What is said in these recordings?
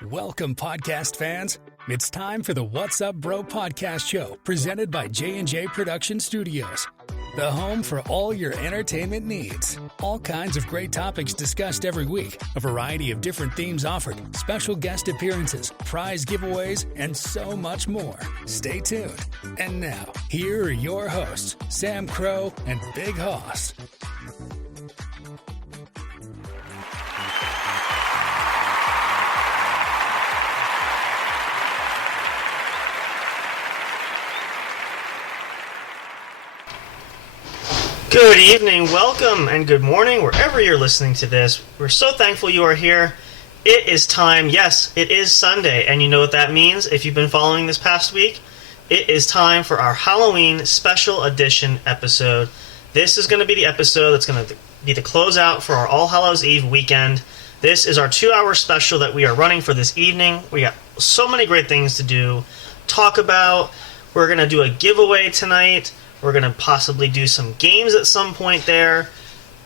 Welcome, podcast fans. It's time for the What's Up Bro podcast show, presented by J&J Production Studios, the home for all your entertainment needs. All kinds of great topics discussed every week, a variety of different themes offered, special guest appearances, prize giveaways, and so much more. Stay tuned. And now, here are your hosts, Sam Crow and Big Hoss. Good evening, welcome, and good morning, wherever you're listening to this. We're so thankful you are here. It is time, yes, it is Sunday, and you know what that means if you've been following this past week. It is time for our Halloween special edition episode. This is going to be the episode that's going to be the closeout for our All Hallows Eve weekend. This is our 2-hour special that we are running for this evening. We got so many great things to do, talk about. We're going to do a giveaway tonight. We're going to possibly do some games at some point there.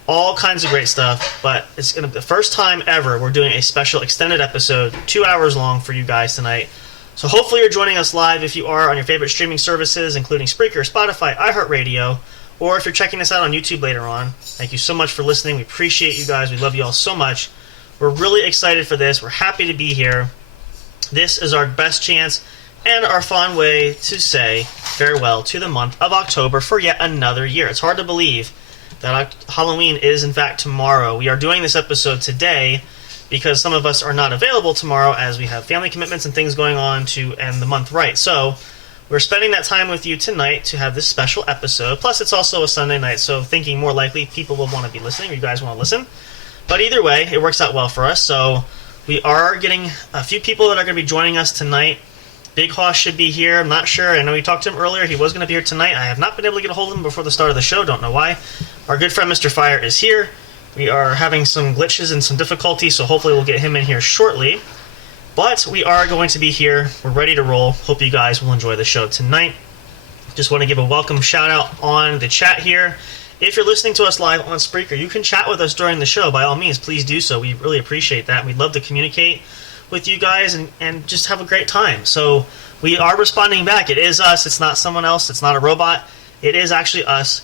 All kinds of great stuff. But it's going to be the first time ever we're doing a special extended episode, 2 hours long for you guys tonight. So hopefully you're joining us live if you are on your favorite streaming services, including Spreaker, Spotify, iHeartRadio, or if you're checking us out on YouTube later on. Thank you so much for listening. We appreciate you guys. We love you all so much. We're really excited for this. We're happy to be here. This is our best chance and our fun way to say farewell to the month of October for yet another year. It's hard to believe that Halloween is, in fact, tomorrow. We are doing this episode today because some of us are not available tomorrow as we have family commitments and things going on to end the month right. So we're spending that time with you tonight to have this special episode. Plus, it's also a Sunday night, so thinking more likely people will want to be listening, or you guys want to listen. But either way, it works out well for us. So we are getting a few people that are going to be joining us tonight. Big Hoss should be here. I'm not sure. I know we talked to him earlier. He was going to be here tonight. I have not been able to get a hold of him before the start of the show. Don't know why. Our good friend Mr. Fire is here. We are having some glitches and some difficulties, so hopefully we'll get him in here shortly. But we are going to be here. We're ready to roll. Hope you guys will enjoy the show tonight. Just want to give a welcome shout out on the chat here. If you're listening to us live on Spreaker, you can chat with us during the show. By all means, please do so. We really appreciate that. We'd love to communicate with you guys and just have a great time. So we are responding back. It is us. It's not someone else. It's not a robot. It is actually us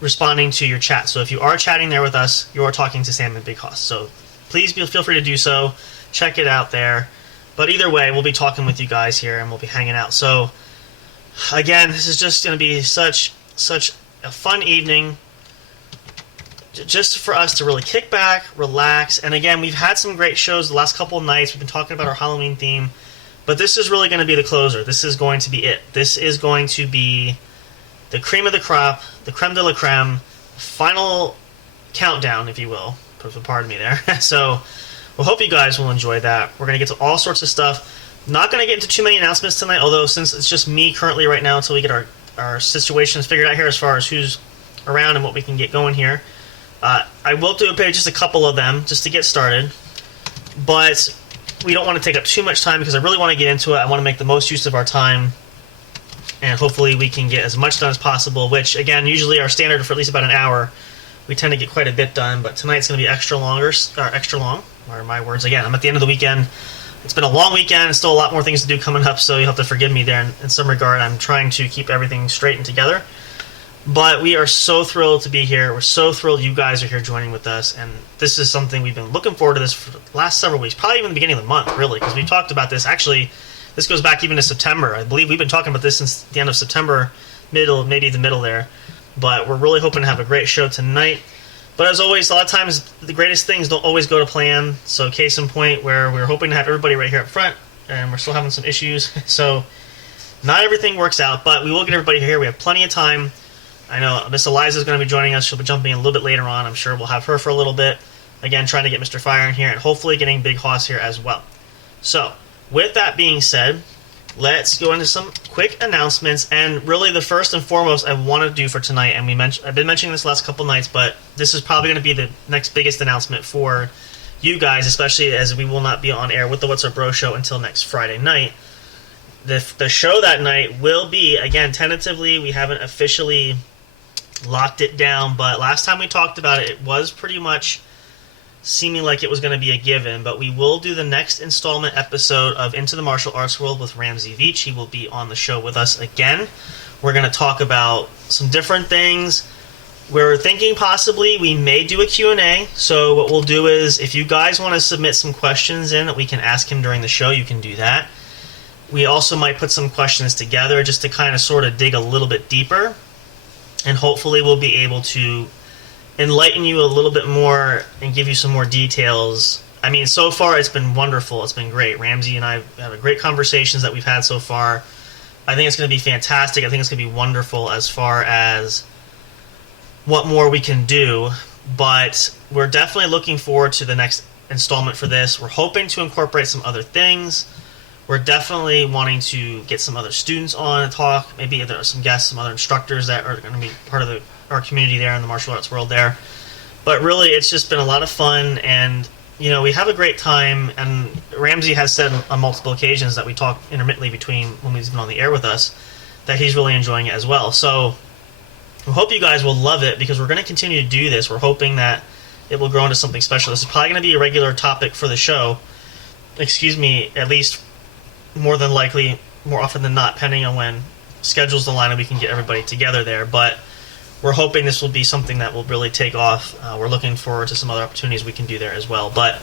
responding to your chat. So if you are chatting there with us, you are talking to Sam and Big Hoss. So please feel free to do so. Check it out there. But either way, we'll be talking with you guys here and we'll be hanging out. So again, this is just going to be such a fun evening, just for us to really kick back, relax. And again, we've had some great shows the last couple of nights. We've been talking about our Halloween theme, but this is really going to be the closer. This is going to be it. This is going to be the cream of the crop, the creme de la creme, final countdown, if you will. Pardon me there. So we'll hope you guys will enjoy that. We're going to get to all sorts of stuff. Not going to get into too many announcements tonight, although since it's just me currently right now until we get our situations figured out here as far as who's around and what we can get going here. I will do just a couple of them just to get started, but we don't want to take up too much time because I really want to get into it. I want to make the most use of our time, and hopefully we can get as much done as possible, which, again, usually our standard for at least about an hour. We tend to get quite a bit done, but tonight's going to be extra long. Are my words again. I'm at the end of the weekend. It's been a long weekend, and still a lot more things to do coming up, so you'll have to forgive me there in some regard. I'm trying to keep everything straight and together. But we are so thrilled to be here. We're so thrilled you guys are here joining with us. And this is something we've been looking forward to this for the last several weeks. Probably even the beginning of the month, really. Because we talked about this. Actually, this goes back even to September. I believe we've been talking about this since the end of September. Maybe the middle there. But we're really hoping to have a great show tonight. But as always, a lot of times the greatest things don't always go to plan. So case in point where we're hoping to have everybody right here up front. And we're still having some issues. So not everything works out. But we will get everybody here. We have plenty of time. I know Miss Eliza is going to be joining us. She'll be jumping in a little bit later on. I'm sure we'll have her for a little bit. Again, trying to get Mr. Fire in here and hopefully getting Big Hoss here as well. So, with that being said, let's go into some quick announcements. And really, the first and foremost I want to do for tonight, and I've been mentioning this last couple nights, but this is probably going to be the next biggest announcement for you guys, especially as we will not be on air with the What's Up Bro show until next Friday night. The show that night will be, again, tentatively, we haven't officially locked it down, but last time we talked about it, it was pretty much seeming like it was going to be a given, but we will do the next installment episode of Into the Martial Arts World with Ramsey Veach. He will be on the show with us again. We're going to talk about some different things. We're thinking possibly we may do a Q&A. So what we'll do is, if you guys want to submit some questions in that we can ask him during the show, you can do that. We also might put some questions together just to kind of sort of dig a little bit deeper. And hopefully we'll be able to enlighten you a little bit more and give you some more details. I mean, so far it's been wonderful. It's been great. Ramsey and I have a great conversations that we've had so far. I think it's going to be fantastic. I think it's going to be wonderful as far as what more we can do. But we're definitely looking forward to the next installment for this. We're hoping to incorporate some other things. We're definitely wanting to get some other students on and talk. Maybe there are some guests, some other instructors that are going to be part of our community there in the martial arts world there. But really, it's just been a lot of fun, and you know, we have a great time. And Ramsey has said on multiple occasions that we talk intermittently between when he's been on the air with us that he's really enjoying it as well. So we hope you guys will love it, because we're going to continue to do this. We're hoping that it will grow into something special. This is probably going to be a regular topic for the show. At least more than likely, more often than not, depending on when schedules align and we can get everybody together there. But we're hoping this will be something that will really take off. We're looking forward to some other opportunities we can do there as well. But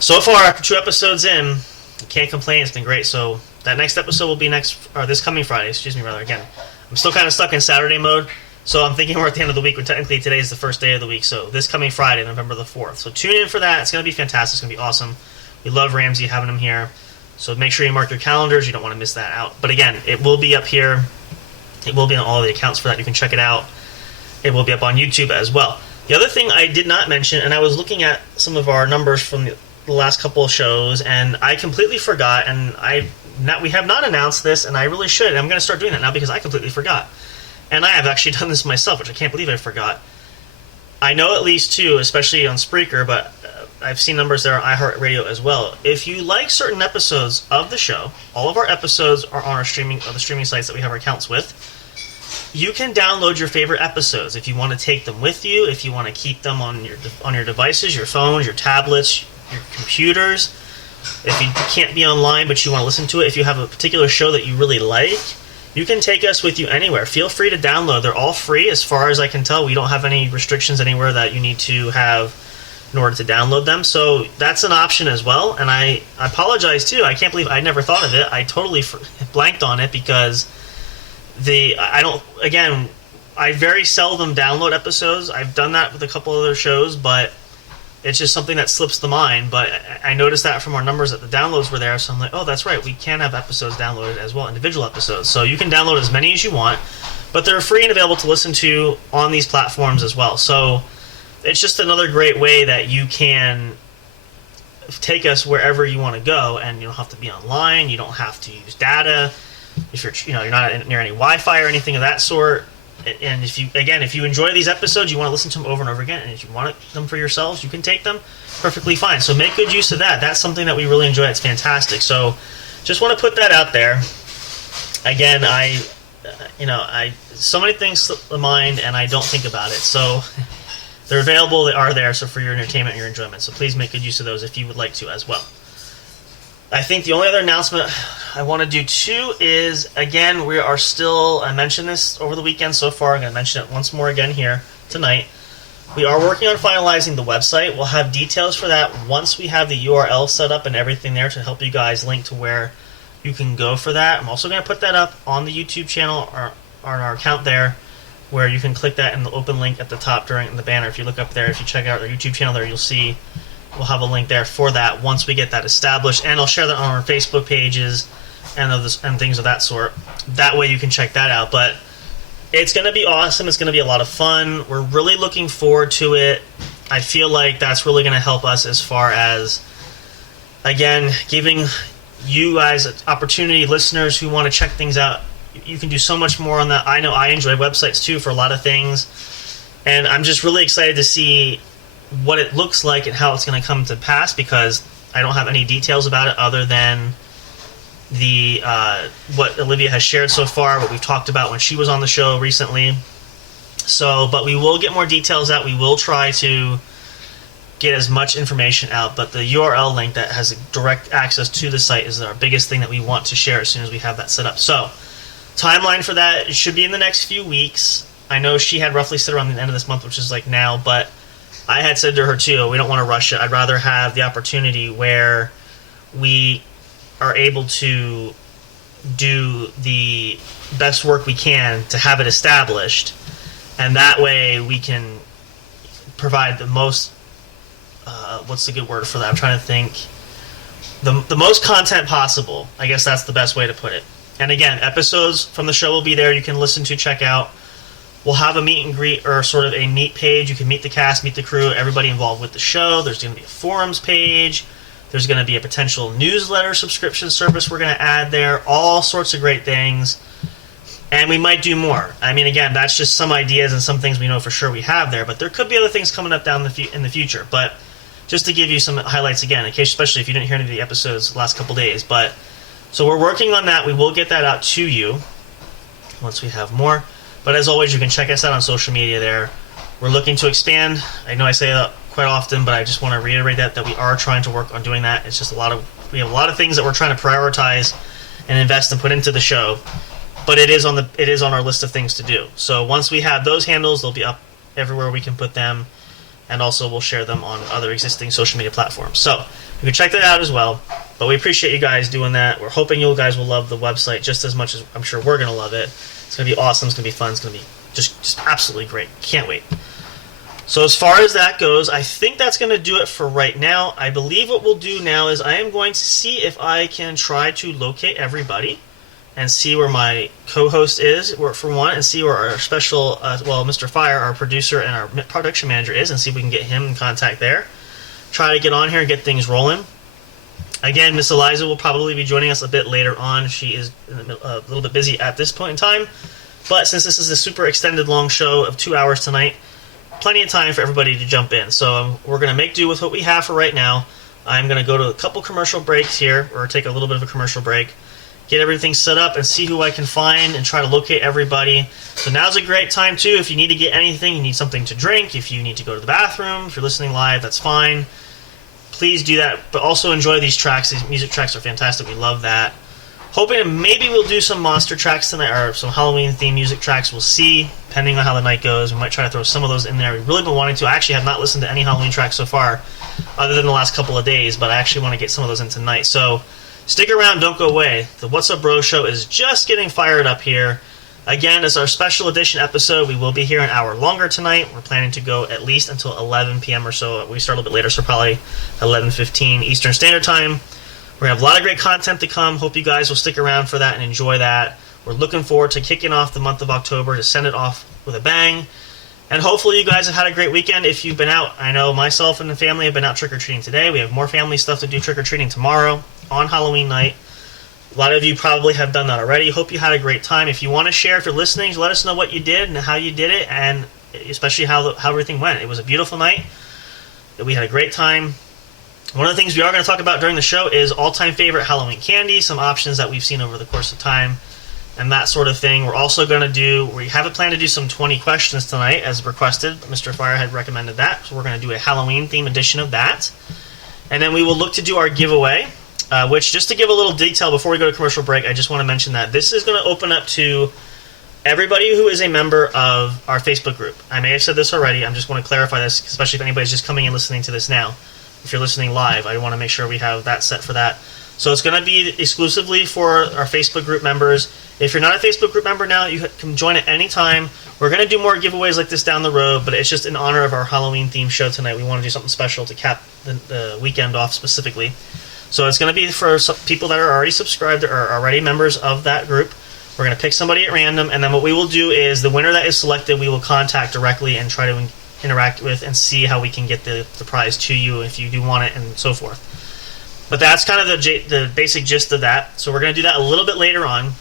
so far, after 2 episodes in, I can't complain. It's been great. So that next episode will be this coming Friday. Again, I'm still kind of stuck in Saturday mode. So I'm thinking we're at the end of the week, when technically today is the first day of the week. So this coming Friday, November the 4th. So tune in for that. It's going to be fantastic. It's going to be awesome. We love Ramsey, having him here. So make sure you mark your calendars. You don't want to miss that out. But again, it will be up here. It will be on all the accounts for that. You can check it out. It will be up on YouTube as well. The other thing I did not mention, and I was looking at some of our numbers from the last couple of shows, and I completely forgot, and we have not announced this, and I really should. I'm going to start doing that now because I completely forgot. And I have actually done this myself, which I can't believe I forgot. I know at least 2, especially on Spreaker, but I've seen numbers there on iHeartRadio as well. If you like certain episodes of the show, all of our episodes are on the streaming sites that we have our accounts with. You can download your favorite episodes if you want to take them with you, if you want to keep them on your devices, your phones, your tablets, your computers. If you can't be online but you want to listen to it, if you have a particular show that you really like, you can take us with you anywhere. Feel free to download. They're all free as far as I can tell. We don't have any restrictions anywhere that you need to have in order to download them. So that's an option as well. And I apologize too. I can't believe I never thought of it. I totally blanked on it because I very seldom download episodes. I've done that with a couple other shows, but it's just something that slips the mind. But I noticed that from our numbers that the downloads were there, so I'm like, oh, that's right, we can have episodes downloaded as well, individual episodes. So you can download as many as you want, but they're free and available to listen to on these platforms as well. So it's just another great way that you can take us wherever you want to go, and you don't have to be online, you don't have to use data. If you're not near any Wi-Fi or anything of that sort. And if you enjoy these episodes, you want to listen to them over and over again, and if you want them for yourselves, you can take them perfectly fine. So make good use of that. That's something that we really enjoy. It's fantastic. So just want to put that out there. Again, so many things slip my mind, and I don't think about it. So they're available. They are there. So for your entertainment and your enjoyment. So please make good use of those if you would like to as well. I think the only other announcement I want to do too is, again, we are still, I mentioned this over the weekend so far, I'm going to mention it once more again here tonight. We are working on finalizing the website. We'll have details for that once we have the URL set up and everything there to help you guys link to where you can go for that. I'm also going to put that up on the YouTube channel or on our account there, where you can click that in the open link at the top during the banner. If you look up there, if you check out our YouTube channel there, you'll see we'll have a link there for that once we get that established, and I'll share that on our Facebook pages and things of that sort. That way you can check that out. But it's going to be awesome. It's going to be a lot of fun. We're really looking forward to it. I feel like that's really going to help us as far as, again, giving you guys an opportunity, listeners who want to check things out. You can do so much more on that. I know I enjoy websites too for a lot of things, and I'm just really excited to see what it looks like and how it's going to come to pass, because I don't have any details about it other than the what Olivia has shared so far, what we've talked about when she was on the show recently. So, but we will get more details out. We will try to get as much information out, but the URL link that has direct access to the site is our biggest thing that we want to share as soon as we have that set up. So, timeline for that should be in the next few weeks. I know she had roughly said around the end of this month, which is like now, but I had said to her too, we don't want to rush it. I'd rather have the opportunity where we are able to do the best work we can to have it established, and that way we can provide the most what's the good word for that? I'm trying to think. The most content possible. I guess that's the best way to put it. And again, episodes from the show will be there. You can listen to, check out. We'll have a meet and greet, or sort of a meet page. You can meet the cast, meet the crew, everybody involved with the show. There's going to be a forums page. There's going to be a potential newsletter subscription service we're going to add there. All sorts of great things. And we might do more. I mean, again, that's just some ideas and some things we know for sure we have there. But there could be other things coming up down in the future. But just to give you some highlights again, in case, especially if you didn't hear any of the episodes the last couple days. But so we're working on that. We will get that out to you once we have more. But as always, you can check us out on social media there. We're looking to expand. I know I say that quite often, but I just want to reiterate that we are trying to work on doing that. It's just we have a lot of things that we're trying to prioritize and invest and put into the show. But it is on our list of things to do. So once we have those handles, they'll be up everywhere we can put them, and also we'll share them on other existing social media platforms. So you can check that out as well. But we appreciate you guys doing that. We're hoping you guys will love the website just as much as I'm sure we're going to love it. It's going to be awesome. It's going to be fun. It's going to be just absolutely great. Can't wait. So as far as that goes, I think that's going to do it for right now. I believe what we'll do now is I am going to see if I can try to locate everybody and see where my co-host is, for one, and see where our special, Mr. Fire, our producer and our production manager is, and see if we can get him in contact there. Try to get on here and get things rolling. Again, Miss Eliza will probably be joining us a bit later on. She is a little bit busy at this point in time, but since this is a super extended long show of 2 hours tonight, plenty of time for everybody to jump in. So we're going to make do with what we have for right now. I'm going to go to a couple commercial breaks here, or take a little bit of a commercial break, get everything set up and see who I can find and try to locate everybody. So now's a great time too. If you need to get anything, you need something to drink, if you need to go to the bathroom, if you're listening live, that's fine. Please do that, but also enjoy these tracks. These music tracks are fantastic. We love that. Hoping maybe we'll do some monster tracks tonight, or some Halloween themed music tracks. We'll see, depending on how the night goes. We might try to throw some of those in there. We've really been wanting to. I actually have not listened to any Halloween tracks so far, other than the last couple of days, but I actually want to get some of those in tonight. So stick around, don't go away. The What's Up Bro Show is just getting fired up here. Again, as our special edition episode, we will be here an hour longer tonight. We're planning to go at least until 11 p.m. or so. We start a little bit later, so probably 11:15 Eastern Standard Time. We're going to have a lot of great content to come. Hope you guys will stick around for that and enjoy that. We're looking forward to kicking off the month of October to send it off with a bang. And hopefully you guys have had a great weekend if you've been out. I know myself and the family have been out trick-or-treating today. We have more family stuff to do trick-or-treating tomorrow on Halloween night. A lot of you probably have done that already. Hope you had a great time. If you want to share, if you're listening, let us know what you did and how you did it, and especially how everything went. It was a beautiful night. We had a great time. One of the things we are going to talk about during the show is all-time favorite Halloween candy, some options that we've seen over the course of time, and that sort of thing. We're also going to we have a plan to do some 20 questions tonight, as requested. Mr. Fire had recommended that, so we're going to do a Halloween-themed edition of that. And then we will look to do our giveaway, which, just to give a little detail before we go to commercial break, I just want to mention that this is going to open up to everybody who is a member of our Facebook group. I may have said this already. I just want to clarify this, especially if anybody's just coming in listening to this now. If you're listening live, I want to make sure we have that set for that. So it's going to be exclusively for our Facebook group members. If you're not a Facebook group member now, you can join at any time. We're going to do more giveaways like this down the road, but it's just in honor of our Halloween-themed show tonight. We want to do something special to cap the weekend off specifically. So it's going to be for some people that are already subscribed or are already members of that group. We're going to pick somebody at random, and then what we will do is the winner that is selected, we will contact directly and try to interact with and see how we can get the prize to you if you do want it, and so forth. But that's kind of the basic gist of that. So we're going to do that a little bit later on,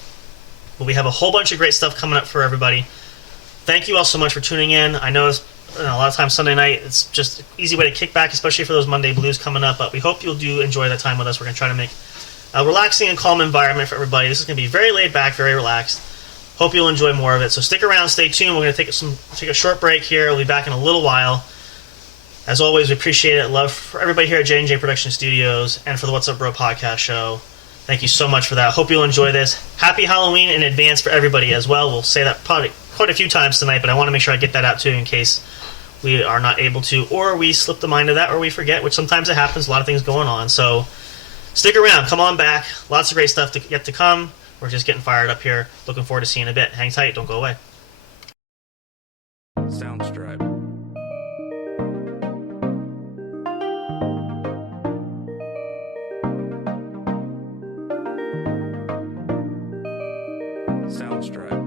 but we have a whole bunch of great stuff coming up for everybody. Thank you all so much for tuning in. I know it's, a lot of times Sunday night, it's just an easy way to kick back, especially for those Monday blues coming up, but we hope you'll enjoy that time with us. We're going to try to make a relaxing and calm environment for everybody. This is going to be very laid back, very relaxed. Hope you'll enjoy more of it. So stick around, stay tuned. We're going to take a short break here. We'll be back in a little while. As always, we appreciate it. Love for everybody here at J&J Production Studios and for the What's Up Bro podcast show. Thank you so much for that. Hope you'll enjoy this. Happy Halloween in advance for everybody as well. We'll say that probably quite a few times tonight, but I want to make sure I get that out too in case we are not able to, or we slip the mind of that, or we forget, which sometimes it happens. A lot of things going on. So stick around. Come on back. Lots of great stuff yet to come. We're just getting fired up here. Looking forward to seeing a bit. Hang tight. Don't go away. Soundstripe. Soundstripe.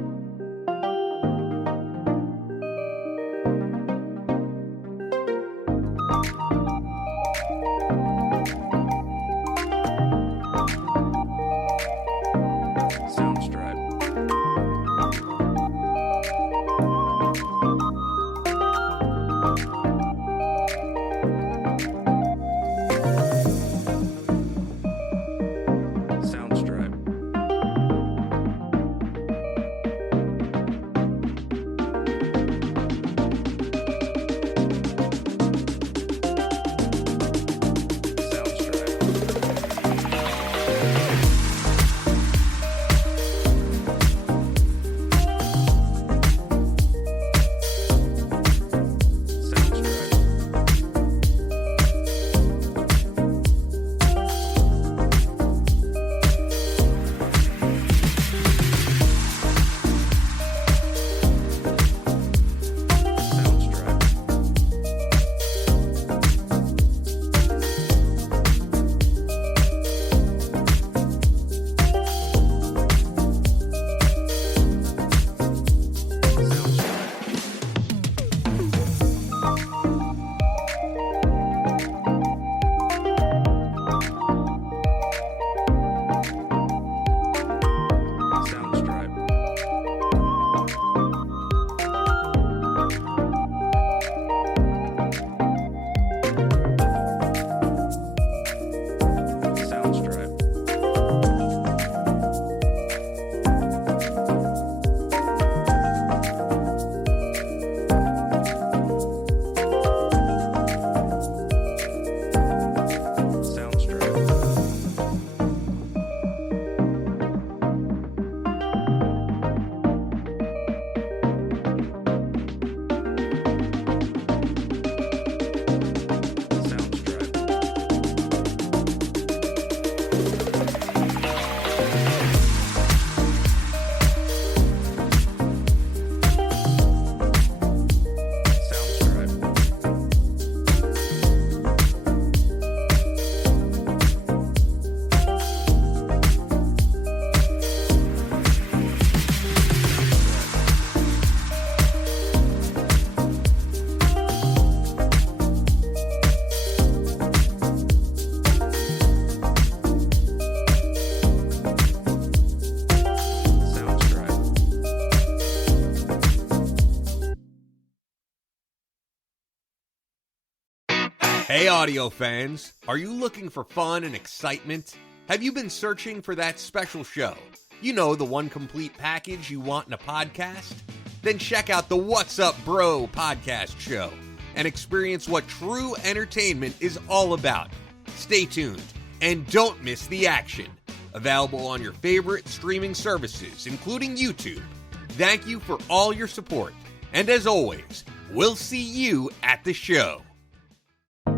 Hey audio fans, are you looking for fun and excitement? Have you been searching for that special show? You know, the one complete package you want in a podcast? Then check out the What's Up Bro podcast show and experience what true entertainment is all about. Stay tuned and don't miss the action. Available on your favorite streaming services, including YouTube. Thank you for all your support. And as always, we'll see you at the show.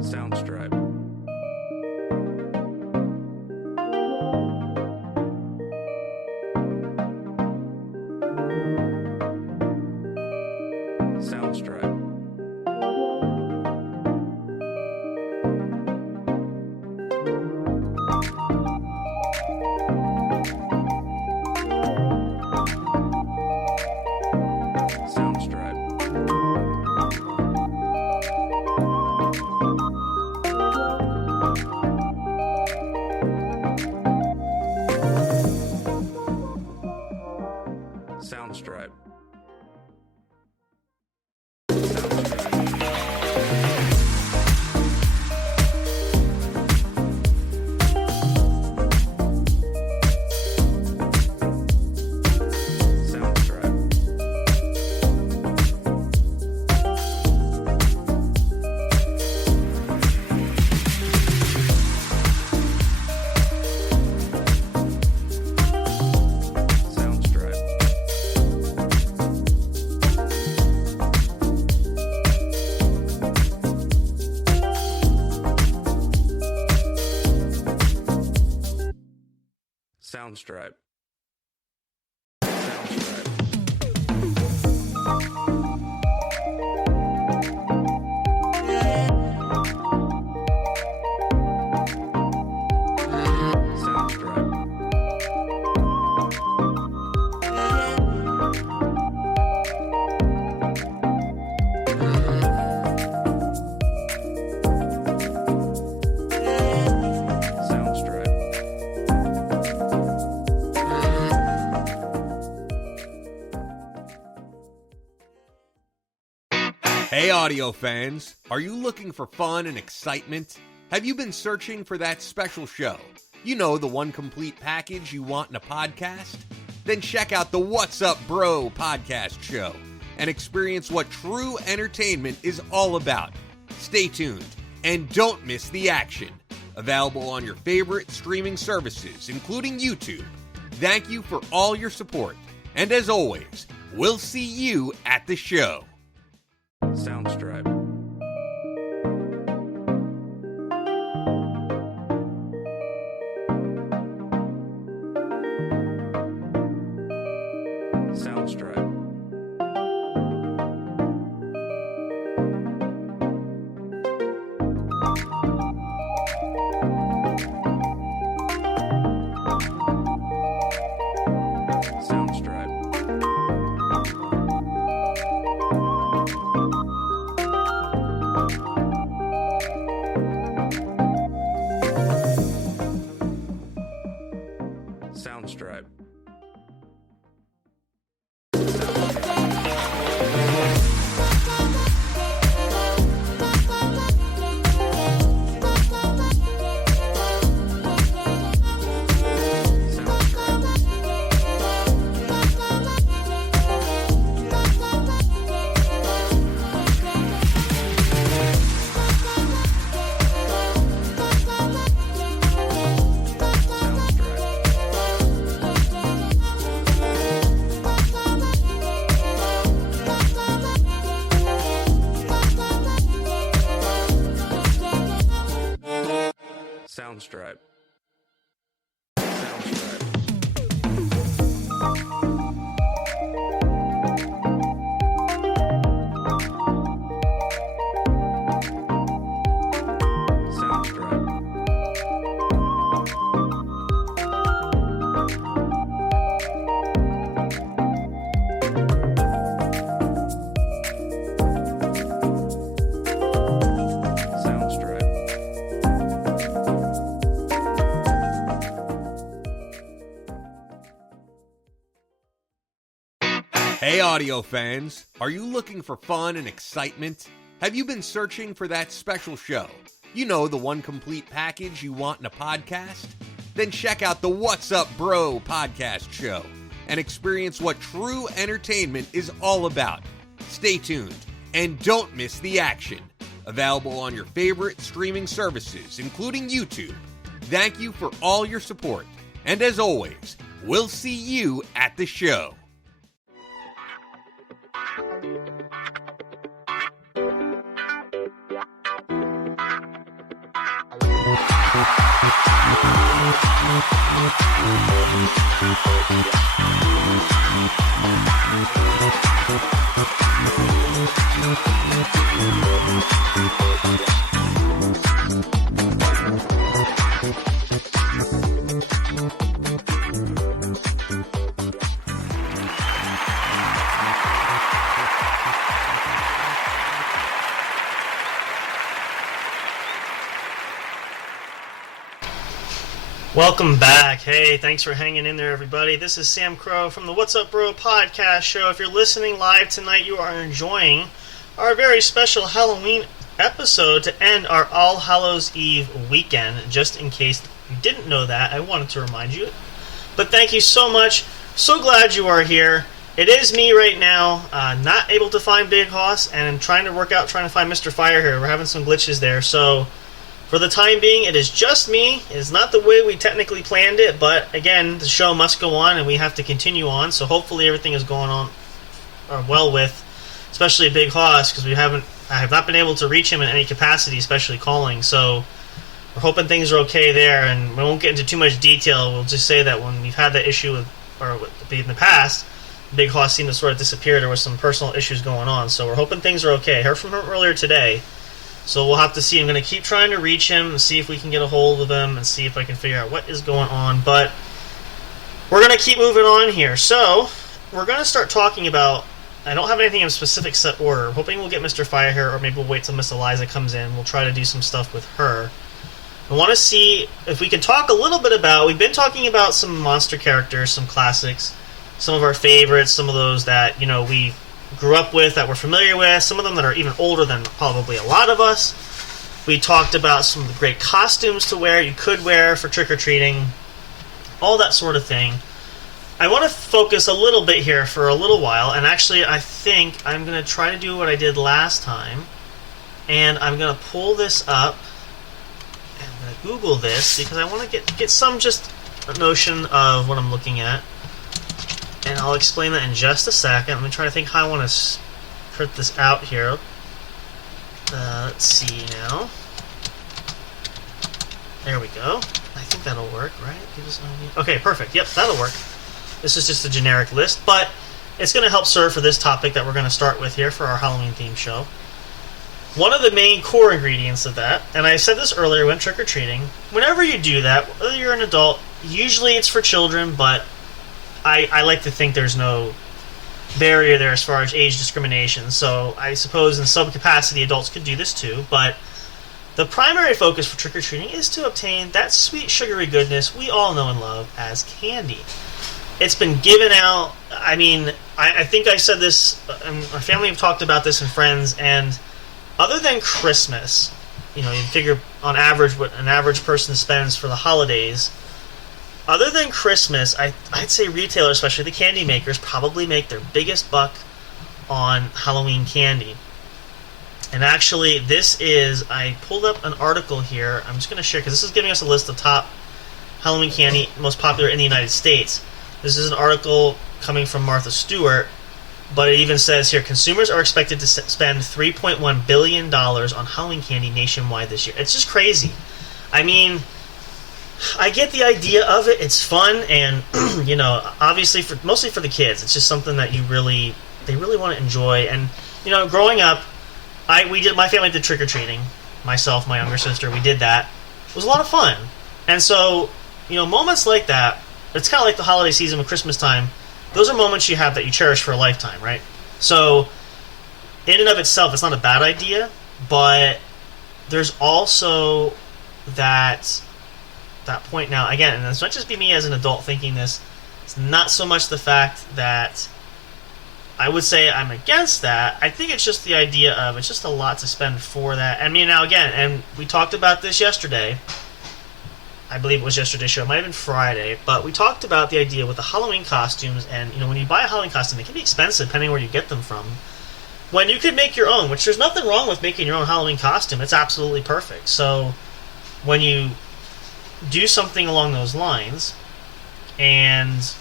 Soundstripe. Soundstripe. Soundstripe. Soundstripe. Hey audio fans, are you looking for fun and excitement? Have you been searching for that special show? You know, the one complete package you want in a podcast? Then check out the What's Up Bro podcast show and experience what true entertainment is all about. Stay tuned and don't miss the action. Available on your favorite streaming services, including YouTube. Thank you for all your support. And as always, we'll see you at the show. Soundstripe. Soundstripe. Soundstripe. Soundstripe. Hey audio fans, are you looking for fun and excitement? Have you been searching for that special show? You know, the one complete package you want in a podcast? Then check out the What's Up Bro podcast show and experience what true entertainment is all about. Stay tuned and don't miss the action. Available on your favorite streaming services, including YouTube. Thank you for all your support. And as always, we'll see you at the show. Welcome back. Hey, thanks for hanging in there, everybody. This is Sam Crow from the What's Up Bro podcast show. If you're listening live tonight, you are enjoying our very special Halloween episode to end our All Hallows Eve weekend. Just in case you didn't know that, I wanted to remind you. But thank you so much. So glad you are here. It is me right now, not able to find Big Hoss, and I'm trying to find Mr. Fire here. We're having some glitches there, so for the time being, it is just me. It is not the way we technically planned it, but again, the show must go on, and we have to continue on, so hopefully everything is going on well with, especially Big Hoss, because I have not been able to reach him in any capacity, especially calling, so we're hoping things are okay there, and we won't get into too much detail. We'll just say that when we've had that issue in the past, Big Hoss seemed to sort of disappear. There was some personal issues going on, so we're hoping things are okay. I heard from him earlier today, so we'll have to see. I'm going to keep trying to reach him and see if we can get a hold of him and see if I can figure out what is going on, but we're going to keep moving on here. So, we're going to start talking about, I don't have anything in specific set order. I'm hoping we'll get Mr. Fire here, or maybe we'll wait till Miss Eliza comes in. We'll try to do some stuff with her. I want to see if we can talk a little bit about, we've been talking about some monster characters, some classics, some of our favorites, some of those that, we grew up with, that we're familiar with, some of them that are even older than probably a lot of us. We talked about some of the great costumes to wear, you could wear for trick-or-treating, all that sort of thing. I want to focus a little bit here for a little while, and actually I think I'm going to try to do what I did last time, and I'm going to pull this up, and I'm going to Google this, because I want to get some just a notion of what I'm looking at, and I'll explain that in just a second. Let me try to think how I want to print this out here. Let's see now. There we go. I think that'll work, right? Okay, perfect. Yep, that'll work. This is just a generic list, but it's going to help serve for this topic that we're going to start with here for our Halloween theme show. One of the main core ingredients of that, and I said this earlier when trick-or-treating, whenever you do that, whether you're an adult, usually it's for children, but I like to think there's no barrier there as far as age discrimination, so I suppose in some capacity adults could do this too, but the primary focus for trick-or-treating is to obtain that sweet, sugary goodness we all know and love as candy. It's been given out, I think I said this, my family have talked about this and friends, and other than Christmas, you figure on average what an average person spends for the holidays, other than Christmas, I'd say retailers, especially the candy makers, probably make their biggest buck on Halloween candy. And actually, I pulled up an article here, I'm just going to share, because this is giving us a list of top Halloween candy most popular in the United States. This is an article coming from Martha Stewart, but it even says here, consumers are expected to spend $3.1 billion on Halloween candy nationwide this year. It's just crazy. I get the idea of it. It's fun, and, obviously, mostly for the kids. It's just something that they really want to enjoy. And, growing up, my family did trick-or-treating. Myself, my younger sister, we did that. It was a lot of fun. And so, moments like that, it's kind of like the holiday season with Christmas time. Those are moments you have that you cherish for a lifetime, right? So, in and of itself, it's not a bad idea, but there's also that point now. Again, and it's not just be me as an adult thinking this. It's not so much the fact that I would say I'm against that. I think it's just the idea of it's just a lot to spend for that. Now again, and we talked about this yesterday. I believe it was yesterday's show. It might have been Friday. But we talked about the idea with the Halloween costumes. And, when you buy a Halloween costume, it can be expensive depending where you get them from. When you could make your own, which there's nothing wrong with making your own Halloween costume. It's absolutely perfect. So, when you do something along those lines, and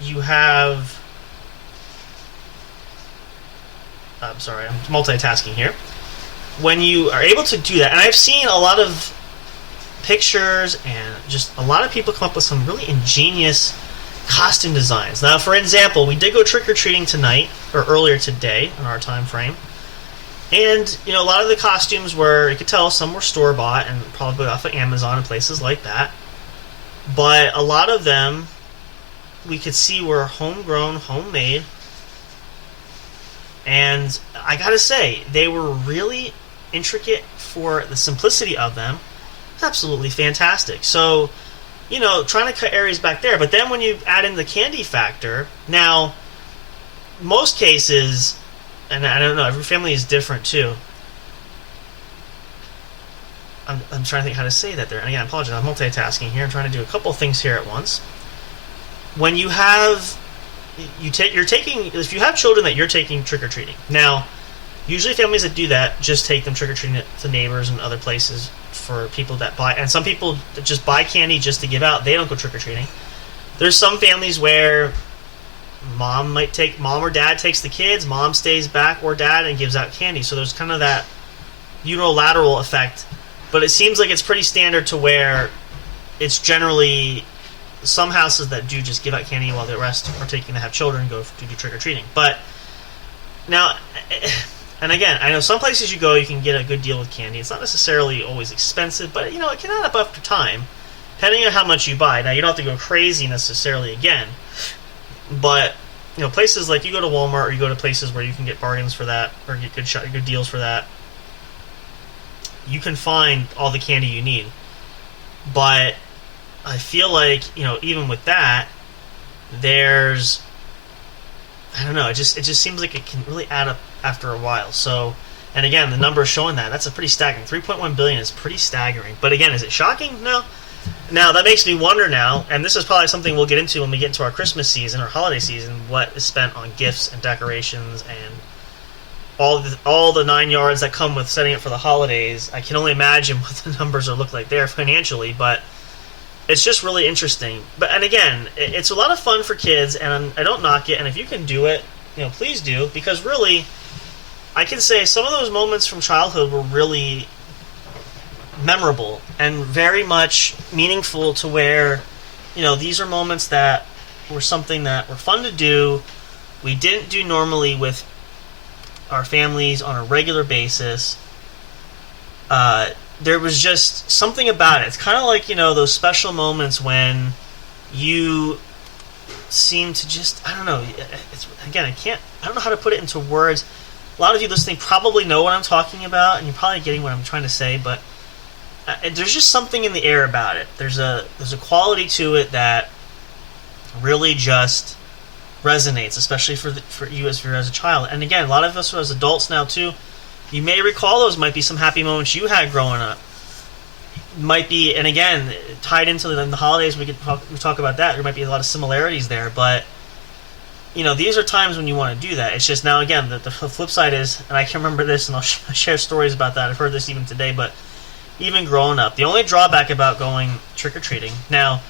you have... I'm sorry, I'm multitasking here. When you are able to do that, and I've seen a lot of pictures and just a lot of people come up with some really ingenious costume designs. Now, for example, we did go trick-or-treating tonight, or earlier today in our time frame, and a lot of the costumes were, you could tell some were store-bought and probably off of Amazon and places like that, but a lot of them we could see were homegrown, homemade, and I gotta say, they were really intricate for the simplicity of them. Absolutely fantastic. So, trying to cut areas back there, but then when you add in the candy factor, now, most cases, and I don't know, every family is different too. I'm trying to think how to say that there. And again, I apologize, I'm multitasking here. I'm trying to do a couple things here at once. When you have, if you have children that you're taking trick-or-treating. Now, usually families that do that just take them trick-or-treating to neighbors and other places for people that buy, and some people that just buy candy just to give out. They don't go trick-or-treating. There's some families where mom or dad takes the kids, mom stays back or dad and gives out candy. So there's kind of that unilateral effect But it seems like it's pretty standard to where it's generally some houses that do just give out candy while the rest are taking to have children go to do trick-or-treating. But now, and again, I know some places you go, you can get a good deal with candy. It's not necessarily always expensive, but it can add up after time, depending on how much you buy. Now, you don't have to go crazy necessarily again, but places like you go to Walmart or you go to places where you can get bargains for that or get good deals for that, you can find all the candy you need. But I feel like, even with that, there's, I don't know, it just seems like it can really add up after a while. So, and again, the number is showing that's a pretty staggering. 3.1 billion is pretty staggering. But again, is it shocking? No. Now, that makes me wonder now, and this is probably something we'll get into when we get into our Christmas season or holiday season, what is spent on gifts and decorations and all the 9 yards that come with setting it for the holidays. I can only imagine what the numbers will look like there financially, but it's just really interesting. And again, it's a lot of fun for kids, and I don't knock it, and if you can do it, please do, because really, I can say some of those moments from childhood were really memorable and very much meaningful to where, these are moments that were something that were fun to do. We didn't do normally with our families on a regular basis. There was just something about it. It's kind of like, those special moments when you seem to just, I don't know, again, I don't know how to put it into words. A lot of you listening probably know what I'm talking about, and you're probably getting what I'm trying to say, but there's just something in the air about it. There's a quality to it that really just resonates, especially for you as a child. And again, a lot of us as adults now too, you may recall those might be some happy moments you had growing up. Might be, and again, tied into the holidays, we talk about that. There might be a lot of similarities there, but these are times when you want to do that. It's just now again the flip side is, and I can remember this, and I'll share stories about that. I've heard this even today, but even growing up, the only drawback about going trick or treating now.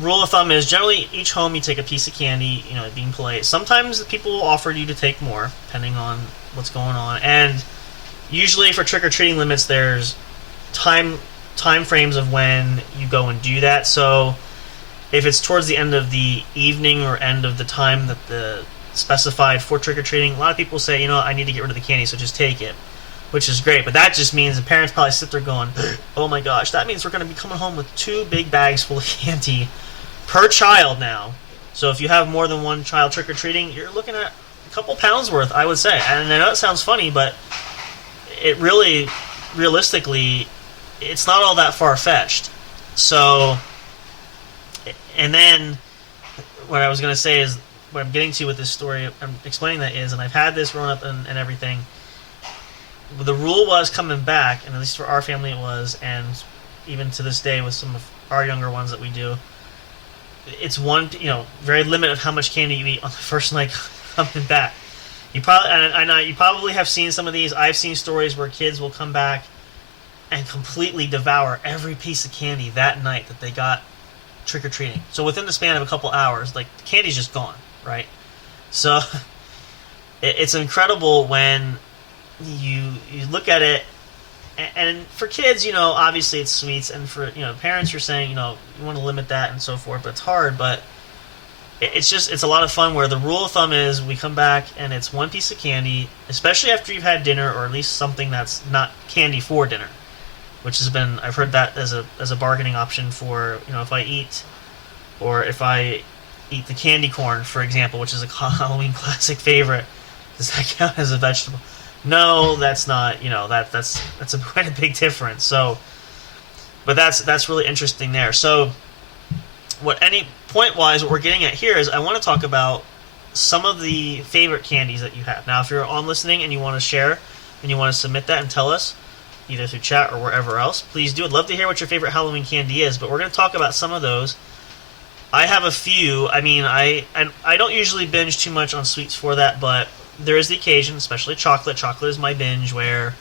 Rule of thumb is generally each home you take a piece of candy, being polite. Sometimes people will offer you to take more, depending on what's going on. And usually for trick-or-treating limits, there's time frames of when you go and do that. So if it's towards the end of the evening or end of the time that the specified for trick-or-treating, a lot of people say, I need to get rid of the candy, so just take it, which is great. But that just means the parents probably sit there going, oh my gosh, that means we're going to be coming home with 2 big bags full of candy per child now. So if you have more than one child trick-or-treating, you're looking at a couple pounds worth, I would say. And I know it sounds funny, but it really, realistically, it's not all that far-fetched. So, and then what I was going to say is, what I'm getting to with this story, I'm explaining that is, and I've had this growing up and everything, the rule was coming back, and at least for our family it was, and even to this day with some of our younger ones that we do, it's one, very limited of how much candy you eat on the first night coming back. You probably have seen some of these. I've seen stories where kids will come back and completely devour every piece of candy that night that they got trick-or-treating. So within the span of a couple hours, the candy's just gone, right? So it's incredible when you look at it, and for kids, obviously it's sweets, and for parents, you're saying you want to limit that and so forth, but it's hard. But it's a lot of fun where the rule of thumb is we come back and it's one piece of candy, especially after you've had dinner, or at least something that's not candy for dinner, which has been, I've heard that as a bargaining option for if I eat the candy corn, for example, which is a Halloween classic favorite. Does that count as a vegetable? No, that's not. That's quite a big difference. So, but that's really interesting there. So, what we're getting at here is I want to talk about some of the favorite candies that you have. Now, if you're on listening and you want to share and you want to submit that and tell us either through chat or wherever else, please do. I'd love to hear what your favorite Halloween candy is. But we're going to talk about some of those. I have a few. I mean, I don't usually binge too much on sweets for that, but there is the occasion, especially chocolate. Chocolate is my binge where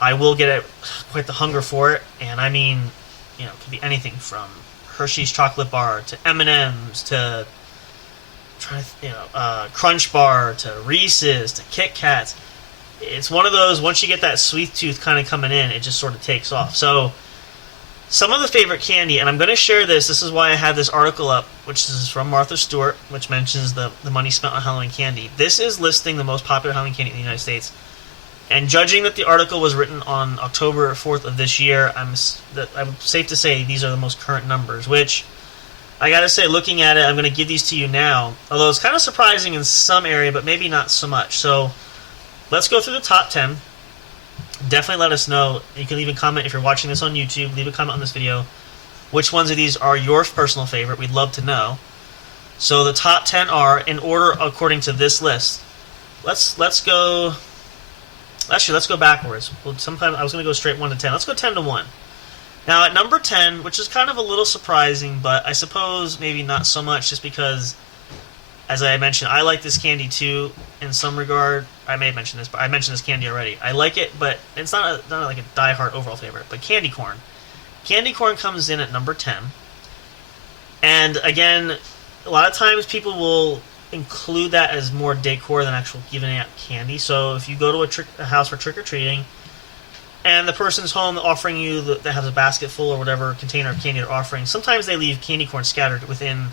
I will get quite the hunger for it, and I mean, it could be anything from Hershey's chocolate bar to M&M's to Crunch Bar to Reese's to Kit Kats. it's one of those, once you get that sweet tooth kind of coming in, it just sort of takes off. So some of the favorite candy, and I'm going to share this is why I had this article up, which is from Martha Stewart, which mentions the money spent on Halloween candy. This is listing the most popular Halloween candy in the United States. And judging that the article was written on October 4th of this year, I'm safe to say these are the most current numbers, which I gotta say, looking at it, I'm going to give these to you now. Although it's kind of surprising in some area, but maybe not so much. So let's go through the top 10. Definitely let us know. You can leave a comment if you're watching this on YouTube. Leave a comment on this video. Which ones of these are your personal favorite? We'd love to know. So the top 10 are in order according to this list. Let's go. Actually, let's go backwards. Well, sometime I was going to go straight 1 to 10. Let's go 10 to 1. Now at number 10, which is kind of a little surprising, but I suppose maybe not so much, just because, as I mentioned, I like this candy too in some regard. I may have mentioned this, but I mentioned this candy already. I like it, but it's not like a die-hard overall favorite. But candy corn. Candy corn comes in at number 10. And again, a lot of times people will include that as more decor than actual giving out candy. So if you go to a house for trick-or-treating, and the person's home offering you, that has a basket full or whatever container of candy they're offering, sometimes they leave candy corn scattered within,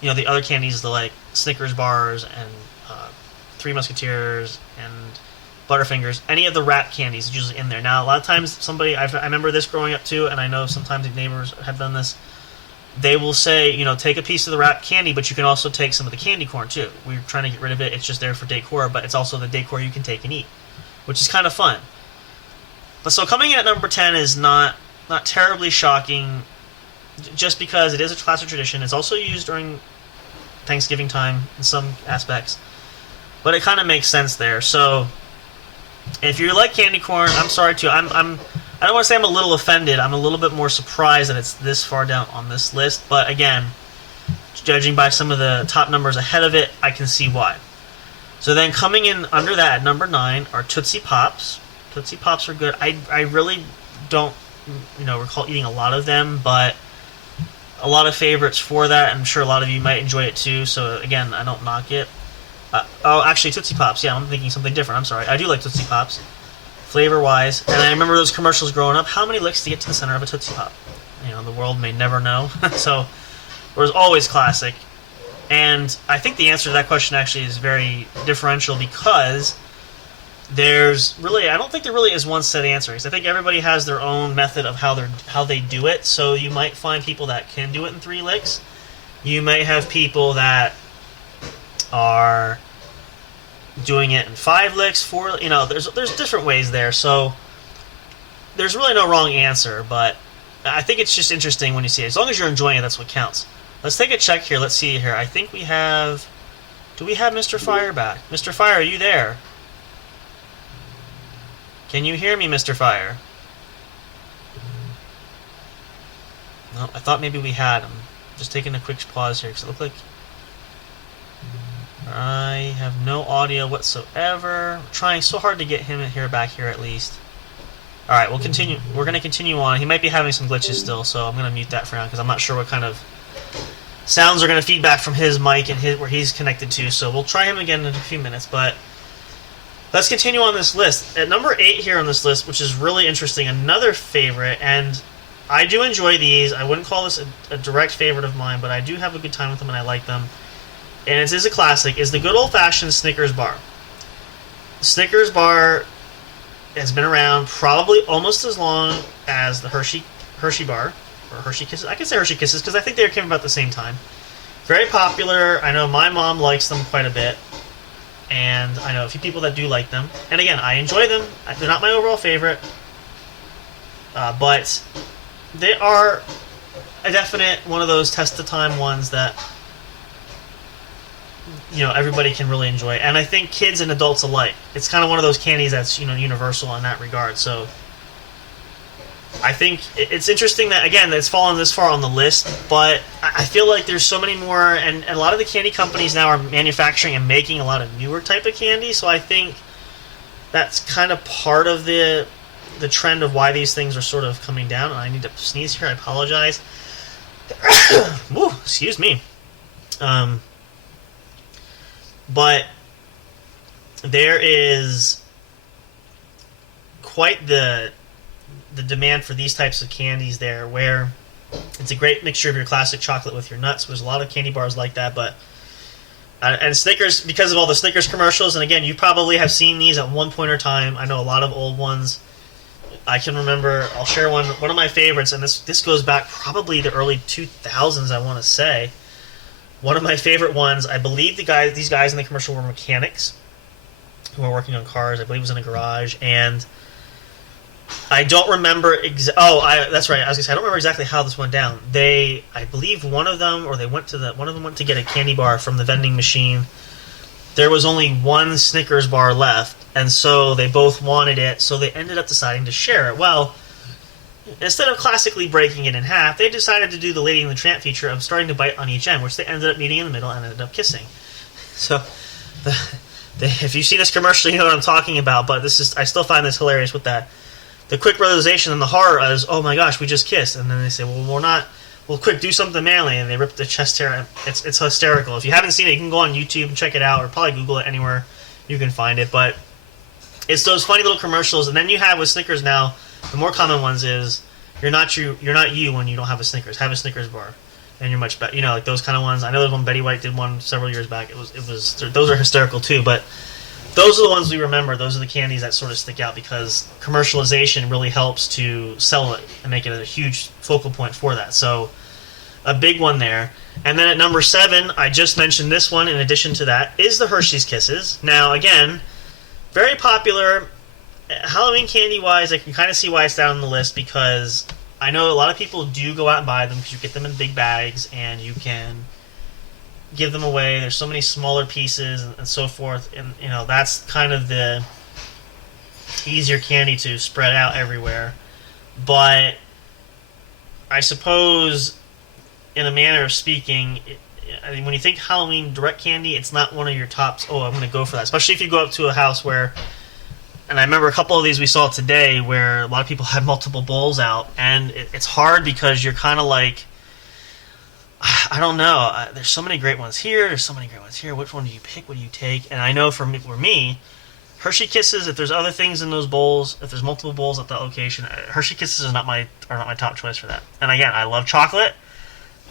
the other candies, the like Snickers bars and Three Musketeers and Butterfingers. Any of the wrap candies is usually in there. Now, a lot of times I remember this growing up too, and I know sometimes neighbors have done this. They will say, take a piece of the wrapped candy, but you can also take some of the candy corn too. We're trying to get rid of it. It's just there for decor, but it's also the decor you can take and eat, which is kind of fun. But so coming in at number 10 is not terribly shocking, just because it is a classic tradition. It's also used during Thanksgiving time in some aspects, but it kind of makes sense there. So if you like candy corn, I'm sorry too. I don't want to say I'm a little offended. I'm a little bit more surprised that it's this far down on this list. But again, judging by some of the top numbers ahead of it, I can see why. So then coming in under that at number 9 are Tootsie Pops. Tootsie Pops are good. I really don't recall eating a lot of them, but a lot of favorites for that. I'm sure a lot of you might enjoy it too. So again, I don't knock it. Actually, Tootsie Pops. Yeah, I'm thinking something different. I'm sorry. I do like Tootsie Pops, flavor-wise. And I remember those commercials growing up. How many licks to get to the center of a Tootsie Pop? The world may never know. So it was always classic. And I think the answer to that question actually is very differential, because I don't think there really is one set answer. I think everybody has their own method of how they do it. So you might find people that can do it in 3 licks. You may have people that are doing it in 5 licks, 4. There's different ways there. So there's really no wrong answer, but I think it's just interesting when you see it. As long as you're enjoying it, that's what counts. Let's take a check here. Let's see here. I think we have. Do we have Mr. Fire back? Mr. Fire, are you there? Can you hear me, Mr. Fire? No, I thought maybe we had him. Just taking a quick pause here, because it looked like I have no audio whatsoever. I'm trying so hard to get him back here at least. Alright, we'll continue. We're going to continue on. He might be having some glitches still, so I'm going to mute that for now, because I'm not sure what kind of sounds are going to feed back from his mic and where he's connected to. So we'll try him again in a few minutes, but let's continue on this list. At number 8 here on this list, which is really interesting, another favorite, and I do enjoy these. I wouldn't call this a direct favorite of mine, but I do have a good time with them and I like them. And it is a classic, is the good old-fashioned Snickers bar. The Snickers bar has been around probably almost as long as the Hershey bar, or Hershey Kisses. I can say Hershey Kisses because I think they came about the same time. Very popular. I know my mom likes them quite a bit. And I know a few people that do like them. And again, I enjoy them. They're not my overall favorite. But they are a definite one of those test-of-time ones that everybody can really enjoy. And I think kids and adults alike. It's kind of one of those candies that's universal in that regard. So I think it's interesting that, again, it's fallen this far on the list, but I feel like there's so many more, and a lot of the candy companies now are manufacturing and making a lot of newer type of candy, so I think that's kind of part of the trend of why these things are sort of coming down. And I need to sneeze here, I apologize. Woo, excuse me. But there is quite the demand for these types of candies there, where it's a great mixture of your classic chocolate with your nuts. There's a lot of candy bars like that, but and Snickers, because of all the Snickers commercials, and again, you probably have seen these at one point or time. I know a lot of old ones. I can remember, I'll share one of my favorites, and this goes back probably the early 2000s, I want to say. One of my favorite ones, I believe these guys in the commercial were mechanics who were working on cars. I believe it was in a garage, and I don't remember that's right. I was gonna say I don't remember exactly how this went down. I believe one of them went to get a candy bar from the vending machine. There was only one Snickers bar left, and so they both wanted it. So they ended up deciding to share it. Well, instead of classically breaking it in half, they decided to do the Lady and the Tramp feature of starting to bite on each end, which they ended up meeting in the middle and ended up kissing. So, if you see this commercial, you know what I'm talking about. But I still find this hilarious with that. The quick realization and the horror is, oh my gosh, we just kissed. And then they say, well, quick, do something manly. And they rip the chest hair. It's hysterical. If you haven't seen it, you can go on YouTube and check it out, or probably Google it anywhere you can find it. But it's those funny little commercials. And then you have with Snickers now, the more common ones is, you're not you when you don't have a Snickers. Have a Snickers bar. And you're much better. You know, like those kind of ones. I know there's one, Betty White did one several years back. Those are hysterical too, but those are the ones we remember. Those are the candies that sort of stick out because commercialization really helps to sell it and make it a huge focal point for that. So, a big one there. And then at number 7, I just mentioned this one in addition to that, is the Hershey's Kisses. Now, again, very popular. Halloween candy-wise, I can kind of see why it's down on the list because I know a lot of people do go out and buy them because you get them in big bags and you can give them away. There's so many smaller pieces and so forth, and you know that's kind of the easier candy to spread out everywhere. But I suppose, in a manner of speaking, when you think Halloween direct candy, it's not one of your tops. Oh, I'm going to go for that, especially if you go up to a house where. And I remember a couple of these we saw today where a lot of people had multiple bowls out, and it's hard because you're kind of like, I don't know. There's so many great ones here. There's so many great ones here. Which one do you pick? What do you take? And I know for me, Hershey Kisses. If there's other things in those bowls, if there's multiple bowls at that location, Hershey Kisses are not my top choice for that. And again, I love chocolate,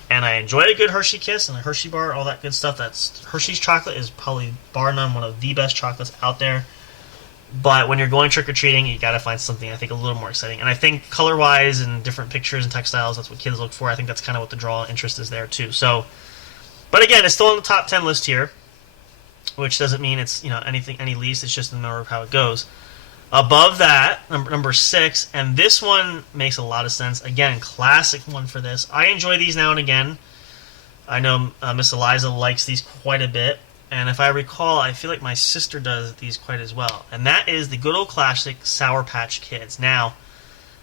and I enjoy a good Hershey Kiss and a Hershey bar, all that good stuff. That's Hershey's chocolate is probably bar none one of the best chocolates out there. But when you're going trick-or-treating, you gotta find something, I think, a little more exciting. And I think color-wise and different pictures and textiles, that's what kids look for. I think that's kind of what the draw interest is there, too. So, but again, it's still on the top 10 list here, which doesn't mean it's, any least. It's just in the order of how it goes. Above that, number 6, and this one makes a lot of sense. Again, classic one for this. I enjoy these now and again. I know Miss Eliza likes these quite a bit. And if I recall, I feel like my sister does these quite as well. And that is the good old classic Sour Patch Kids. Now,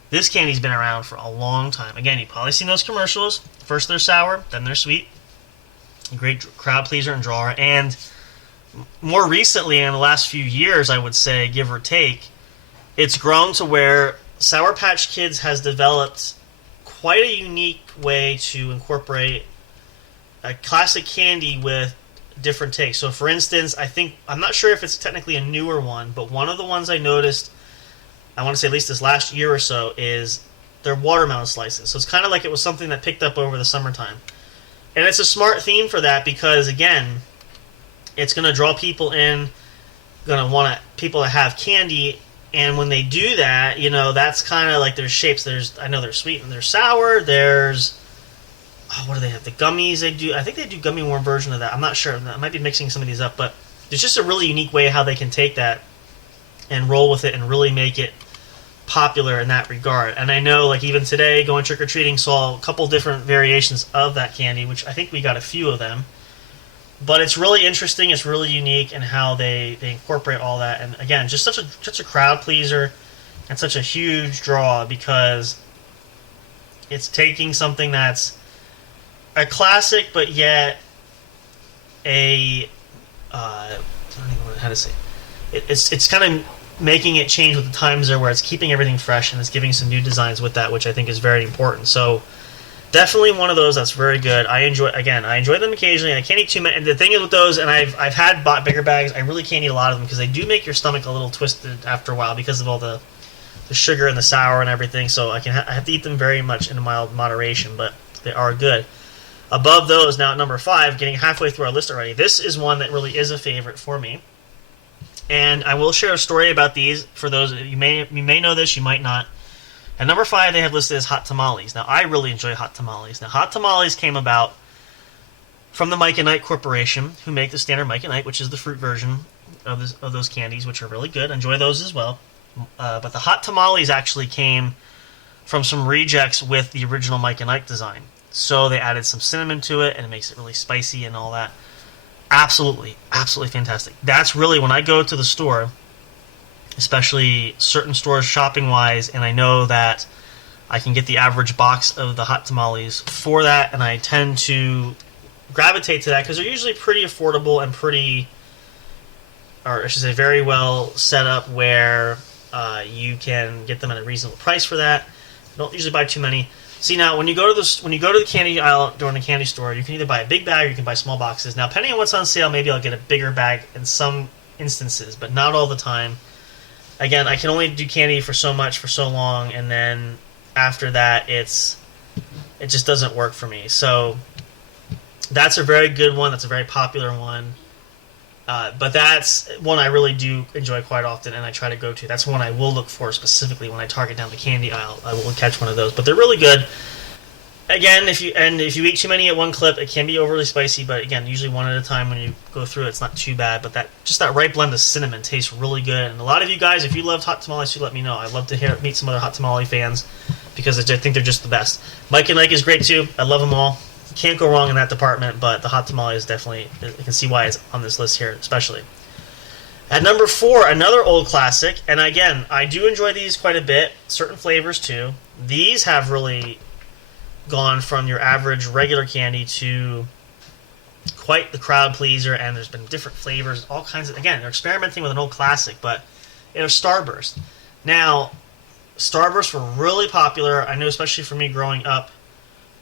this candy's been around for a long time. Again, you've probably seen those commercials. First they're sour, then they're sweet. A great crowd pleaser and drawer. And more recently, in the last few years, I would say, give or take, it's grown to where Sour Patch Kids has developed quite a unique way to incorporate a classic candy with different takes. So for instance, I'm not sure if it's technically a newer one, but one of the ones I noticed, I want to say at least this last year or so, is their watermelon slices. So it's kind of like it was something that picked up over the summertime. And it's a smart theme for that because, again, it's going to draw people in, going to want people to have candy, and when they do that, that's kind of like their shapes. I know they're sweet and they're sour. There's what do they have? The gummies they do. I think they do gummy worm version of that. I'm not sure. I might be mixing some of these up, but it's just a really unique way how they can take that and roll with it and really make it popular in that regard. And I know, like even today, going trick-or-treating, saw a couple different variations of that candy, which I think we got a few of them. But it's really interesting. It's really unique in how they incorporate all that. And again, just such a crowd pleaser and such a huge draw because it's taking something that's a classic, but yet I don't even know how to say it. It's kind of making it change with the times there, where it's keeping everything fresh and it's giving some new designs with that, which I think is very important. So definitely one of those that's very good. I enjoy them occasionally. I can't eat too many. And the thing is with those, and I've bought bigger bags. I really can't eat a lot of them because they do make your stomach a little twisted after a while because of all the the sugar and the sour and everything, so I have to eat them very much in a mild moderation, but they are good. Above those, now at number 5, getting halfway through our list already, this is one that really is a favorite for me. And I will share a story about these for those you may know this, you might not. At number 5, they have listed as hot tamales. Now, I really enjoy hot tamales. Now, hot tamales came about from the Mike and Ike Corporation, who make the standard Mike and Ike, which is the fruit version of those candies, which are really good. Enjoy those as well. But the hot tamales actually came from some rejects with the original Mike and Ike design. So they added some cinnamon to it, and it makes it really spicy and all that. Absolutely, absolutely fantastic. That's really, when I go to the store, especially certain stores shopping-wise, and I know that I can get the average box of the hot tamales for that, and I tend to gravitate to that because they're usually pretty affordable and or I should say very well set up where you can get them at a reasonable price for that. I don't usually buy too many. See, now when you go to the candy aisle during the candy store, you can either buy a big bag or you can buy small boxes. Now, depending on what's on sale, maybe I'll get a bigger bag in some instances, but not all the time. Again, I can only do candy for so much for so long, and then after that, it just doesn't work for me. So that's a very good one. That's a very popular one. But that's one I really do enjoy quite often, and I try to go to. That's one I will look for specifically when I target down the candy aisle. I will catch one of those, but they're really good. Again, if you eat too many at one clip, it can be overly spicy. But again, usually one at a time when you go through it, it's not too bad. But that right blend of cinnamon tastes really good. And a lot of you guys, if you love hot tamales, you let me know. I'd love to meet some other hot tamale fans because I think they're just the best. Mike and Ike is great too. I love them all. Can't go wrong in that department, but the hot tamale is definitely, you can see why it's on this list here, especially. At number 4, another old classic, and again, I do enjoy these quite a bit, certain flavors too. These have really gone from your average regular candy to quite the crowd pleaser, and there's been different flavors, all kinds of, again, they're experimenting with an old classic, but they're Starburst. Now, Starburst were really popular, I know especially for me growing up,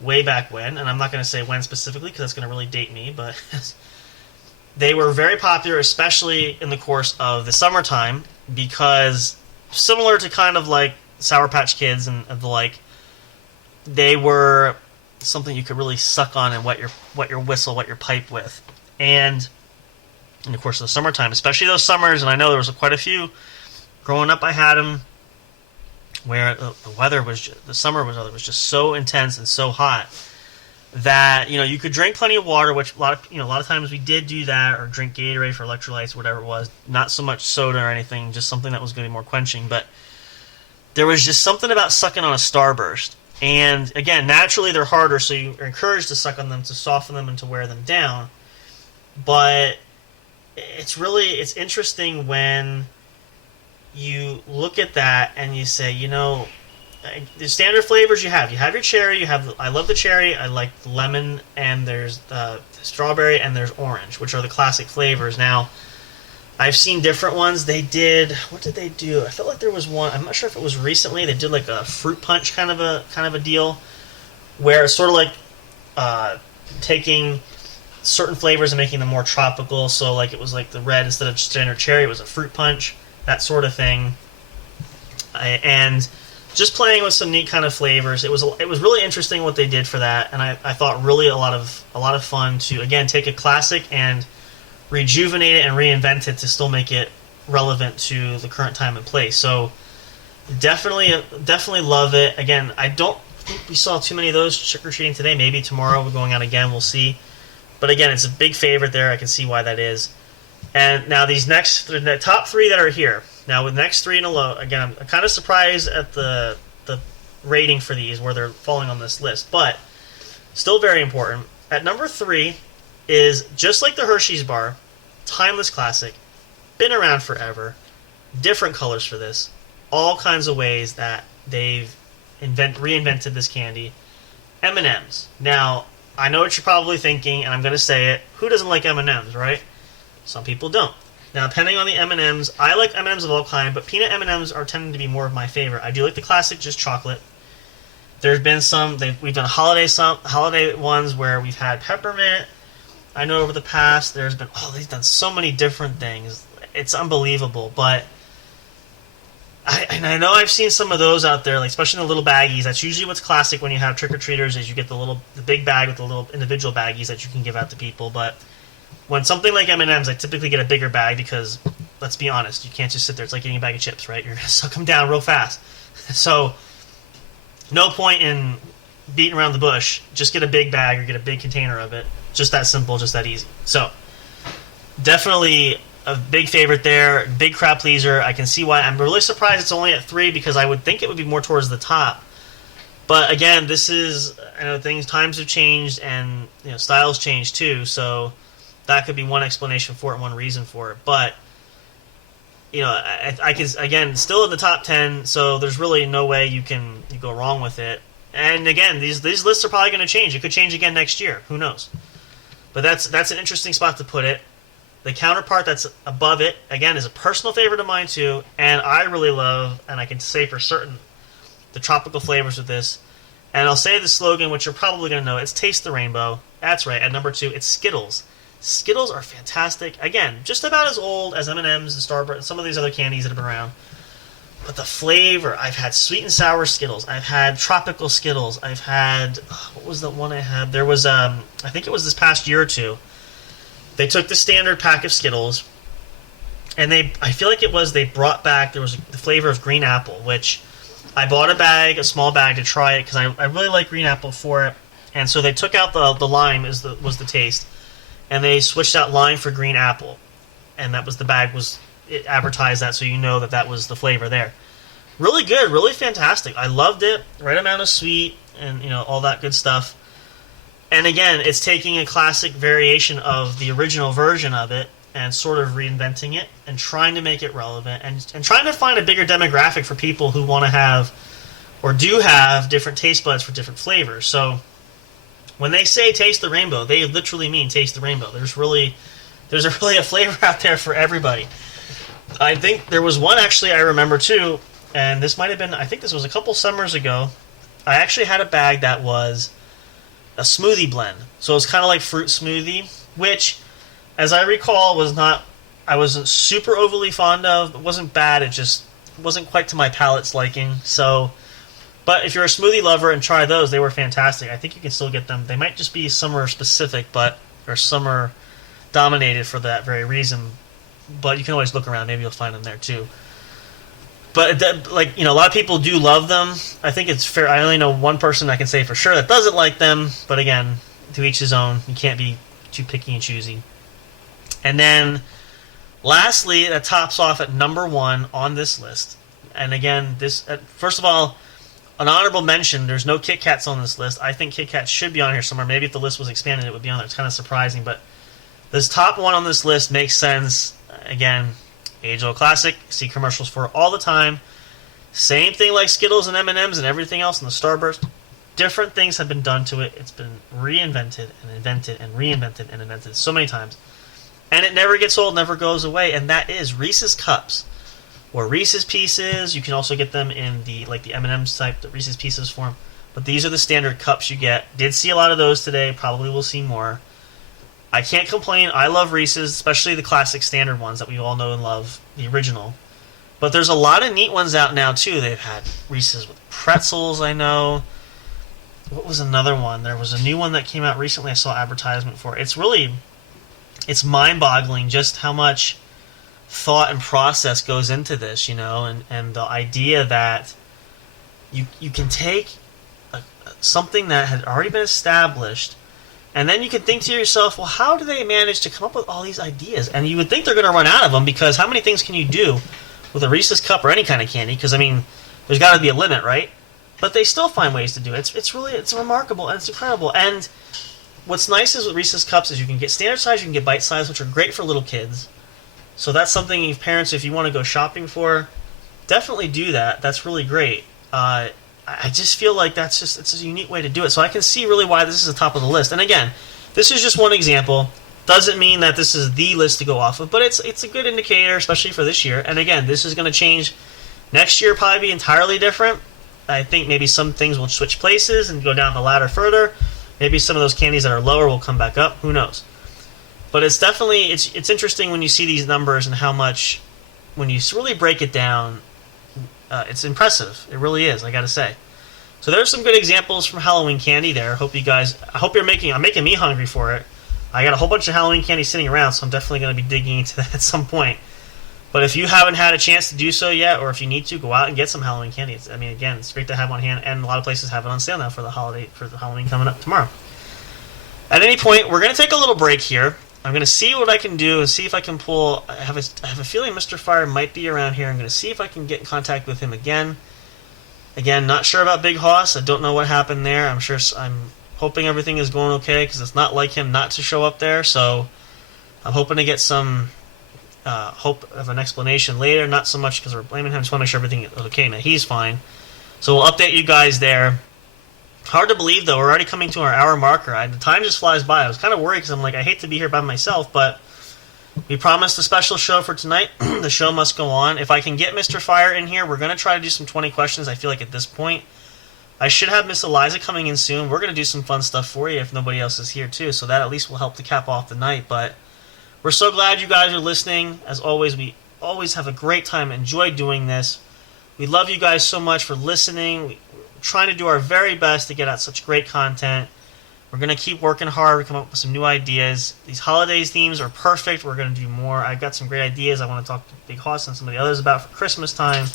way back when, and I'm not going to say when specifically because that's going to really date me, but they were very popular, especially in the course of the summertime, because similar to kind of like Sour Patch Kids and the like, they were something you could really suck on and wet your pipe with. And in the course of the summertime, especially those summers, and I know there was quite a few growing up, I had them where the summer was just so intense and so hot that you could drink plenty of water, which a lot of times we did do that, or drink Gatorade for electrolytes, whatever it was. Not so much soda or anything, just something that was going to be more quenching. But there was just something about sucking on a Starburst, and again, naturally they're harder, so you're encouraged to suck on them to soften them and to wear them down. But it's interesting when you look at that and you say, the standard flavors you have your cherry, I love the cherry, I like the lemon, and there's the strawberry, and there's orange, which are the classic flavors. Now, I've seen different ones. What did they do? I felt like there was one, I'm not sure if it was recently, they did like a fruit punch kind of a deal, where it's sort of like taking certain flavors and making them more tropical, so like it was like the red instead of standard cherry, it was a fruit punch, that sort of thing, and just playing with some neat kind of flavors. It was really interesting what they did for that, and I thought really a lot of fun to again take a classic and rejuvenate it and reinvent it to still make it relevant to the current time and place. So definitely love it. Again, I don't think we saw too many of those trick-or-treating today. Maybe tomorrow we're going out again. We'll see. But again, it's a big favorite there. I can see why that is. And now the top 3 that are here. Now with the next 3 in a row, again, I'm kind of surprised at the rating for these, where they're falling on this list, but still very important. At number 3 is, just like the Hershey's bar, timeless classic, been around forever, different colors for this, all kinds of ways that they've reinvented this candy, M&M's. Now, I know what you're probably thinking, and I'm going to say it, who doesn't like M&M's, right? Some people don't. Now, depending on the M&M's, I like M&M's of all kinds, but peanut M&M's are tending to be more of my favorite. I do like the classic, just chocolate. There's been we've done holiday ones where we've had peppermint. I know over the past there's been, they've done so many different things. It's unbelievable, but I know I've seen some of those out there, like especially in the little baggies. That's usually what's classic when you have trick-or-treaters is you get the big bag with the little individual baggies that you can give out to people. But when something like M&M's, I typically get a bigger bag because, let's be honest, you can't just sit there. It's like eating a bag of chips, right? You're going to suck them down real fast. So no point in beating around the bush. Just get a big bag or get a big container of it. Just that simple, just that easy. So definitely a big favorite there, big crowd pleaser. I can see why. I'm really surprised it's only at 3 because I would think it would be more towards the top. But again, this is, I know times have changed and styles change too, so that could be one explanation for it, one reason for it. But I can, again, still in the top 10, so there's really no way you go wrong with it. And again, these lists are probably going to change. It could change again next year. Who knows? But that's an interesting spot to put it. The counterpart that's above it, again, is a personal favorite of mine too, and I really love, and I can say for certain, the tropical flavors of this. And I'll say the slogan, which you're probably going to know. It's Taste the Rainbow. That's right. At number 2, it's Skittles. Skittles are fantastic. Again, just about as old as M&M's, the Starburst, and some of these other candies that have been around. But the flavor, I've had sweet and sour Skittles. I've had tropical Skittles. I've had, what was the one I had? There was, I think it was this past year or two. They took the standard pack of Skittles, and I feel like they brought back, there was the flavor of green apple, which I bought a small bag to try it, because I really like green apple for it. And so they took out the lime was the taste, and they switched out lime for green apple. And that was the bag, it advertised that, so you know that was the flavor there. Really good, really fantastic. I loved it, right amount of sweet, and all that good stuff. And again, it's taking a classic variation of the original version of it and sort of reinventing it and trying to make it relevant and trying to find a bigger demographic for people who want to have or do have different taste buds for different flavors. So when they say taste the rainbow, they literally mean taste the rainbow. There's really a flavor out there for everybody. I think there was one actually I remember too, and this might have been, I think this was a couple summers ago. I actually had a bag that was a smoothie blend. So it was kind of like fruit smoothie, which, as I recall, I wasn't super overly fond of. It wasn't bad, it just wasn't quite to my palate's liking. So, but if you're a smoothie lover and try those, they were fantastic. I think you can still get them. They might just be summer specific, or summer dominated for that very reason. But you can always look around, maybe you'll find them there too. But a lot of people do love them. I think it's fair. I only know one person I can say for sure that doesn't like them. But again, to each his own. You can't be too picky and choosy. And then, lastly, that tops off at number 1 on this list. And again, first of all, an honorable mention. There's no Kit Kats on this list. I think Kit Kats should be on here somewhere. Maybe if the list was expanded, it would be on there. It's kind of surprising, but this top 1 on this list makes sense. Again, age-old classic. See commercials for it all the time. Same thing like Skittles and M&M's and everything else in the Starburst. Different things have been done to it. It's been reinvented and invented and reinvented and invented so many times. And it never gets old, never goes away. And that is Reese's Cups or Reese's Pieces. You can also get them in the M&M's type, the Reese's Pieces form. But these are the standard cups you get. Did see a lot of those today. Probably will see more. I can't complain. I love Reese's, especially the classic standard ones that we all know and love, the original. But there's a lot of neat ones out now, too. They've had Reese's with pretzels, I know. What was another one? There was a new one that came out recently I saw advertisement for. It's mind-boggling just how much thought and process goes into this, and the idea that you can take something that had already been established. And then you can think to yourself, well, how do they manage to come up with all these ideas? And you would think they're going to run out of them, because how many things can you do with a Reese's Cup or any kind of candy? Because, there's got to be a limit, right? But they still find ways to do it. It's remarkable, and it's incredible. And what's nice is with Reese's Cups is you can get standard size, you can get bite size, which are great for little kids. So that's something, parents, if you want to go shopping for, definitely do that. That's really great. I just feel like it's a unique way to do it. So I can see really why this is the top of the list. And again, this is just one example. Doesn't mean that this is the list to go off of, but it's a good indicator, especially for this year. And again, this is going to change next year, probably be entirely different. I think maybe some things will switch places and go down the ladder further. Maybe some of those candies that are lower will come back up. Who knows? But it's definitely, it's interesting when you see these numbers and how much, when you really break it down, It's impressive. It really is, I gotta say. So there's some good examples from Halloween candy there. I hope you're making me hungry for it. I got a whole bunch of Halloween candy sitting around, so I'm definitely going to be digging into that at some point. But if you haven't had a chance to do so yet, or if you need to, go out and get some Halloween candy. Again, it's great to have on hand, and a lot of places have it on sale now for the Halloween coming up tomorrow. At any point, we're going to take a little break here. I'm going to see what I can do and see if I can pull. I have a feeling Mr. Fire might be around here. I'm going to see if I can get in contact with him again. Again, not sure about Big Hoss. I don't know what happened there. I'm hoping everything is going okay, because it's not like him not to show up there. So I'm hoping to get some hope of an explanation later. Not so much because we're blaming him. Just want to make sure everything is okay and that he's fine. So we'll update you guys there. Hard to believe, though. We're already coming to our hour marker. The time just flies by. I was kind of worried because I'm like, I hate to be here by myself, but we promised a special show for tonight. The show must go on. If I can get Mr. Fire in here, we're going to try to do some 20 questions, I feel like, at this point. I should have Miss Eliza coming in soon. We're going to do some fun stuff for you if nobody else is here, too, so that at least will help to cap off the night. But we're so glad you guys are listening. As always, we always have a great time. Enjoy doing this. We love you guys so much for listening. We're trying to do our very best to get out such great content. We're going to keep working hard. We come up with some new ideas. These holidays themes are perfect. We're going to do more. I've got some great ideas I want to talk to Big Hoss and some of the others about for Christmas time.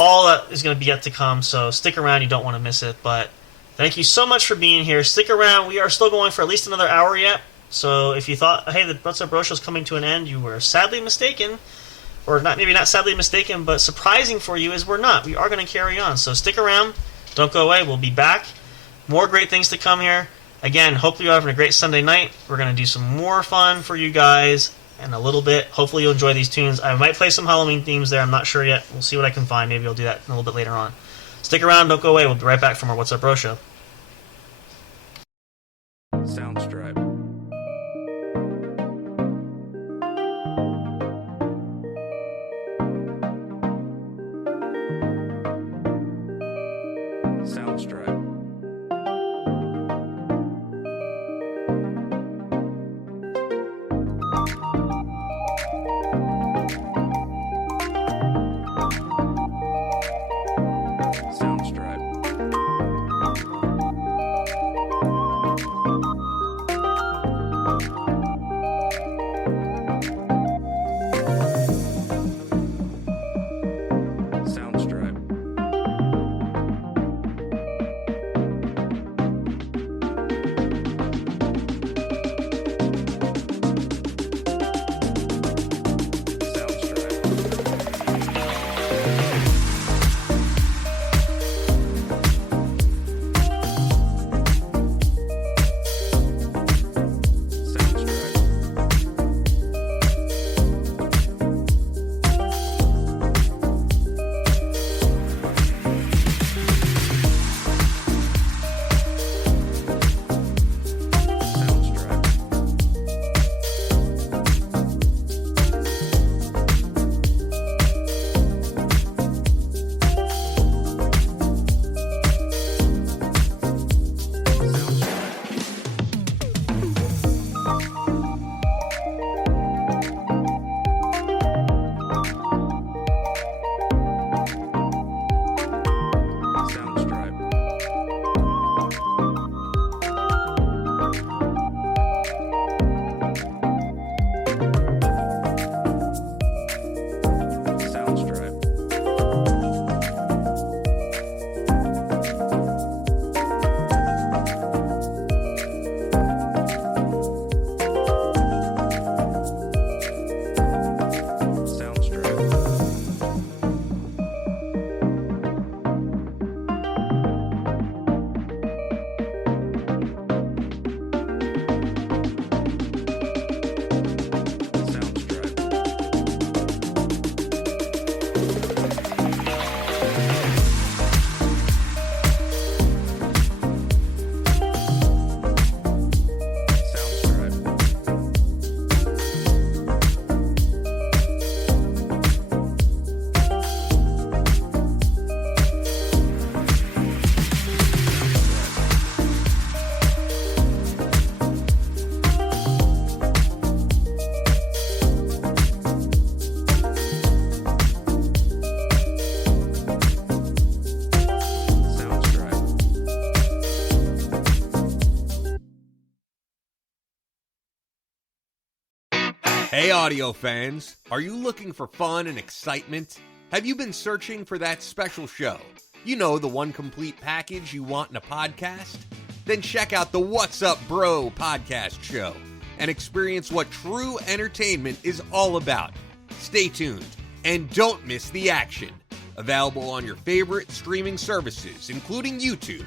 All that is going to be yet to come, so stick around. You don't want to miss it. But thank you so much for being here. Stick around. We are still going for at least another hour yet. So if you thought, hey, the What's Up Bro Show is coming to an end, you were sadly mistaken. Or maybe not sadly mistaken, but surprising for you is we're not. We are going to carry on. So stick around. Don't go away. We'll be back. More great things to come here. Again, hopefully you're having a great Sunday night. We're going to do some more fun for you guys in a little bit. Hopefully you'll enjoy these tunes. I might play some Halloween themes there. I'm not sure yet. We'll see what I can find. Maybe I'll do that a little bit later on. Stick around. Don't go away. We'll be right back from our What's Up Bro Show. Soundstripe. Soundstripe. Soundstripe. Hey, audio fans, are you looking for fun and excitement? Have you been searching for that special show? You know, the one complete package you want in a podcast? Then check out the What's Up Bro podcast show and experience what true entertainment is all about. Stay tuned and don't miss the action. Available on your favorite streaming services, including YouTube.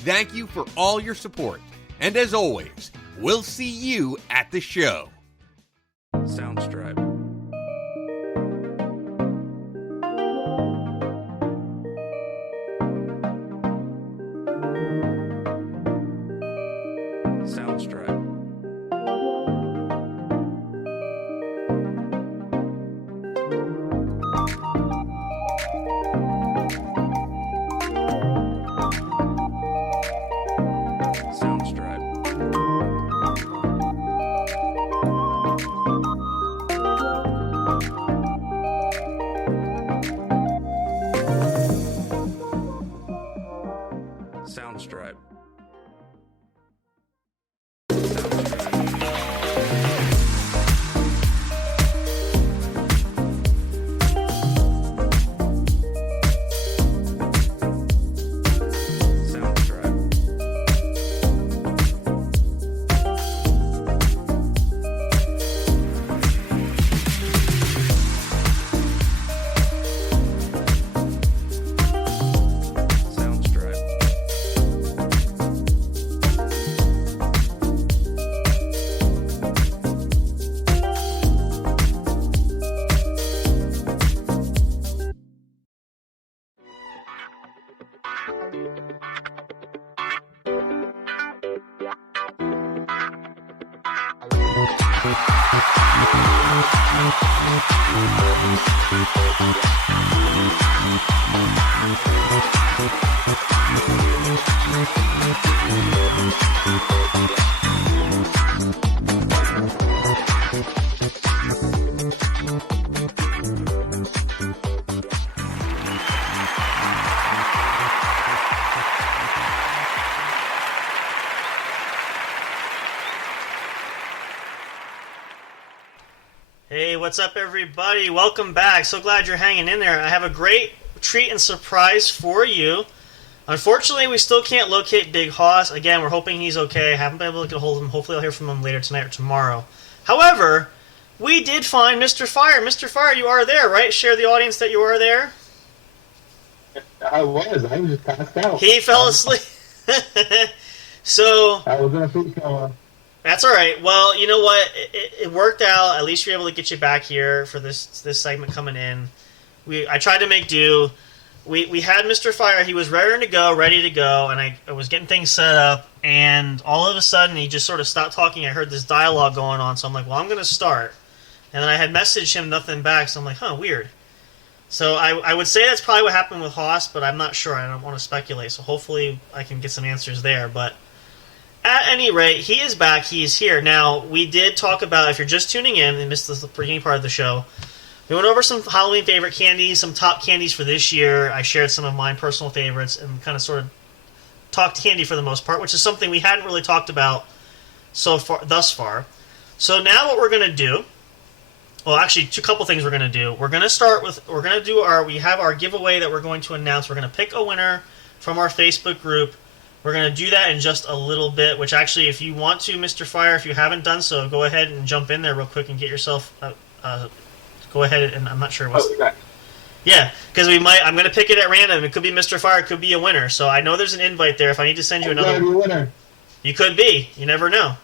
Thank you for all your support. And as always, we'll see you at the show. Soundstripe. Soundstripe. Soundstripe. Hey, what's up, everybody? Welcome back. So glad you're hanging in there. I have a great treat and surprise for you. Unfortunately, we still can't locate Big Hoss. Again, we're hoping he's okay. Haven't been able to get a hold of him. Hopefully, I'll hear from him later tonight or tomorrow. However, we did find Mr. Fire. Mr. Fire, you are there, right? Share the audience that you are there. I was just passed out. He fell asleep. So I was in a food coma. that's all right. Well, you know what? It worked out. At least we were able to get you back here for this segment coming in. I tried to make do. We had Mr. Fire. He was ready to go, and I was getting things set up, and all of a sudden he just sort of stopped talking. I heard this dialogue going on, so I'm like, well, I'm going to start. And then I had messaged him, nothing back, so I'm like, weird. So I would say that's probably what happened with Haas, but I'm not sure. I don't want to speculate, so hopefully I can get some answers there. But at any rate, he is back. He is here. Now, we did talk about, if you're just tuning in and missed the beginning part of the show, we went over some Halloween favorite candies, some top candies for this year. I shared some of my personal favorites and kind of sort of talked candy for the most part, which is something we hadn't really talked about thus far. So now what we're going to do, well, actually, a couple things we're going to do. We're going to start with, we have our giveaway that we're going to announce. We're going to pick a winner from our Facebook group. We're going to do that in just a little bit, which actually, if you want to, Mr. Fire, if you haven't done so, go ahead and jump in there real quick and get yourself, go ahead and, I'm not sure what's... Okay. Yeah, because I'm going to pick it at random. It could be Mr. Fire, it could be a winner. So I know there's an invite there. If I need to send you another... Winner. You could be. You never know.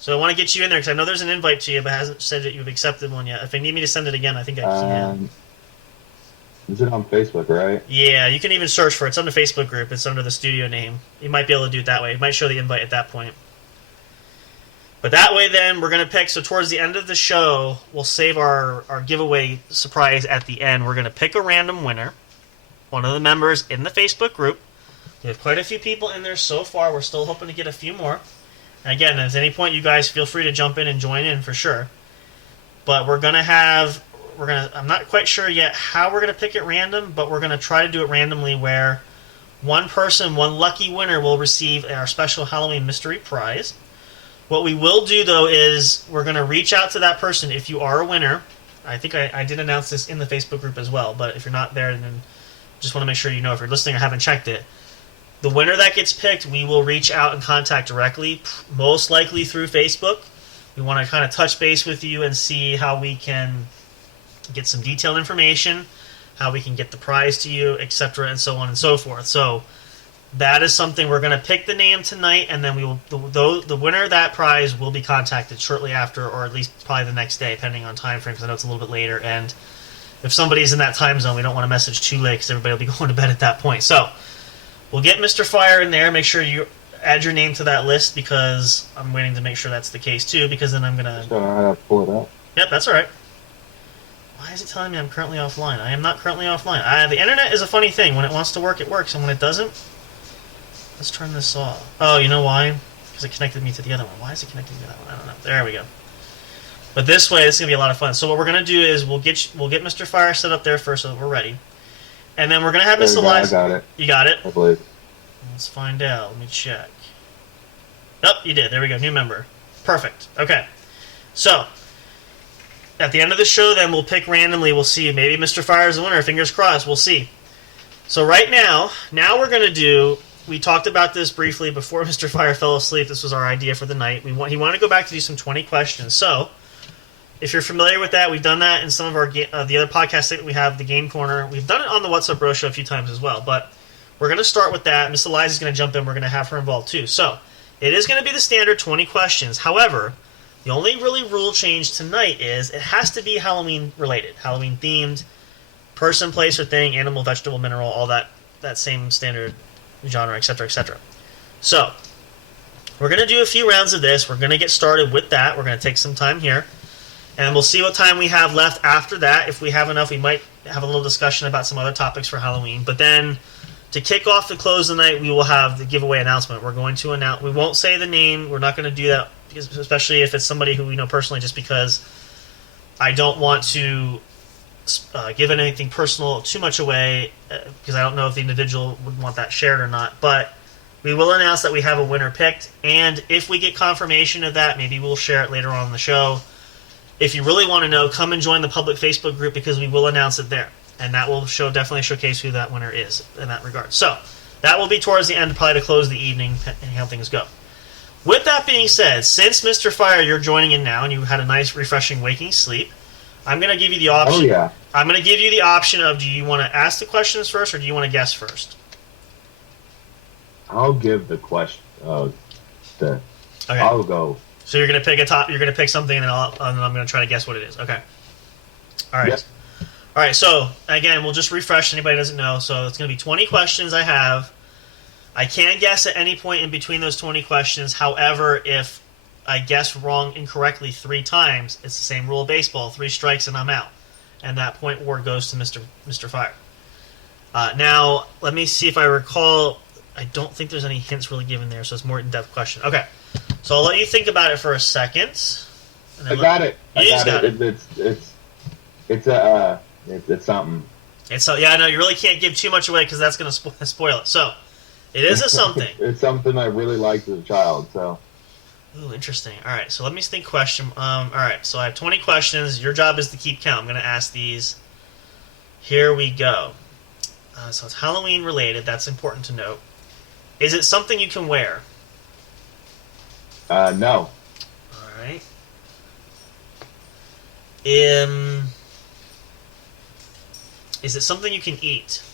So I want to get you in there because I know there's an invite to you, but it hasn't said that you've accepted one yet. If they need me to send it again, I think I can. Is it on Facebook, right? Yeah, you can even search for it. It's on the Facebook group. It's under the studio name. You might be able to do it that way. It might show the invite at that point. But that way, then, we're going to pick... So towards the end of the show, we'll save our giveaway surprise at the end. We're going to pick a random winner, one of the members in the Facebook group. We have quite a few people in there so far. We're still hoping to get a few more. And again, at any point, you guys feel free to jump in and join in for sure. But I'm not quite sure yet how we're going to pick it random, but we're going to try to do it randomly where one lucky winner will receive our special Halloween mystery prize. What we will do, though, is we're going to reach out to that person if you are a winner. I think I did announce this in the Facebook group as well, but if you're not there, then just want to make sure you know if you're listening or haven't checked it. The winner that gets picked, we will reach out and contact directly, most likely through Facebook. We want to kind of touch base with you and see how we can get some detailed information, how we can get the prize to you, etc., and so on and so forth. So that is something we're going to pick the name tonight, and then we will the winner of that prize will be contacted shortly after, or at least probably the next day, depending on time frame, because I know it's a little bit later. And if somebody's in that time zone, we don't want to message too late because everybody will be going to bed at that point. So we'll get Mr. Fire in there. Make sure you add your name to that list, because I'm waiting to make sure that's the case too, because then I'm going to... So I have to pull it up. Yep, that's all right. Why is it telling me I'm currently offline? I am not currently offline. The internet is a funny thing. When it wants to work, it works, and when it doesn't... Let's turn this off. Oh, you know why? Because it connected me to the other one. Why is it connecting me to that one? I don't know. There we go. But this way, this is going to be a lot of fun. So what we're going to do is we'll get Mr. Fire set up there first so that we're ready. And then we're going to have Miss Eliza... I got it. You got it? I believe. Let's find out. Let me check. Oh, you did. There we go. New member. Perfect. Okay. So, at the end of the show, then, we'll pick randomly. We'll see. Maybe Mr. Fire is the winner. Fingers crossed. We'll see. So right now we're going to do... We talked about this briefly before Mr. Fire fell asleep. This was our idea for the night. He wanted to go back to do some 20 questions. So, if you're familiar with that, we've done that in some of our the other podcasts that we have, the Game Corner. We've done it on the What's Up Bro show a few times as well. But we're going to start with that. Miss Eliza's going to jump in. We're going to have her involved too. So, it is going to be the standard 20 questions. However, the only really rule change tonight is it has to be Halloween related, Halloween themed, person, place, or thing, animal, vegetable, mineral, all that same standard genre, etc., etc. So, we're going to do a few rounds of this. We're going to get started with that. We're going to take some time here, and we'll see what time we have left after that. If we have enough, we might have a little discussion about some other topics for Halloween. But then, to kick off the close of the night, we will have the giveaway announcement. We're going to announce... We won't say the name. We're not going to do that, especially if it's somebody who we know personally, just because I don't want to give anything personal too much away, because I don't know if the individual would want that shared or not. But we will announce that we have a winner picked, and if we get confirmation of that, maybe we'll share it later on in the show. If you really want to know, come and join the public Facebook group, because we will announce it there, and that will definitely showcase who that winner is in that regard. So that will be towards the end, probably to close the evening and how things go. With that being said, since Mr. Fire, you're joining in now, and you had a nice, refreshing waking sleep, I'm going to give you the option. Oh, yeah. I'm going to give you the option of, do you want to ask the questions first, or do you want to guess first? I'll give the question. Okay. I'll go. So you're going to pick You're going to pick something, and then I'm going to try to guess what it is. Okay. All right. Yep. All right. So again, we'll just refresh. Anybody who doesn't know. So it's going to be 20 questions. I have. I can guess at any point in between those 20 questions. However, if I guess wrong incorrectly 3 times, it's the same rule of baseball: 3 strikes and I'm out, and that point award goes to Mr. Fire. Now, let me see if I recall. I don't think there's any hints really given there, so it's more in-depth question. Okay, so I'll let you think about it for a second. I got it. You got it. It's something. Yeah, I know you really can't give too much away because that's going to spoil it. So, it is a something. It's something I really liked as a child. So. Ooh, interesting. All right, so let me think question. All right, so I have 20 questions. Your job is to keep count. I'm going to ask these. Here we go. So it's Halloween related. That's important to note. Is it something you can wear? No. All right. Is it something you can eat?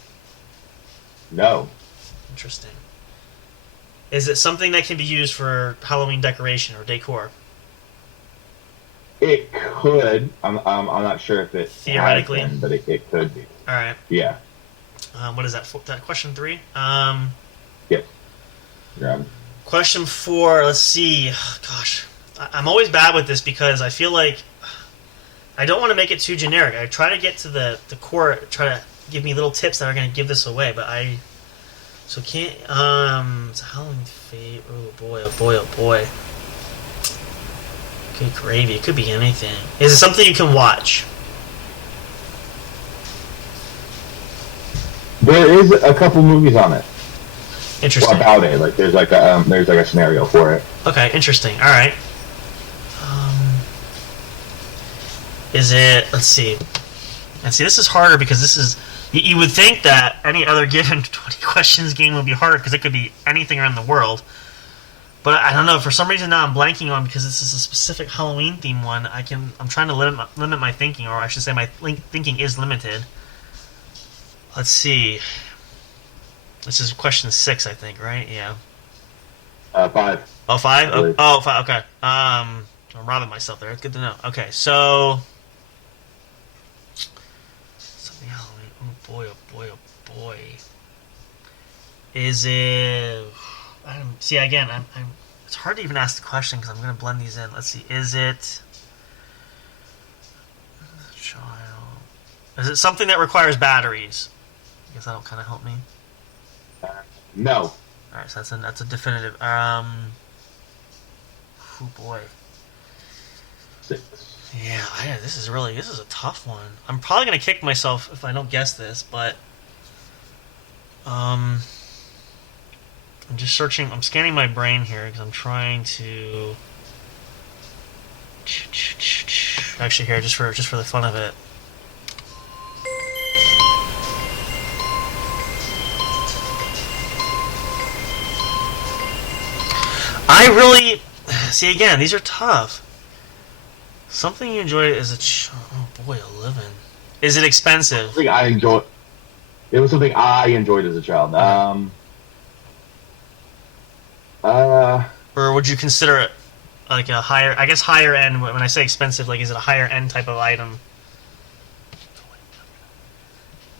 No. Interesting. Is it something that can be used for Halloween decoration or decor? It could. I'm not sure if it theoretically has been, but it could be. All right. Yeah. What is that? That question 3? Yep. Yeah. Question 4. Let's see. Gosh, I'm always bad with this because I feel like I don't want to make it too generic. I try to get to the core. Try to give me little tips that are going to give this away, but I. So can't. It's a Halloween fate. Oh boy! Oh boy! Oh boy! Good gravy. It could be anything. Is it something you can watch? There is a couple movies on it. Interesting. About it, like there's like a scenario for it. Okay, interesting. All right. Is it? Let's see. And see, this is harder because this is. You would think that any other given 20 questions game would be harder because it could be anything around the world. But I don't know. For some reason now I'm blanking on because this is a specific Halloween theme one. I'm trying to limit my thinking, or I should say my thinking is limited. Let's see. This is question 6, I think, right? Yeah. 5. Oh, 5? Oh, 5. Okay. I'm robbing myself there. It's good to know. Okay, so something Halloween. Oh boy! Oh boy! Oh boy! Is it? See, again, I'm. It's hard to even ask the question because I'm going to blend these in. Let's see. Is it? Child. Is it something that requires batteries? I guess that'll kind of help me. No. All right, so that's a definitive. Oh boy. 6. Yeah, this is a tough one. I'm probably gonna kick myself if I don't guess this, but I'm just searching. I'm scanning my brain here because I'm trying to. Actually, here just for the fun of it. I really see again. These are tough. Something you enjoyed as a oh boy, 11. Is it expensive? Something I enjoyed. It was something I enjoyed as a child. Or would you consider it like a higher? I guess higher end. When I say expensive, like is it a higher end type of item?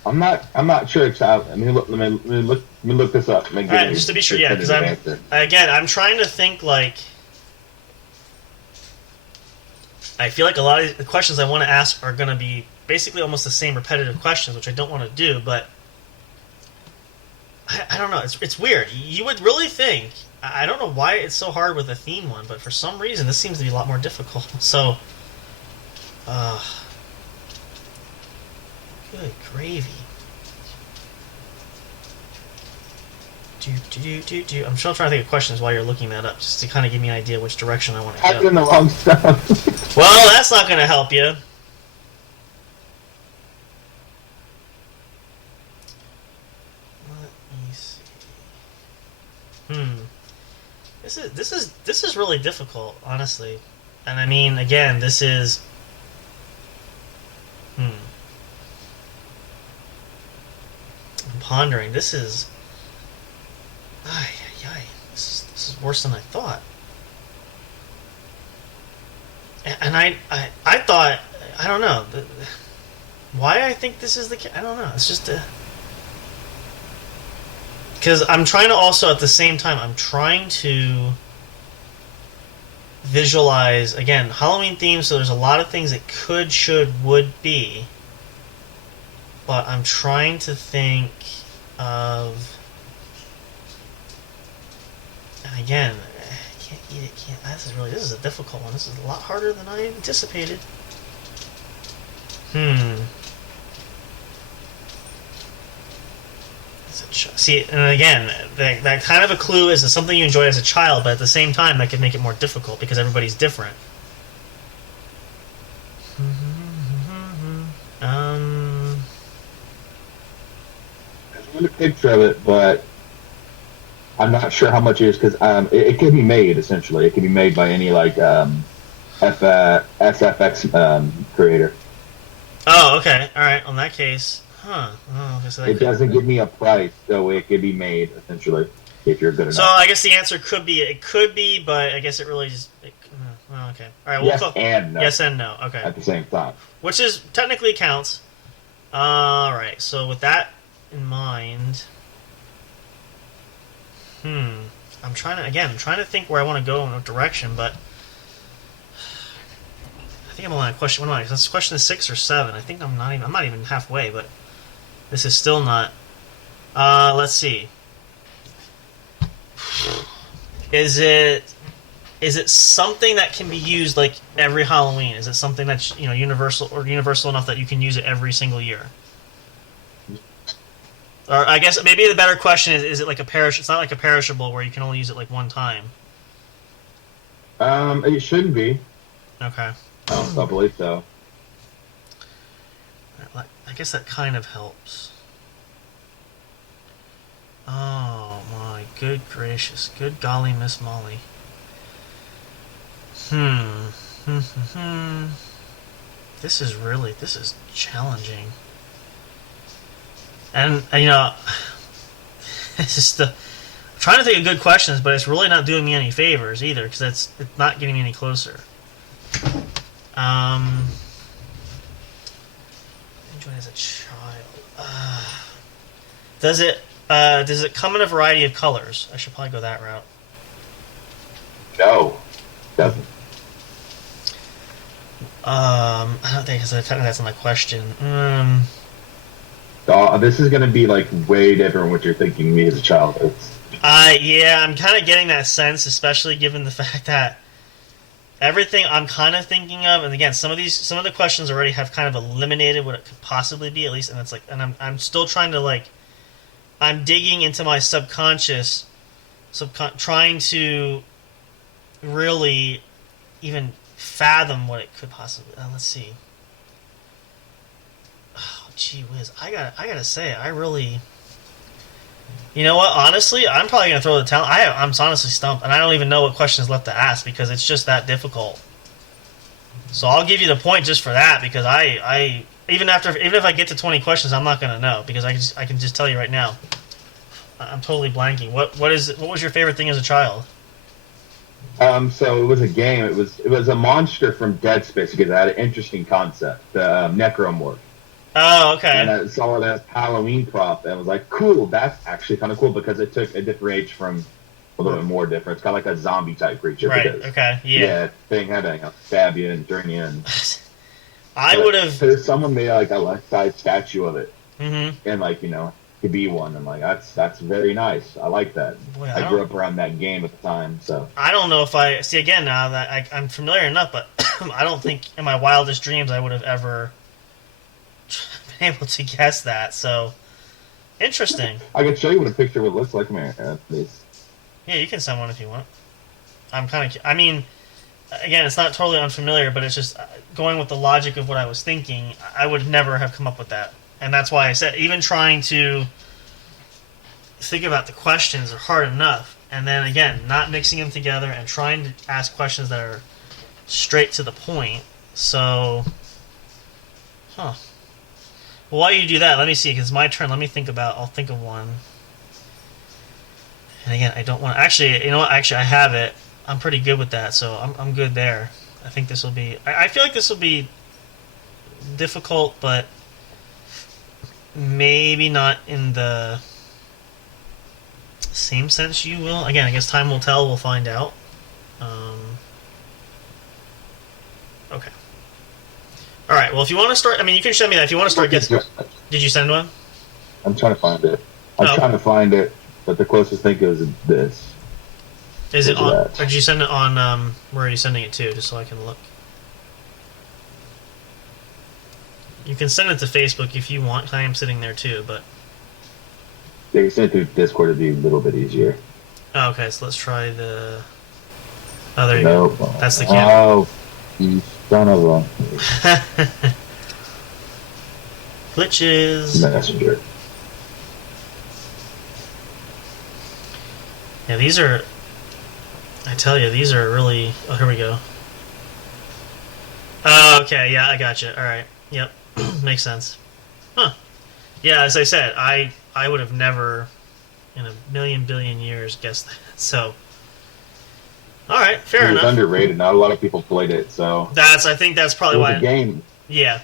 I'm not sure. Let me look this up. All right, just to be sure, yeah, because I'm trying to think like. I feel like a lot of the questions I want to ask are going to be basically almost the same repetitive questions, which I don't want to do, but I don't know. It's weird. You would really think. I don't know why it's so hard with a theme one, but for some reason this seems to be a lot more difficult. So, good gravy. I'm still trying to think of questions while you're looking that up, just to kind of give me an idea which direction I want to go. Typing in the wrong stuff. Well, that's not going to help you. Let me see. This is really difficult, honestly. And I mean, again, this is. I'm pondering. This is. This is worse than I thought. And I thought, I don't know why I think this is the case. I don't know. It's just because I'm trying to also at the same time I'm trying to visualize again Halloween theme. So there's a lot of things it could, should, would be, but I'm trying to think of. And again, can't eat it. This is a difficult one. This is a lot harder than I anticipated. See, and again, that kind of a clue is something you enjoy as a child, but at the same time, that could make it more difficult because everybody's different. I want a picture of it, but I'm not sure how much it is because it can be made essentially. It can be made by any like SFX creator. Oh, okay, all right. In that case, Oh, so it doesn't give me a price, so it could be made essentially if you're good enough. So I guess the answer could be it could be, but I guess it really just. Well, okay, all right. Yes and no. Yes and no. Okay. At the same time, which is technically counts. All right. So with that in mind. I'm trying to think where I want to go in what direction, but I think I'm on question. What am I? That's question 6 or 7. I think I'm not even halfway, but this is still not. Let's see. Is it something that can be used like every Halloween? Is it something that's universal enough that you can use it every single year? Or I guess maybe the better question is it like a perish? It's not like a perishable where you can only use it like one time. It shouldn't be. Okay. I believe so. I guess that kind of helps. Oh my good gracious. Good golly, Miss Molly. This is challenging. And, it's just I'm trying to think of good questions, but it's really not doing me any favors either, because it's not getting me any closer. Enjoyed as a child. Does it come in a variety of colors? I should probably go that route. No, doesn't. I don't think technically that's not my question. This is going to be like way different what you're thinking of me as a child. Yeah, I'm kind of getting that sense, especially given the fact that everything I'm kind of thinking of, and again, some of the questions already have kind of eliminated what it could possibly be, at least, and it's like, and I'm still trying to I'm digging into my subconscious, trying to really even fathom what it could possibly. Let's see. Oh, gee whiz! I gotta say, I really. You know what? Honestly, I'm probably gonna throw the towel. I'm honestly stumped, and I don't even know what questions left to ask because it's just that difficult. So I'll give you the point just for that, because I even if I get to 20 questions, I'm not gonna know, because I can just tell you right now. I'm totally blanking. What was your favorite thing as a child? So it was a game. It was a monster from Dead Space because it had an interesting concept. The Necromorph. Oh, okay. And I saw it as Halloween prop, and I was like, cool, that's actually kind of cool, because it took a different age from a little bit more different. It's kind of like a zombie type creature. Right, because, okay, yeah. Thing had to stab you and turn you in. I would have... There's someone made like a life-size statue of it, Mm-hmm. and to be one. I'm like, that's very nice. I like that. Boy, I grew up around that game at the time, so. I don't know if I... See, again, now that I'm familiar enough, but I don't think in my wildest dreams I would have ever been able to guess that, so... Interesting. I can show you what a picture would look like, man. Please. Yeah, you can send one if you want. I'm kind of... I mean, again, it's not totally unfamiliar, but it's just going with the logic of what I was thinking, I would never have come up with that. And that's why I said, even trying to think about the questions are hard enough. And then, again, not mixing them together and trying to ask questions that are straight to the point. So, Well, while you do that, let me see, because it's my turn. I'll think of one. And again, I don't want... Actually, you know what? Actually, I have it. I'm pretty good with that, so I'm good there. I think this will be... I feel like this will be difficult, but maybe not in the same sense you will. Again, I guess time will tell. We'll find out. Okay. All right. Well, if you want to start... I mean, you can send me that. If you want to start guessing... Did you send one? I'm trying to find it. Trying to find it, but the closest thing is this. Is it on... Or did you send it on... where are you sending it to, just so I can look? You can send it to Facebook if you want. I am sitting there too, but... Yeah, you send it through Discord, it'd be a little bit easier. Oh, okay, so let's try the... Oh, there you go. That's the camera. Oh, you son of a... Glitches. Messenger. Yeah, these are... I tell you, these are really... Oh, here we go. Oh, okay, yeah, I gotcha. Alright, yep. Makes sense. Huh. Yeah, as I said, I would have never, in a million billion years, guessed that. So, alright, fair enough. It was underrated. Not a lot of people played it, so... I think that's probably why... It was a game. Yeah.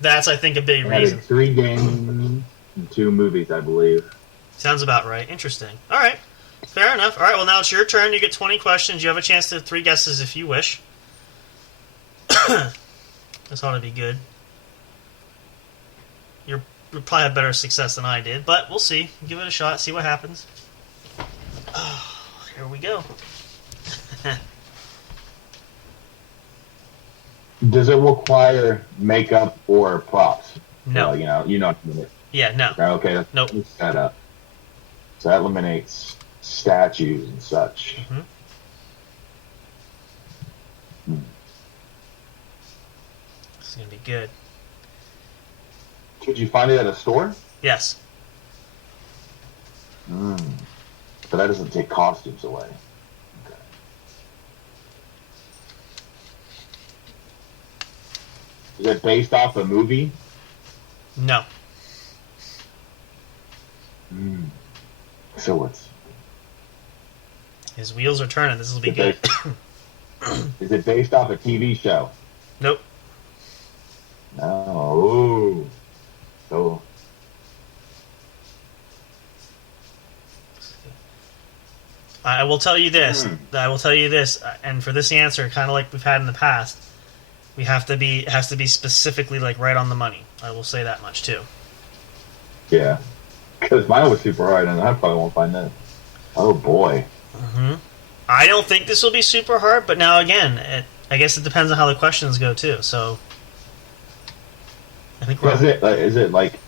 That's, I think, a big reason. 3 games and 2 movies, I believe. Sounds about right. Interesting. Alright. Fair enough. Alright, well, now it's your turn. You get 20 questions. You have a chance to 3 guesses if you wish. This ought to be good. You'll probably have better success than I did, but we'll see. Give it a shot, see what happens. Oh, here we go. Does it require makeup or props? No. You know. Yeah, no. Okay, nope. Set up. So that eliminates statues and such. Mm-hmm. This is gonna be good. Could you find it at a store? Yes. But that doesn't take costumes away. Okay. Is it based off a movie? No. So what's... His wheels are turning. This will be good. Is it based off a TV show? Nope. No. Ooh. So... I will tell you this. And for this answer, kind of like we've had in the past, it has to be specifically like right on the money. I will say that much too. Yeah. Because mine was super hard, and I probably won't find that. Oh, boy. I don't think this will be super hard, but now again, I guess it depends on how the questions go too. So, I think we're... Is it like...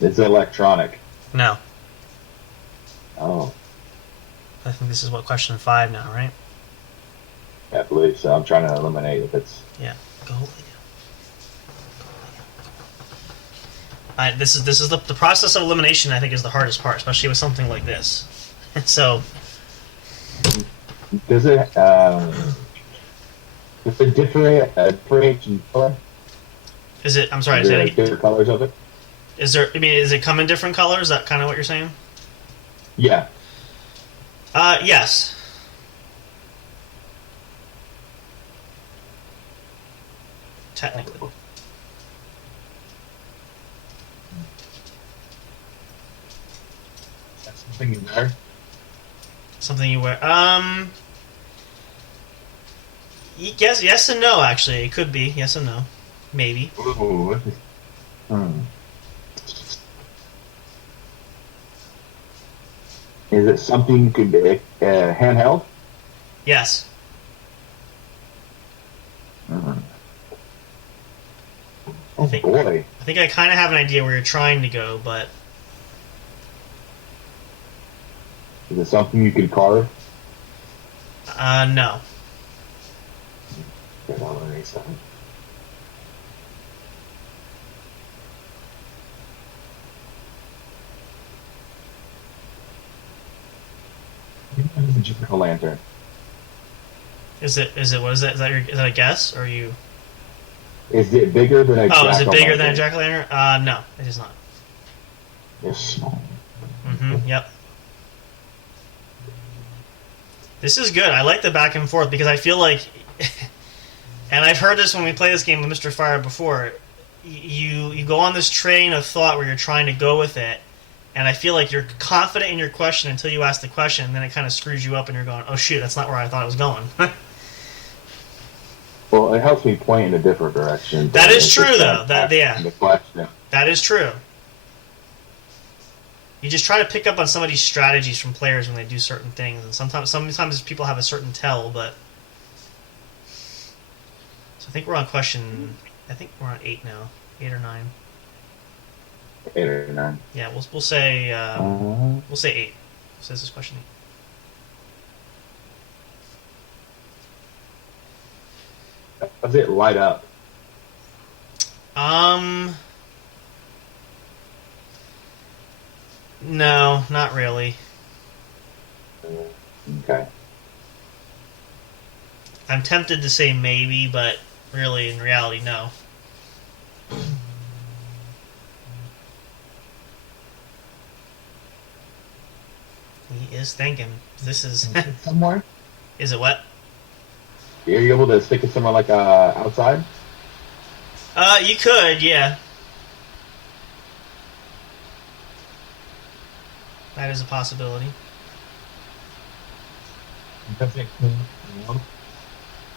It's electronic. No. Oh. I think this is what, question 5 now, right? I believe so. I'm trying to eliminate if it's... Yeah. Go lay down. This is the process of elimination. I think is the hardest part, especially with something like this. So, does it differentiate in color? is it? I'm sorry. Is there different colors of it? Is there? I mean, is it come in different colors? Is that kind of what you're saying? Yeah. Yes. Technically. That's something you wear? Something you wear. Yes and no, actually. It could be. Yes and no. Maybe. Ooh. Is it something you could be handheld? Yes. Oh, boy. I think I kind of have an idea where you're trying to go, but... Is it something you could carve? No. Get on the right side. It's a jack-o'-lantern. Is it, what is that? Is that a guess, or are you... Is it bigger than a jack-o'-lantern? Oh, is it bigger than a jack-o'-lantern? No, it is not. It's small. Yep. This is good. I like the back and forth because I feel like, and I've heard this when we play this game with Mr. Fire before, you go on this train of thought where you're trying to go with it, and I feel like you're confident in your question until you ask the question, and then it kind of screws you up and you're going, oh shoot, that's not where I thought it was going. Well, it helps me point in a different direction. That is true, though. The question. That is true. You just try to pick up on somebody's strategies from players when they do certain things, and sometimes people have a certain tell, but... So I think we're on question... I think we're on 8 now. 8 or 9. 8 or 9. Yeah, we'll say... we'll say 8. So this is question 8. Does it light up? No, not really. Okay. I'm tempted to say maybe, but really, in reality, no. He is thinking. This is... Somewhere? Is it what? Are you able to stick it somewhere like outside? You could, yeah. That is a possibility.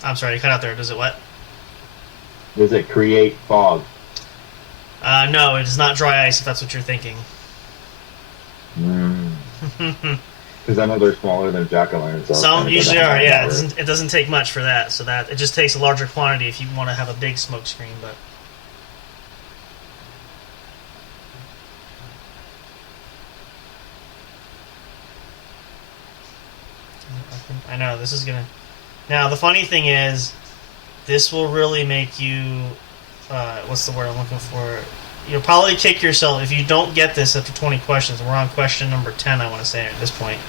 I'm sorry, you cut out there. Does it what? Does it create fog? No, it is not dry ice, if that's what you're thinking. Because I know they're smaller than jack-o'-lanterns. So some usually are, yeah. It doesn't take much for that. So that it just takes a larger quantity if you want to have a big smoke screen. But I know this is gonna. Now the funny thing is, this will really make you what's the word I'm looking for? You'll probably kick yourself if you don't get this after 20 questions. We're on question number 10, I want to say, at this point.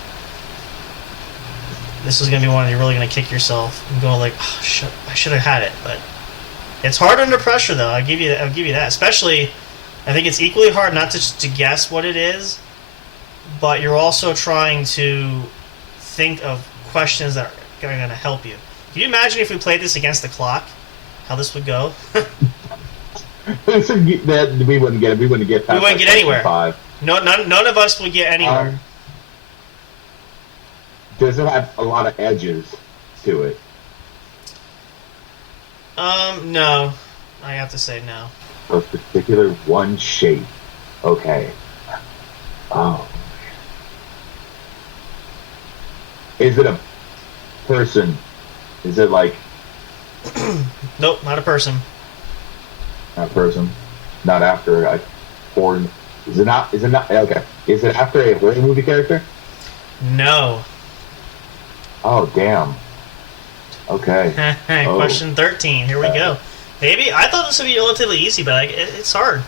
This is going to be one you're really going to kick yourself and go like, oh, shit, I should have had it. But it's hard under pressure, though. I'll give you that. Especially, I think it's equally hard not just to guess what it is, but you're also trying to think of questions that are going to help you. Can you imagine if we played this against the clock? How this would go? We wouldn't get. We wouldn't get. We wouldn't get anywhere. 5. No, none of us would get anywhere. Does it have a lot of edges to it? No. I have to say no. A particular one shape. Okay. Oh. Is it a person? Is it like... Nope, not a person. Not a person. Not after a porn. Is it not? Okay. Is it after a horror movie character? No. Oh, damn. Okay. Question 13. Here we go. Maybe I thought this would be relatively easy, but it's hard.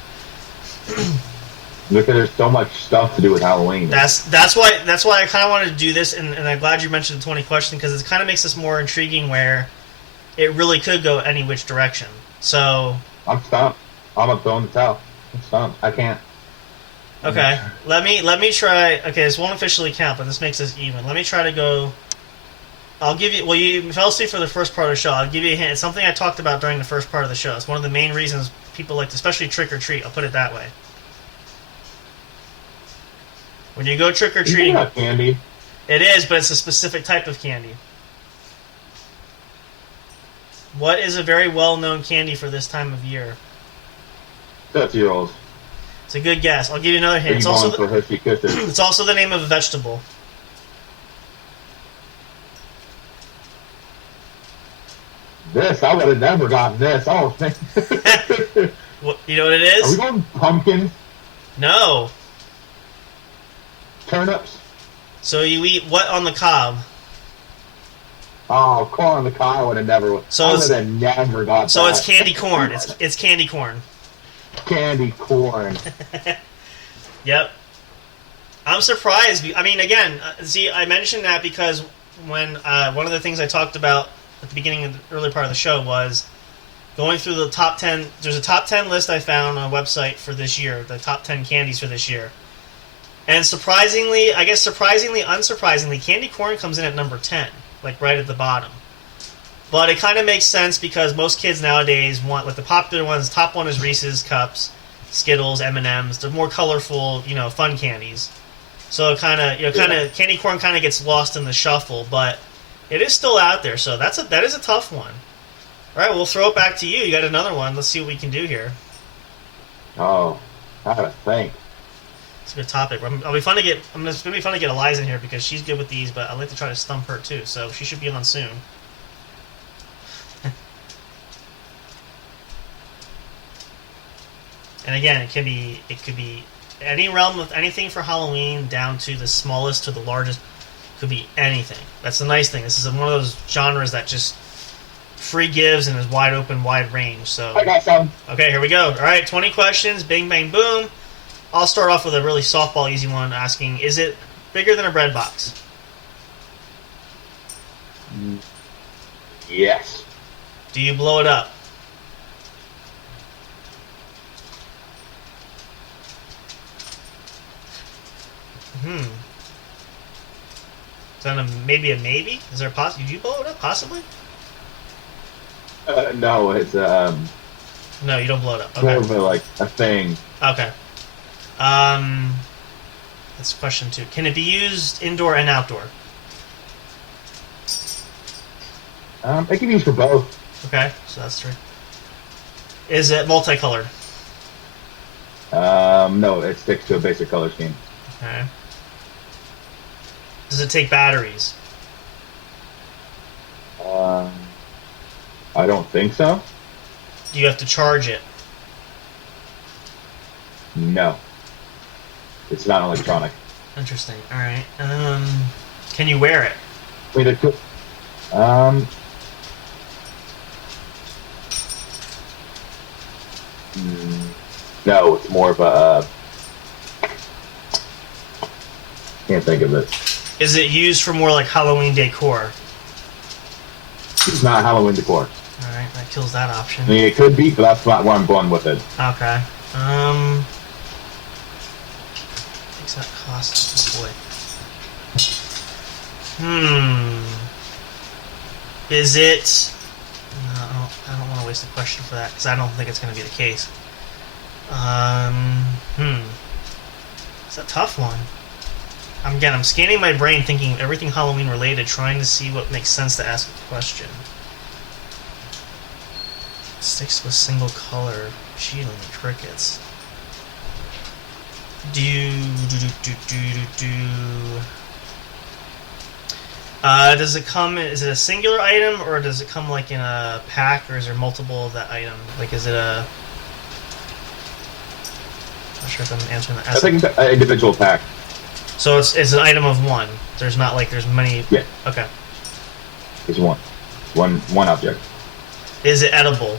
Look, there's so much stuff to do with Halloween. That's why I kind of wanted to do this, and I'm glad you mentioned the 20 question because it kind of makes this more intriguing, where it really could go any which direction. So I'm stumped. I'm throwing the towel. I'm stumped. I can't. Okay, let me try. Okay, this won't officially count, but this makes us even. Let me try to go. I'll give you. Well, you fell asleep for the first part of the show. I'll give you a hint. It's something I talked about during the first part of the show. It's one of the main reasons people like, especially trick or treat. I'll put it that way. When you go trick or treating, not candy. It is, but it's a specific type of candy. What is a very well-known candy for this time of year? Tootsie Rolls. It's a good guess. I'll give you another hint. It's also the name of a vegetable. This, I would have never gotten this. Oh, What, you know what it is? Are we going pumpkin? No. Turnips? So you eat what on the cob? Oh, corn on the cob, I would have never. So I would have never got so that. it's candy corn. It's candy corn. Candy corn. Yep. I'm surprised. I mean, again, see, I mentioned that because when one of the things I talked about at the beginning of the early part of the show was going through the top 10. There's a top 10 list I found on a website for this year, the top 10 candies for this year. And surprisingly, unsurprisingly, candy corn comes in at number 10, like right at the bottom. But it kind of makes sense because most kids nowadays want, like the popular ones, top one is Reese's Cups, Skittles, M&Ms. They're more colorful, fun candies. So it candy corn kind of gets lost in the shuffle, but it is still out there. So that is a tough one. All right, we'll throw it back to you. You got another one. Let's see what we can do here. Oh, I gotta think. It's a good topic. It's gonna be fun to get Eliza in here because she's good with these, but I'd like to try to stump her too. So she should be on soon. And again, it could be any realm of anything for Halloween, down to the smallest to the largest. Could be anything. That's the nice thing. This is one of those genres that just free gives and is wide open, wide range. So I got some. Okay, here we go. All right, 20 questions. Bing, bang, boom. I'll start off with a really softball, easy one, asking: is it bigger than a bread box? Yes. Do you blow it up? Is that maybe a maybe? Is there a possibility? Did you blow it up? Possibly? No, it's No, you don't blow it up. Okay. more of like a thing. Okay. That's question 2. Can it be used indoor and outdoor? It can be used for both. Okay, so that's 3. Is it multicolored? No, it sticks to a basic color scheme. Okay. Does it take batteries? I don't think so. Do you have to charge it? No. It's not electronic. Interesting. All right. Can you wear it? Wait, it could. No, it's more of a. Can't think of it. Is it used for more like Halloween decor? It's not Halloween decor. Alright, that kills that option. I mean, it could be, but that's not where I'm going with it. Okay. What's that cost? Oh boy. Is it... No, I don't want to waste a question for that, because I don't think it's going to be the case. It's a tough one. I'm scanning my brain, thinking of everything Halloween related, trying to see what makes sense to ask a question. Sticks with single color. Shielding the crickets. Does it come? Is it a singular item, or does it come like in a pack, or is there multiple of that item? Like, is it a? Not sure if I'm answering that. I think it's an individual pack. So it's an item of one. There's not like there's many. Yeah. Okay. It's one object. Is it edible?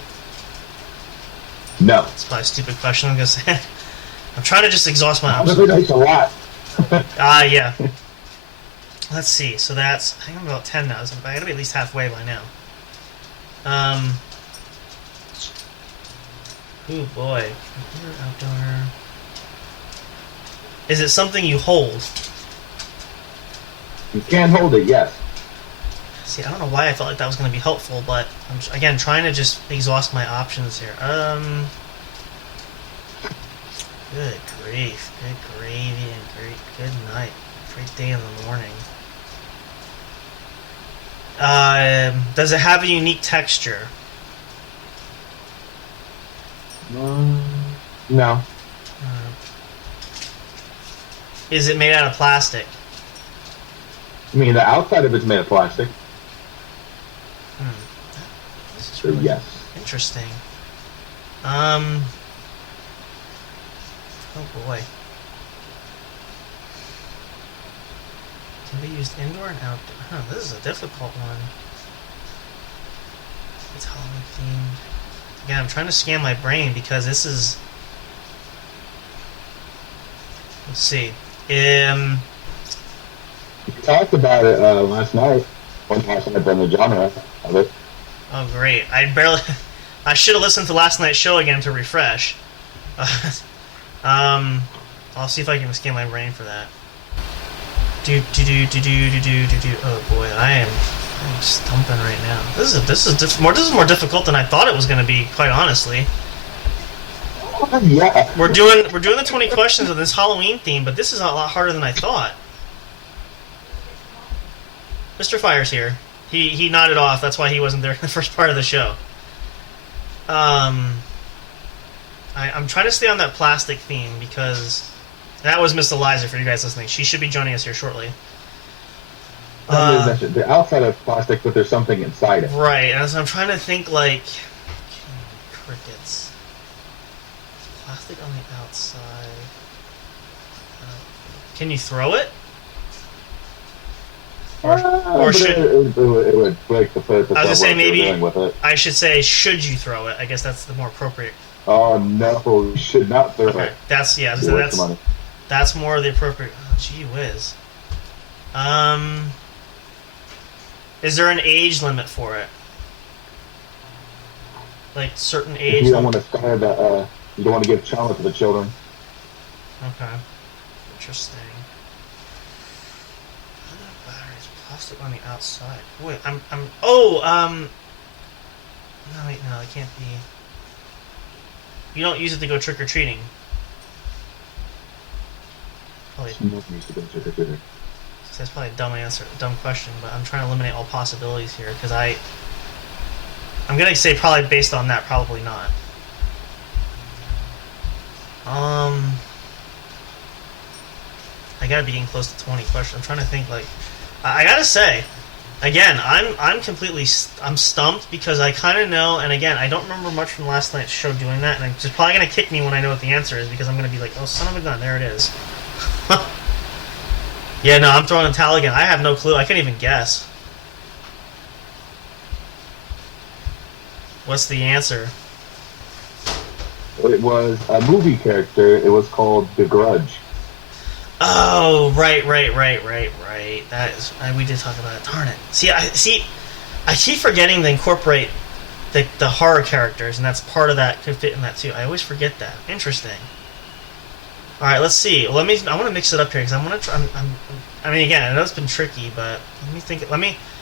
No. It's probably a stupid question. I'm gonna say. I'm trying to just exhaust my That's options. a lot. Yeah. Let's see. So that's, I think I'm about 10 now. So I gotta be at least halfway by now. Ooh boy. Computer, outdoor. Is it something you hold? You can hold it, yes. See, I don't know why I felt like that was going to be helpful, but I'm, again, trying to just exhaust my options here. Good grief. Good gravy and good night. Great day in the morning. Does it have a unique texture? No. Is it made out of plastic? I mean, the outside of it's made of plastic. This is So really yes. interesting. Oh boy. Can be used indoor and outdoor. Huh, this is a difficult one. It's Halloween themed. Again, I'm trying to scan my brain because this is... Let's see. We talked about it last night. One last night on the genre of it. Oh, great. I should have listened to last night's show again to refresh. I'll see if I can scan my brain for that. Oh boy, I'm stumping right now. This is more difficult than I thought it was going to be, quite honestly. Yeah. We're doing the 20 questions of this Halloween theme, but this is a lot harder than I thought. Mr. Fire's here. He nodded off. That's why he wasn't there in the first part of the show. I'm trying to stay on that plastic theme because that was Miss Eliza for you guys listening. She should be joining us here shortly. The outside of plastic, but there's something inside it. Right, and so I'm trying to think like crickets. Plastic on the outside. Can you throw it? Or should it would break the purpose. I was gonna say maybe with it. I should say should you throw it? I guess that's the more appropriate. Oh no, you should not throw it. That's that's more the appropriate. Oh, gee whiz. Is there an age limit for it? Like certain age? You don't want to start the. You don't want to give trauma to the children. Okay. Interesting. Batteries, plastic on the outside. Wait, no, wait, no, it can't be. You don't use it to go trick or treating. Probably. That's probably a dumb question, but I'm trying to eliminate all possibilities here because I'm gonna say probably based on that, probably not. I gotta be getting close to 20 questions. I'm trying to think like, I gotta say, again, I'm completely I'm stumped because I kind of know, and again, I don't remember much from last night's show doing that, and it's probably gonna kick me when I know what the answer is because I'm gonna be like, oh son of a gun, there it is. Yeah, no, I'm throwing a towel again. I have no clue. I can't even guess. What's the answer? It was a movie character. It was called The Grudge. Oh, right. That is, we did talk about it. Darn it. I keep forgetting to incorporate the horror characters, and that's part of that could fit in that too. I always forget that. Interesting. All right, let's see. I want to mix it up here because I want to try. I mean, again, I know it's been tricky, but let me think.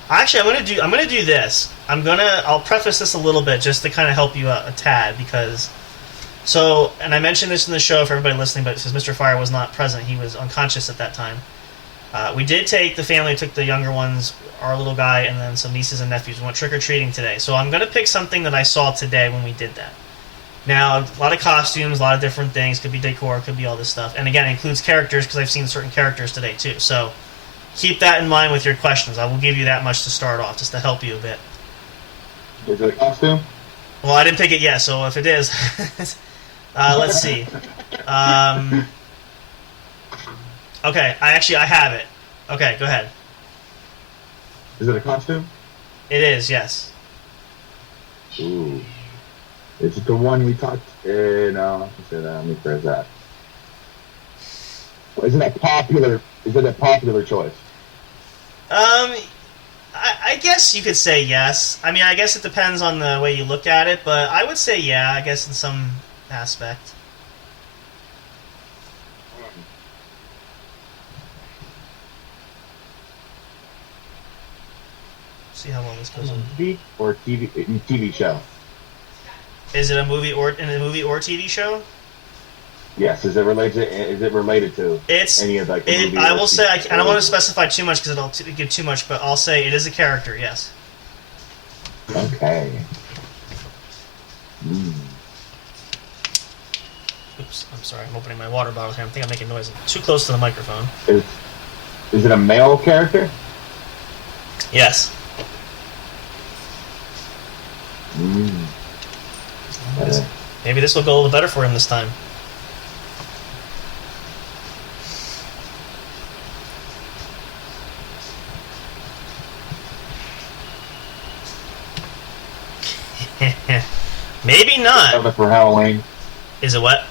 Actually, I'm gonna do this. I'll preface this a little bit just to kind of help you out a tad because. So, and I mentioned this in the show for everybody listening, but since Mr. Fire was not present, he was unconscious at that time. We did take the family, took the younger ones, our little guy, and then some nieces and nephews. We went trick-or-treating today. So I'm going to pick something that I saw today when we did that. Now, a lot of costumes, a lot of different things. Could be decor, could be all this stuff. And again, it includes characters, because I've seen certain characters today, too. So keep that in mind with your questions. I will give you that much to start off, just to help you a bit. Is it a costume? Well, I didn't pick it yet, so if it is... let's see. Okay, I have it. Okay, go ahead. Is it a costume? It is, yes. Ooh. Is it the one we talked... no, let me phrase that. Is it a popular choice? I guess you could say yes. I mean, I guess it depends on the way you look at it, but I would say yeah, I guess in some aspect. See how well this goes. Movie or TV show? Is it a movie or TV show? Yes. Is it related to any of like? The movie I will say I don't want to specify too much because it'll give too much, but I'll say it is a character. Yes. Okay. Oops, I'm sorry. I'm opening my water bottle here. I think I'm making noise. I'm too close to the microphone. Is it a male character? Yes. Maybe this will go a little better for him this time. Maybe not. Something for Halloween. Is it what?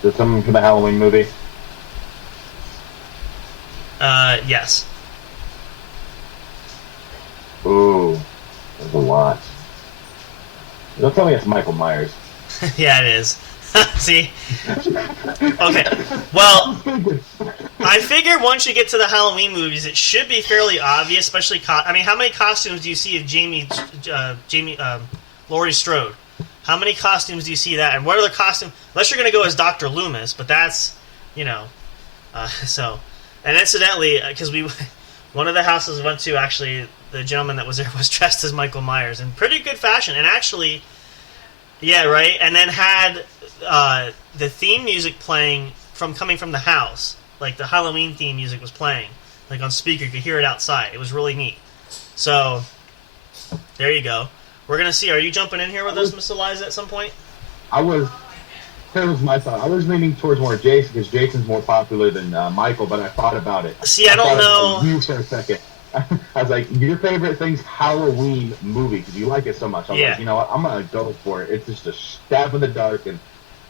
Is it something for the Halloween movie? Yes. Ooh, there's a lot. Don't tell me it's Michael Myers. Yeah, it is. See? Okay. Well, I figure once you get to the Halloween movies, it should be fairly obvious, especially... I mean, how many costumes do you see of Laurie Strode? How many costumes do you see that? And what are the costumes... Unless you're going to go as Dr. Loomis, but that's, so... And incidentally, because one of the houses we went to, actually, the gentleman that was there was dressed as Michael Myers in pretty good fashion. And actually... Yeah, right? And then had the theme music playing coming from the house. Like, the Halloween theme music was playing. Like, on speaker, you could hear it outside. It was really neat. So, there you go. We're going to see. Are you jumping in here with us, Miss Eliza, at some point? That was my thought. I was leaning towards more Jason, because Jason's more popular than Michael, but I thought about it. See, I don't know. You for a second. I was like, your favorite thing's Halloween movie, because you like it so much. I was like, you know what, I'm going to go for it. It's just a stab in the dark, and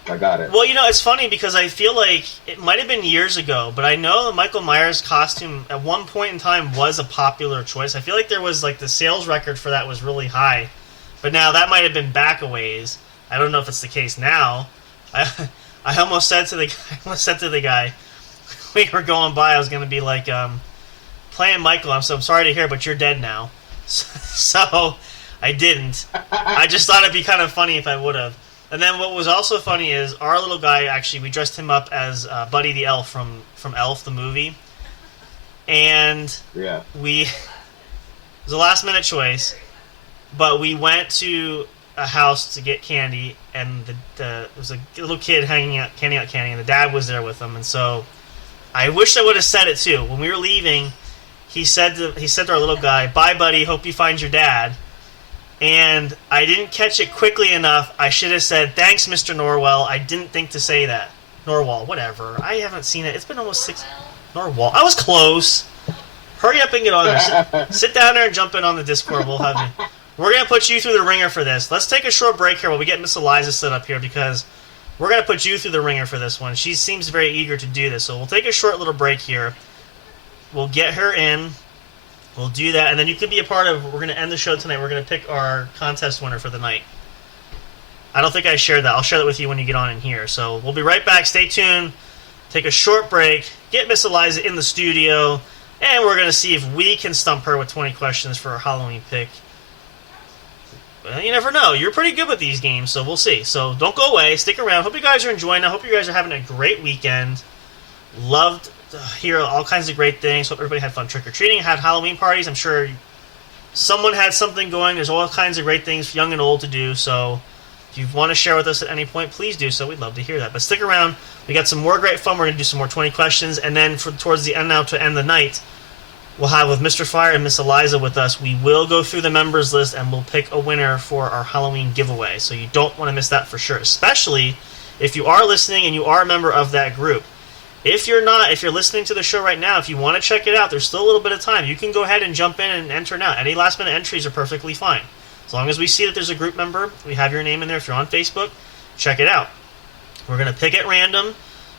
I got it. Well, it's funny, because I feel like it might have been years ago, but I know the Michael Myers costume at one point in time was a popular choice. I feel like there was, like, the sales record for that was really high. But now, that might have been back a ways. I don't know if it's the case now. I almost said to the guy, we were going by, I was going to be like, playing Michael, I'm sorry to hear, but you're dead now. So I didn't. I just thought it'd be kind of funny if I would have. And then what was also funny is our little guy, actually, we dressed him up as Buddy the Elf from Elf, the movie. And it was a last-minute choice, but we went to a house to get candy, and there was a little kid handing out candy, and the dad was there with him. And so I wish I would have said it, too. When we were leaving... He said to our little guy, "Bye, buddy. Hope you find your dad." And I didn't catch it quickly enough. I should have said, "Thanks, Mr. Norwell." I didn't think to say that. Norwell, whatever. I haven't seen it. It's been almost 6... Norwell. I was close. Hurry up and get on there. Sit down there and jump in on the Discord. we're going to put you through the ringer for this. Let's take a short break here while we get Miss Eliza set up here, because we're going to put you through the ringer for this one. She seems very eager to do this, so we'll take a short little break here. We'll get her in. We'll do that, and then you can be a part of, we're going to end the show tonight. We're going to pick our contest winner for the night. I don't think I shared that. I'll share that with you when you get on in here. So we'll be right back. Stay tuned. Take a short break. Get Miss Eliza in the studio. And we're going to see if we can stump her with 20 questions for our Halloween pick. Well, you never know. You're pretty good with these games, so we'll see. So don't go away. Stick around. Hope you guys are enjoying it. I hope you guys are having a great weekend. Loved to hear all kinds of great things. Hope everybody had fun trick-or-treating. Had Halloween parties. I'm sure someone had something going. There's all kinds of great things, young and old, to do. So if you want to share with us at any point, please do so. We'd love to hear that. But stick around. We got some more great fun. We're going to do some more 20 questions. And then towards the end now, to end the night, we'll have with Mr. Fire and Miss Eliza with us. We will go through the members list and we'll pick a winner for our Halloween giveaway. So you don't want to miss that for sure, especially if you are listening and you are a member of that group. If you're not, if you're listening to the show right now, if you want to check it out, there's still a little bit of time. You can go ahead and jump in and enter now. Any last-minute entries are perfectly fine. As long as we see that there's a group member, we have your name in there. If you're on Facebook, check it out. We're going to pick at random,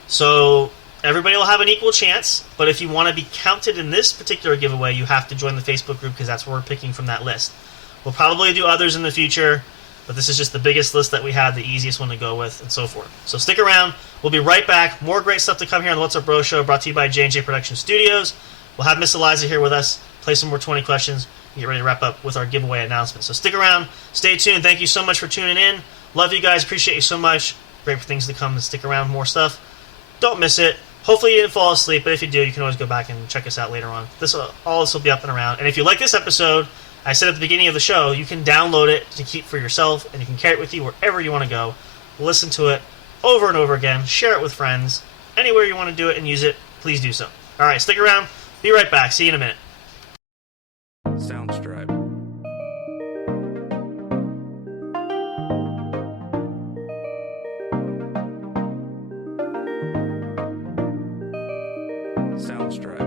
so everybody will have an equal chance, but if you want to be counted in this particular giveaway, you have to join the Facebook group because that's where we're picking from that list. We'll probably do others in the future, but this is just the biggest list that we had, the easiest one to go with, and so forth. So stick around. We'll be right back. More great stuff to come here on the What's Up Bro Show, brought to you by J&J Production Studios. We'll have Miss Eliza here with us, play some more 20 questions, and get ready to wrap up with our giveaway announcement. So stick around. Stay tuned. Thank you so much for tuning in. Love you guys. Appreciate you so much. Great for things to come, and stick around. More stuff. Don't miss it. Hopefully you didn't fall asleep, but if you do, you can always go back and check us out later on. All this will be up and around. And if you like this episode, I said at the beginning of the show, you can download it to keep for yourself, and you can carry it with you wherever you want to go. Listen to it over and over again. Share it with friends. Anywhere you want to do it and use it, please do so. All right, stick around. Be right back. See you in a minute. Soundstripe. Soundstripe.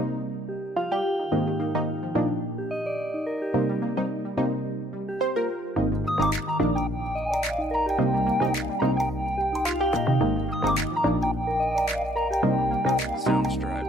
Soundstripe.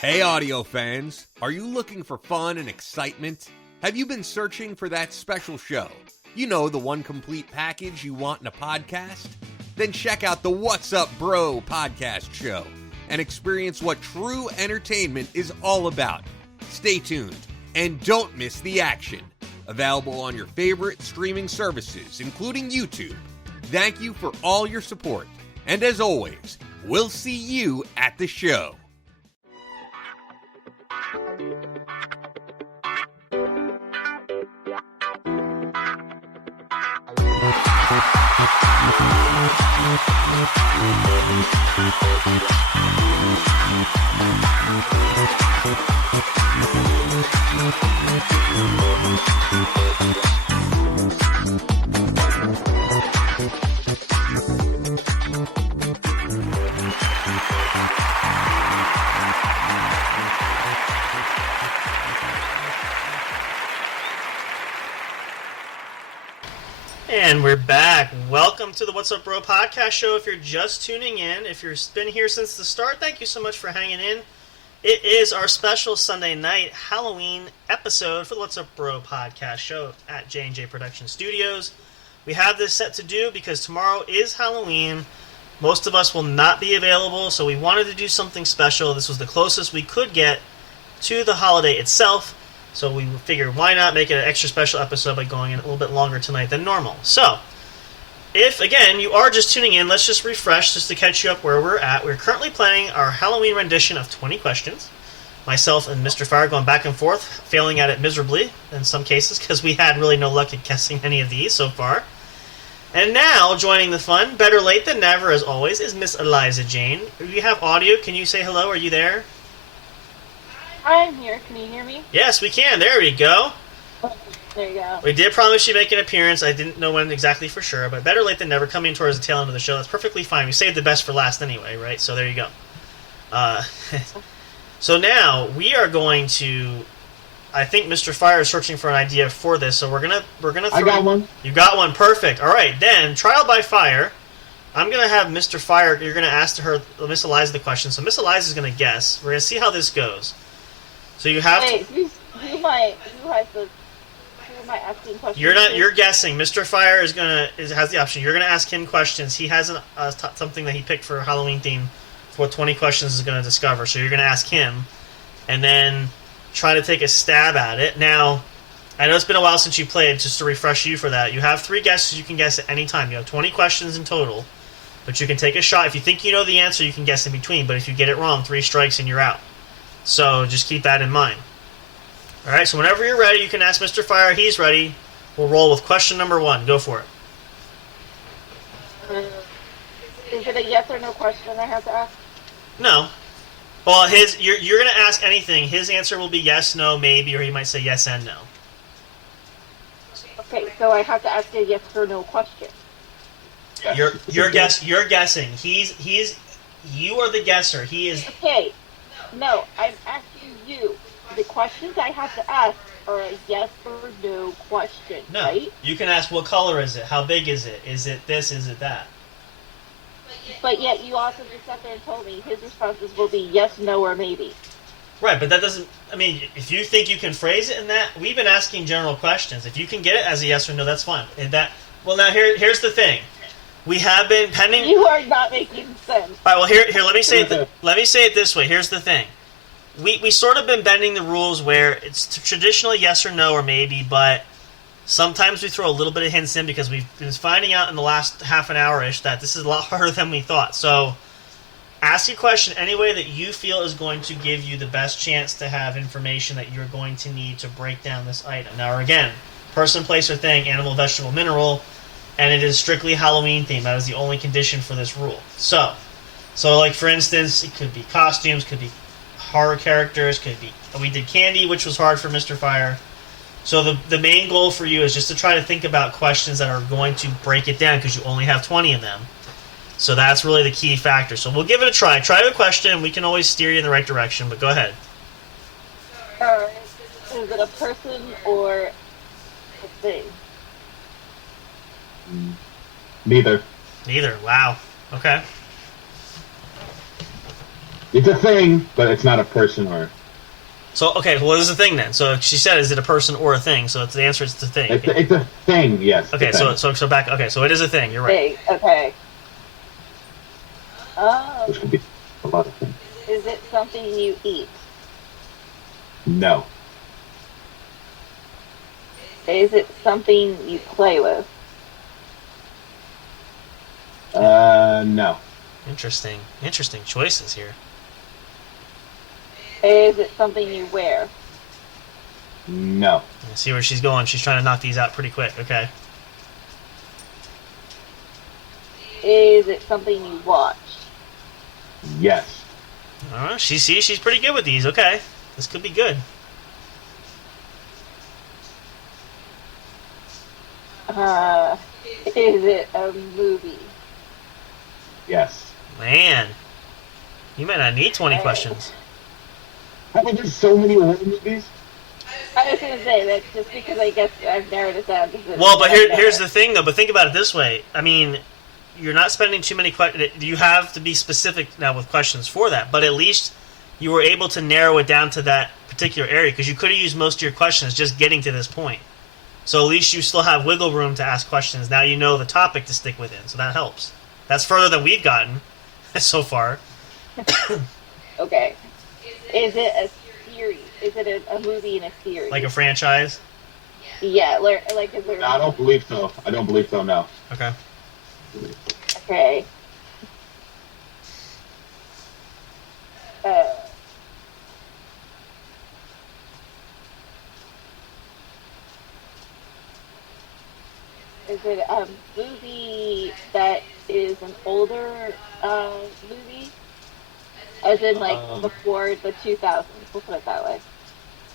Hey, audio fans, are you looking for fun and excitement? Have you been searching for that special show? You know, the one complete package you want in a podcast? Then check out the What's Up Bro podcast show and experience what true entertainment is all about. Stay tuned and don't miss the action. Available on your favorite streaming services, including YouTube. Thank you for all your support. And as always, we'll see you at the show. And we're back. Welcome to the What's Up Bro podcast show. If you're just tuning in, if you've been here since the start, thank you so much for hanging in. It is our special Sunday night Halloween episode for the What's Up Bro podcast show at J&J Production Studios. We have this set to do because tomorrow is Halloween. Most of us will not be available, so we wanted to do something special. This was the closest we could get to the holiday itself. So we figured, why not make it an extra special episode by going in a little bit longer tonight than normal. So, if, again, you are just tuning in, let's just refresh just to catch you up where we're at. We're currently playing our Halloween rendition of 20 questions. Myself and Mr. Fire going back and forth, failing at it miserably in some cases, because we had really no luck at guessing any of these so far. And now, joining the fun, better late than never, as always, is Miss Eliza Jane. We have audio. Can you say hello? Are you there? I'm here. Can you hear me? Yes, we can. There we go. There you go. We did promise you make an appearance. I didn't know when exactly for sure, but better late than never. Coming towards the tail end of the show. That's perfectly fine. We saved the best for last anyway, right? So there you go. So now we are going to. I think Mr. Fire is searching for an idea for this, so we're gonna. I got one. You got one. Perfect. All right, then trial by fire. I'm gonna have Mr. Fire. You're gonna ask her, Miss Eliza, the question. So Miss Eliza is gonna guess. We're gonna see how this goes. So you have Wait, who am I asking questions? You're guessing. Mr. Fire has the option. You're gonna ask him questions. He has something that he picked for Halloween theme for what 20 questions is gonna discover. So you're gonna ask him, and then try to take a stab at it. Now, I know it's been a while since you played. Just to refresh you for that, you have 3 guesses. You can guess at any time. You have 20 questions in total, but you can take a shot. If you think you know the answer, you can guess in between. But if you get it wrong, 3 strikes and you're out. So just keep that in mind. Alright, so whenever you're ready, you can ask Mr. Fire. He's ready. We'll roll with question number 1. Go for it. Is it a yes or no question I have to ask? No. Well, you're going to ask anything. His answer will be yes, no, maybe, or he might say yes and no. Okay, so I have to ask a yes or no question. You're guessing. You are the guesser. He is. Okay. No, I'm asking you. The questions I have to ask are a yes or no question, No. right? You can ask, what color is it? How big is it? Is it this? Is it that? But yet you also just sat there and told me his responses will be yes, no, or maybe. Right, but that doesn't... I mean, if you think you can phrase it in that... We've been asking general questions. If you can get it as a yes or no, that's fine. Well, now, here's the thing. We have been pending... You are not making sense. All right, well, here, let me say it this way. Here's the thing. We sort of been bending the rules where it's traditionally yes or no or maybe, but sometimes we throw a little bit of hints in because we've been finding out in the last half an hour-ish that this is a lot harder than we thought. So ask your question any way that you feel is going to give you the best chance to have information that you're going to need to break down this item. Now, again, person, place, or thing, animal, vegetable, mineral, and it is strictly Halloween themed. That is the only condition for this rule. So like, for instance, it could be costumes, could be horror characters, could be... We did candy, which was hard for Mr. Fire. So the main goal for you is just to try to think about questions that are going to break it down because you only have 20 of them. So that's really the key factor. So we'll give it a try. Try a question, and we can always steer you in the right direction, but go ahead. Is it a person or a thing? Neither. Neither. Wow. Okay. It's a thing, but it's not a person or... So, okay, what is the thing then? So she said, is it a person or a thing? So the answer is the thing. It's a thing, yes. Okay, so back. Okay, so it is a thing. You're right. Thing. Okay. Which could be a lot of things. Is it something you eat? No. Is it something you play with? No. Interesting choices here. Is it something you wear? No. I see where she's going. She's trying to knock these out pretty quick. Okay. Is it something you watch? Yes. All right. She's pretty good with these. Okay, this could be good. Is it a movie? Yes. Man, you might not need 20 questions. How about there's so many horror movies? I was gonna say that just because I guess I've narrowed it down. Well, but here's the thing, though. But think about it this way. I mean, you're not spending too many questions. You have to be specific now with questions for that. But at least you were able to narrow it down to that particular area because you could have used most of your questions just getting to this point. So at least you still have wiggle room to ask questions. Now you know the topic to stick within, so that helps. That's further than we've gotten so far. Okay. Is it a series? Is it a movie in a series? Like a franchise? Yeah, like is there... No, I don't believe so. No. Okay. Okay. Is it a movie that is an older movie? As in, like, before the 2000s. We'll put it that way.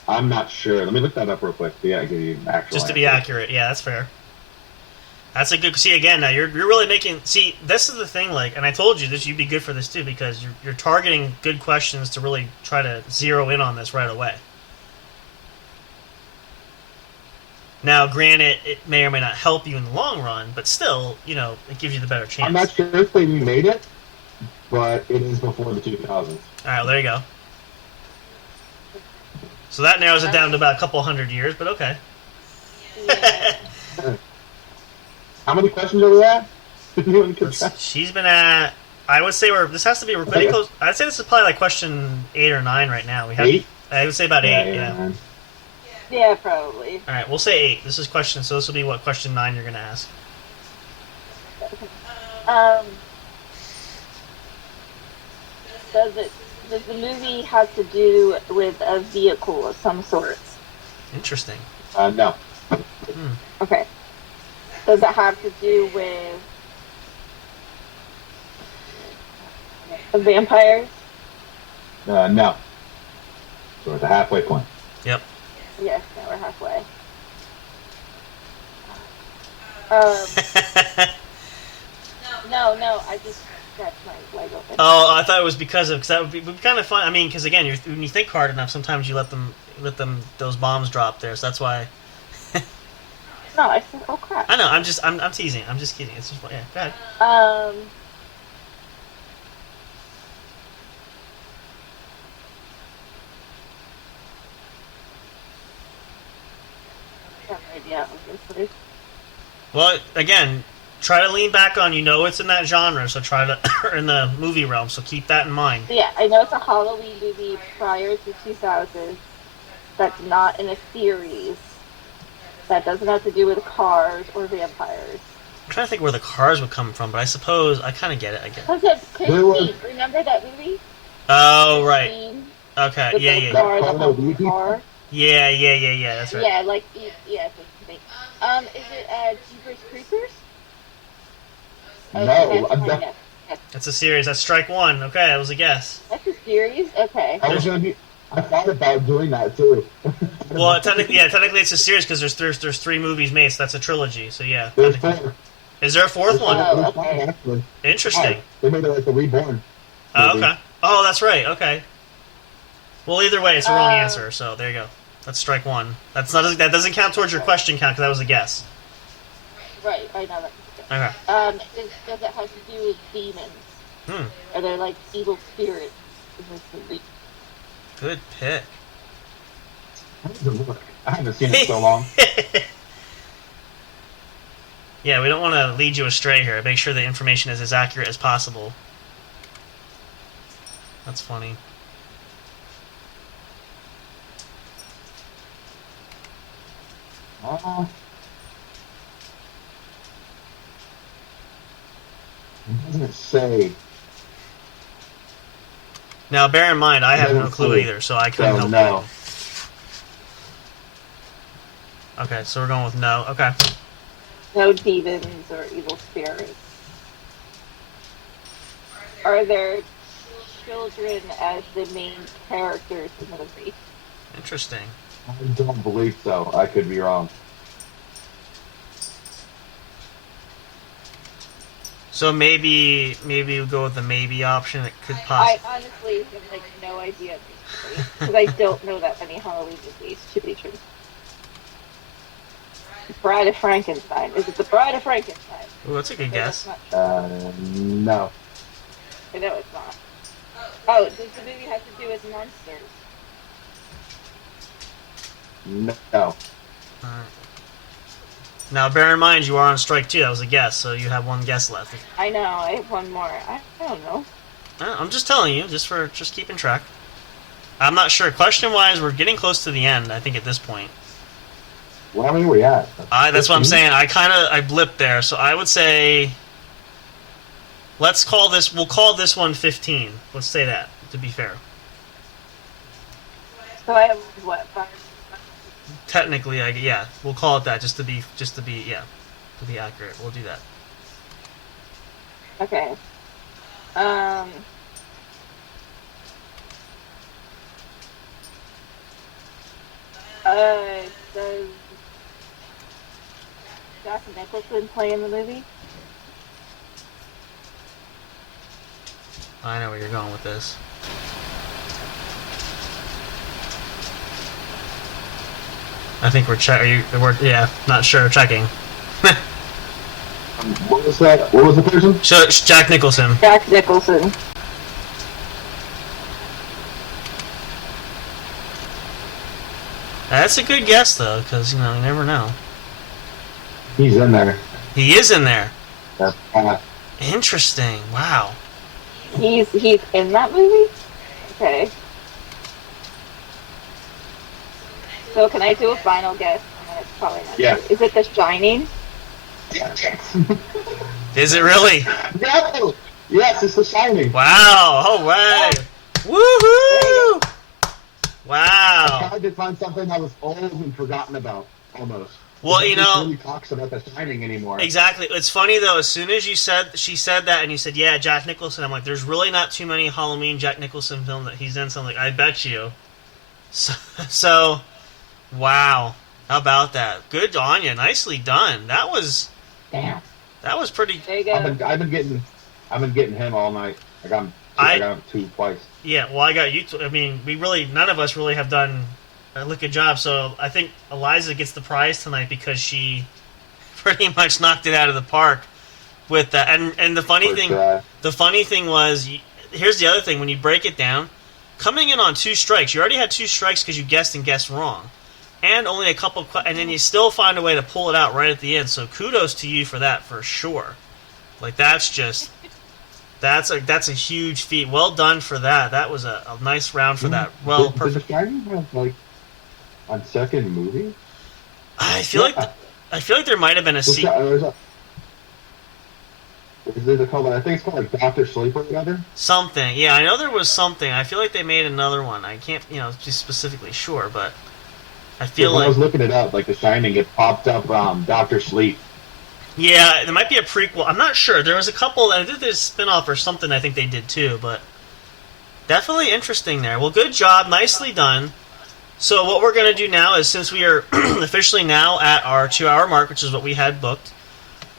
I'm not sure. Let me look that up real quick. Yeah, give you an actual Just to be accurate. Yeah, that's fair. That's a good... See, again, now you're really making... See, this is the thing, like... And I told you this, you'd be good for this, too, because you're targeting good questions to really try to zero in on this right away. Now, granted, it may or may not help you in the long run, but still, you know, it gives you the better chance. I'm not sure if they remade it, but it is before the 2000s. All right, well, there you go. So that narrows it down to about a couple hundred years, but okay. Yeah. How many questions are we at? She's been at... I would say this has to be... We're pretty close. I'd say this is probably like question 8 or 9 right now. We have, 8? I would say about 8, yeah. Yeah, probably. All right, we'll say 8. This is question... So this will be, what, question 9 you're going to ask. Does the movie have to do with a vehicle of some sort? Interesting. No. Okay. Does it have to do with vampires? No. So we're at the halfway point. Yep. Yes, now we're halfway. No, I just scratched my leg open. Oh, I thought it was because that would be kind of fun. I mean, because again, when you think hard enough, sometimes you let them those bombs drop there. So that's why. No, I said, oh crap. I know. I'm teasing. I'm just kidding. It's just yeah. Go ahead. Well, again, try to lean back on. You know, it's in that genre, so try to in the movie realm. So keep that in mind. Yeah, I know it's a Halloween movie prior to 2000. That's not in a series. That doesn't have to do with cars or vampires. I'm trying to think where the cars would come from, but I suppose I kind of get it. I guess. Because of Christine. Remember that movie? Oh, right. Christine, Okay. with Yeah. the Yeah. car, the whole car. Yeah. That's right. Yeah, like yeah. Is it Jeepers Creepers? No, That's a series. That's strike one. Okay, that was a guess. That's a series. Okay. I thought about doing that too. Well, technically it's a series because there's 3 movies made, so that's a trilogy. So yeah. There's 4. Is there a 4th one? Oh, There's 5, actually. Interesting. They made it like the Reborn. Oh, okay. Oh, that's right. Okay. Well, either way, it's the wrong answer. So there you go. That's strike one. That doesn't count towards your question count because that was a guess. Right, I know that. Okay. Does it have to do with demons? Hmm. Are there like evil spirits movie. Good pick. I haven't seen it in so long. Yeah, we don't want to lead you astray here. Make sure the information is as accurate as possible. That's funny. It doesn't say. Now, bear in mind, I have no clue either, so I couldn't help no. you. Okay, so we're going with no. Okay. No demons or evil spirits. Are there children as the main characters in the movie? Interesting. I don't believe so. I could be wrong. So maybe we'll go with the maybe option. It could possibly. I honestly have like no idea because I don't know that many Halloween movies to be true. Bride of Frankenstein. Is it the Bride of Frankenstein? Ooh, that's a good guess. No. I know it's not. Oh, does the movie have to do with monsters? No. Now, bear in mind, you are on strike too. That was a guess, so you have one guess left. I know. I have one more. I don't know. I'm just telling you, just keeping track. I'm not sure. Question-wise, we're getting close to the end, I think, at this point. Well, how many were we at? That's what I'm saying. I blipped there, so I would say... we'll call this one 15. Let's say that, to be fair. So I have, what, 5? Technically, yeah, we'll call it that, just to be accurate. We'll do that. Okay. Does Jack Nicholson play in the movie? I know where you're going with this. I think we're not sure. Checking. What was that? What was the person? So, Jack Nicholson. Jack Nicholson. That's a good guess, though, because, you never know. He's in there. He is in there. That's Interesting. Wow. He's in that movie? Okay. So can I do a final guess? It's probably not. Yeah. Is it The Shining? Is it really? No! Yes, it's The Shining. Wow. Oh, wow. Woohoo! Wow. I tried to find something that was old and forgotten about, almost. Well, Nobody really talks about The Shining anymore. Exactly. It's funny, though, as soon as she said that, and you said, yeah, Jack Nicholson, I'm like, there's really not too many Halloween Jack Nicholson films that he's in, so I'm like, I bet you. So wow. How about that? Good on you. Nicely done. That was... Damn. That was pretty... There you go. I've been getting him all night. I got him twice. Yeah, well, I got you... none of us really have done a good job, so I think Eliza gets the prize tonight because she pretty much knocked it out of the park with that. And the funny thing was, here's the other thing, when you break it down, coming in on 2 strikes, you already had 2 strikes because you guessed and guessed wrong. And only a couple, and then you still find a way to pull it out right at the end. So kudos to you for that, for sure. Like that's a huge feat. Well done for that. That was a nice round for that. Well, perfect. Did The Shining have on second movie? I feel like there might have been a sequel. Is it called? I think it's called Dr. Sleep or whatever. Something. Yeah, I know there was something. I feel like they made another one. I can't, be specifically sure, but. I feel like when I was looking it up, like The Shining, it popped up Dr. Sleep. Yeah, there might be a prequel. I'm not sure. There was a couple. I did this spin-off or something I think they did too, but definitely interesting there. Well, good job. Nicely done. So what we're going to do now is, since we are officially now at our 2-hour mark, which is what we had booked,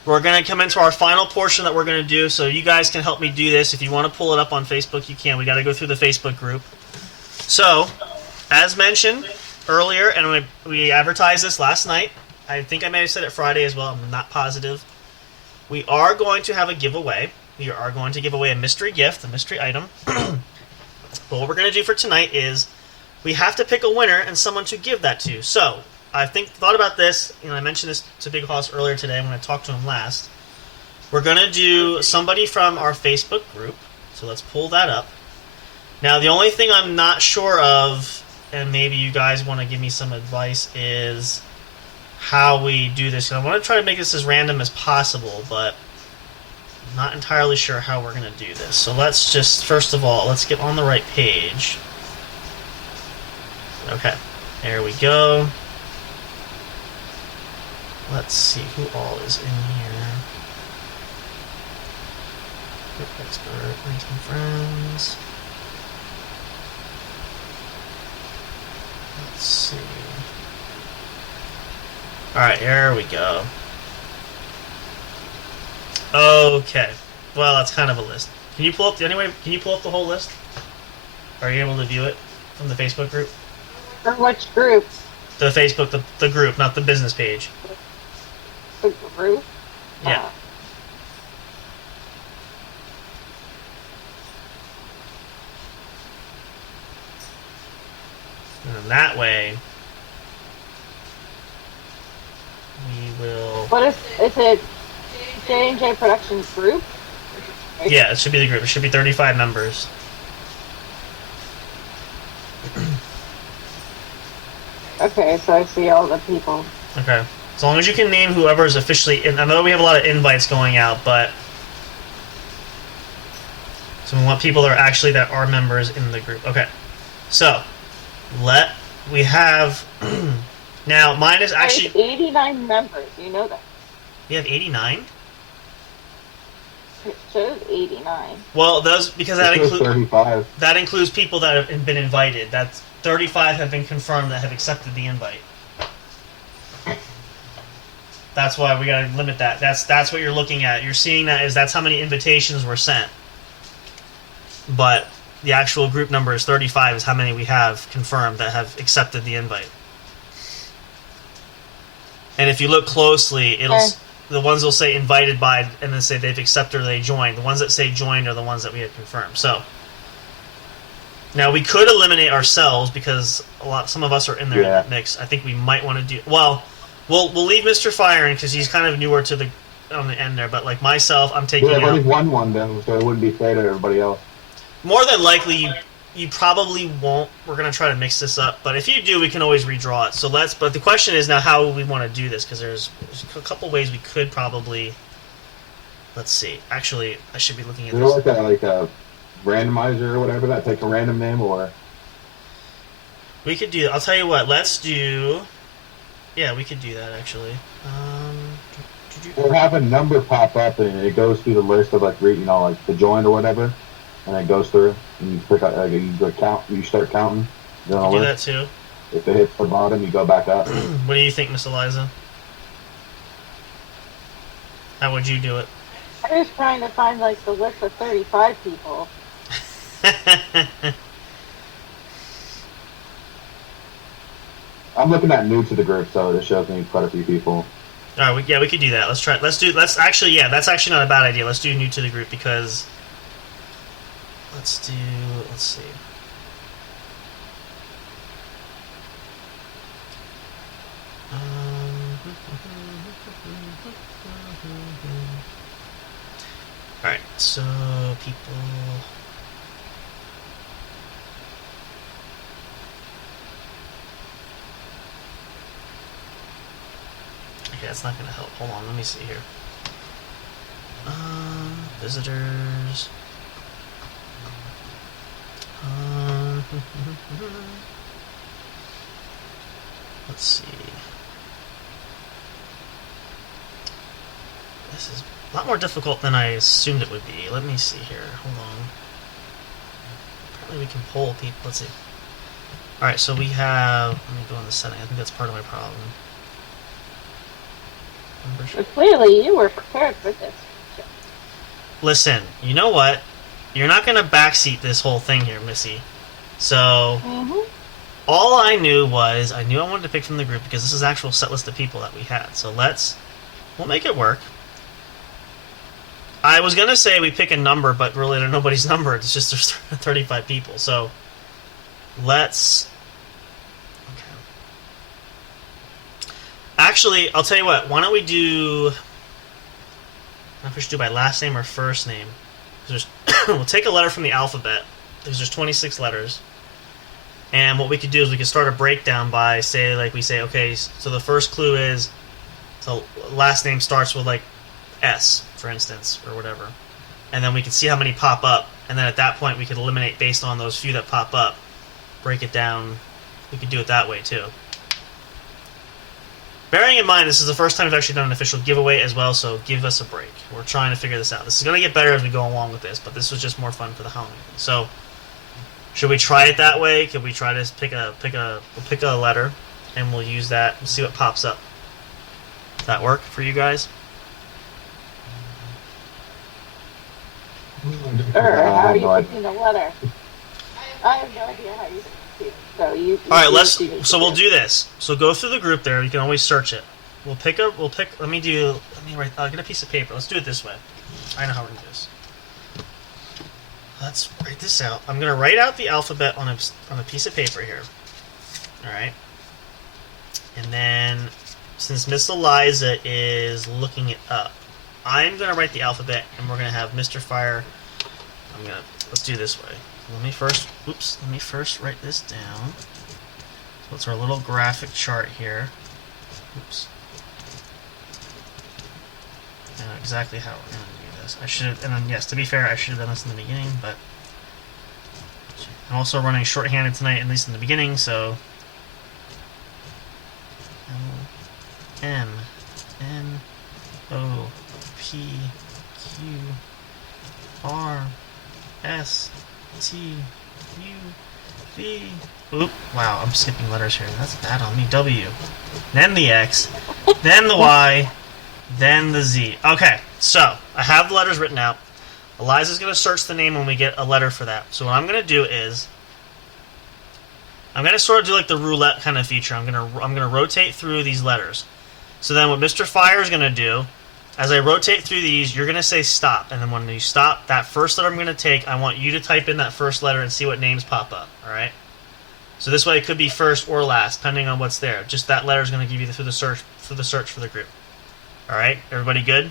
we're going to come into our final portion that we're going to do, so you guys can help me do this. If you want to pull it up on Facebook, you can. We got to go through the Facebook group. So, as mentioned earlier, and we advertised this last night. I think I may have said it Friday as well. I'm not positive. We are going to have a giveaway. We are going to give away a mystery gift, a mystery item. But what we're going to do for tonight is we have to pick a winner and someone to give that to. So I thought about this. I mentioned this to Big Hoss earlier today when I talked to him last. We're going to do somebody from our Facebook group. So let's pull that up. Now, the only thing I'm not sure of, and maybe you guys want to give me some advice, is how we do this. I want to try to make this as random as possible, but I'm not entirely sure how we're going to do this. So let's just, first of all, let's get on the right page. Okay, there we go. Let's see who all is in here. Group expert, 19 friends. Let's see. Alright, here we go. Okay. Well, that's kind of a list. Can you pull up the whole list? Are you able to view it from the Facebook group? For which group? The Facebook, the group, not the business page. The group? Yeah. And that way, we will... What is it? J&J Productions group? Yeah, it should be the group. It should be 35 members. Okay, so I see all the people. Okay. As long as you can name whoever is officially in... I know we have a lot of invites going out, but... So we want people that are members in the group. Okay. So, we have... Now, mine is actually... There's 89 members, you know that. We have 89? It shows 89. Well, because that includes 35. That includes people that have been invited. That's 35 have been confirmed that have accepted the invite. That's why we gotta limit that. That's what you're looking at. You're seeing that's how many invitations were sent. But the actual group number is 35 is how many we have confirmed that have accepted the invite. And if you look closely, the ones will say invited by and then say they've accepted or they joined. The ones that say joined are the ones that we had confirmed. So now we could eliminate ourselves because some of us are in there in that mix. I think we might want to do we'll leave Mr. Fire in because he's kind of newer on the end there. But like myself, I'm taking I've out. already won one though, so it wouldn't be fair to everybody else. More than likely, you probably won't. We're going to try to mix this up. But if you do, we can always redraw it. But the question is now how we want to do this, because there's a couple ways we could probably... Let's see. Actually, I should be looking at this. Is there like a randomizer or whatever that takes a random name, or... We could do... I'll tell you what. Let's do... Yeah, we could do that, actually. We'll have a number pop up, and it goes through the list of, like the joined or whatever. And it goes through, and you pick up, you start counting. You do that too. If it hits the bottom, you go back up. What do you think, Miss Eliza? How would you do it? I was trying to find the list of 35 people. I'm looking at new to the group, so it shows me quite a few people. All right, we could do that. That's actually not a bad idea. Let's do new to the group because. Let's see. Alright, so people... Okay, that's not going to help. Hold on, let me see here. Visitors... let's see. This is a lot more difficult than I assumed it would be. Let me see here. Hold on. Apparently we can poll people. Let's see. Alright, so we have... Let me go in the setting. I think that's part of my problem. But clearly you were prepared for this. Listen, you know what? You're not going to backseat this whole thing here, Missy. So, all I knew was, I wanted to pick from the group because this is an actual set list of people that we had. So we'll make it work. I was gonna say we pick a number, but really nobody's numbered. It's just there's 35 people. So let's. Okay. Actually, I'll tell you what. Why don't we do? I don't know if we should do by last name or first name. We'll take a letter from the alphabet because there's 26 letters. And what we could do is we could start a breakdown by okay, so the first clue is, so last name starts with like S, for instance, or whatever. And then we can see how many pop up. And then at that point we could eliminate based on those few that pop up. Break it down. We could do it that way too. Bearing in mind this is the first time we've actually done an official giveaway as well, so give us a break. We're trying to figure this out. This is going to get better as we go along with this, but this was just more fun for the Halloween. So should we try it that way? Could we try to pick a letter, and we'll use that. We'll see what pops up. Does that work for you guys? Sure. How are you picking a letter? I have no idea how you pick it. So you. All right. So we'll do this. So go through the group there. You can always search it. We'll pick. Let me write. I'll get a piece of paper. Let's do it this way. I know how we're gonna do this. Let's write this out. I'm going to write out the alphabet on a piece of paper here. Alright. And then, since Miss Eliza is looking it up, I'm going to write the alphabet, and we're going to have Mr. Fire. Let's do it this way. Let me first write this down. So it's our little graphic chart here. Oops. I know exactly how we're going to do this. I should have, and then yes, to be fair, I should have done this in the beginning, but I'm also running shorthanded tonight, at least in the beginning, so M N O P Q R S T U V. Oop! Wow, I'm skipping letters here. That's bad on me. W, then the X, then the Y. Then the Z. Okay, so I have the letters written out. Eliza's going to search the name when we get a letter for that. So what I'm going to do is I'm going to sort of do like the roulette kind of feature. I'm going to rotate through these letters. So then what Mr. Fire is going to do, as I rotate through these, you're going to say stop. And then when you stop, that first letter I'm going to take, I want you to type in that first letter and see what names pop up. All right? So this way it could be first or last, depending on what's there. Just that letter is going to give you the search for the group. Alright, everybody good?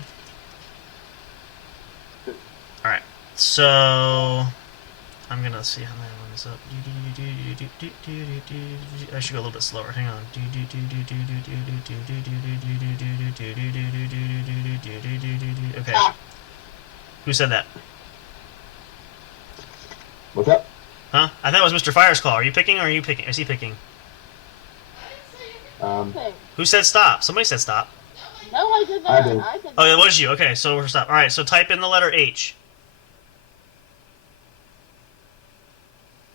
Alright, so I'm gonna see how many I run this up. I should go a little bit slower, hang on. Okay. Who said that? What's up? Huh? I thought it was Mr. Fire's call. Are you picking or are you picking? Is he picking? Who said stop? Somebody said stop. No, I did not. I did. Oh, it was you. Okay, so we're stop. All right, so type in the letter H,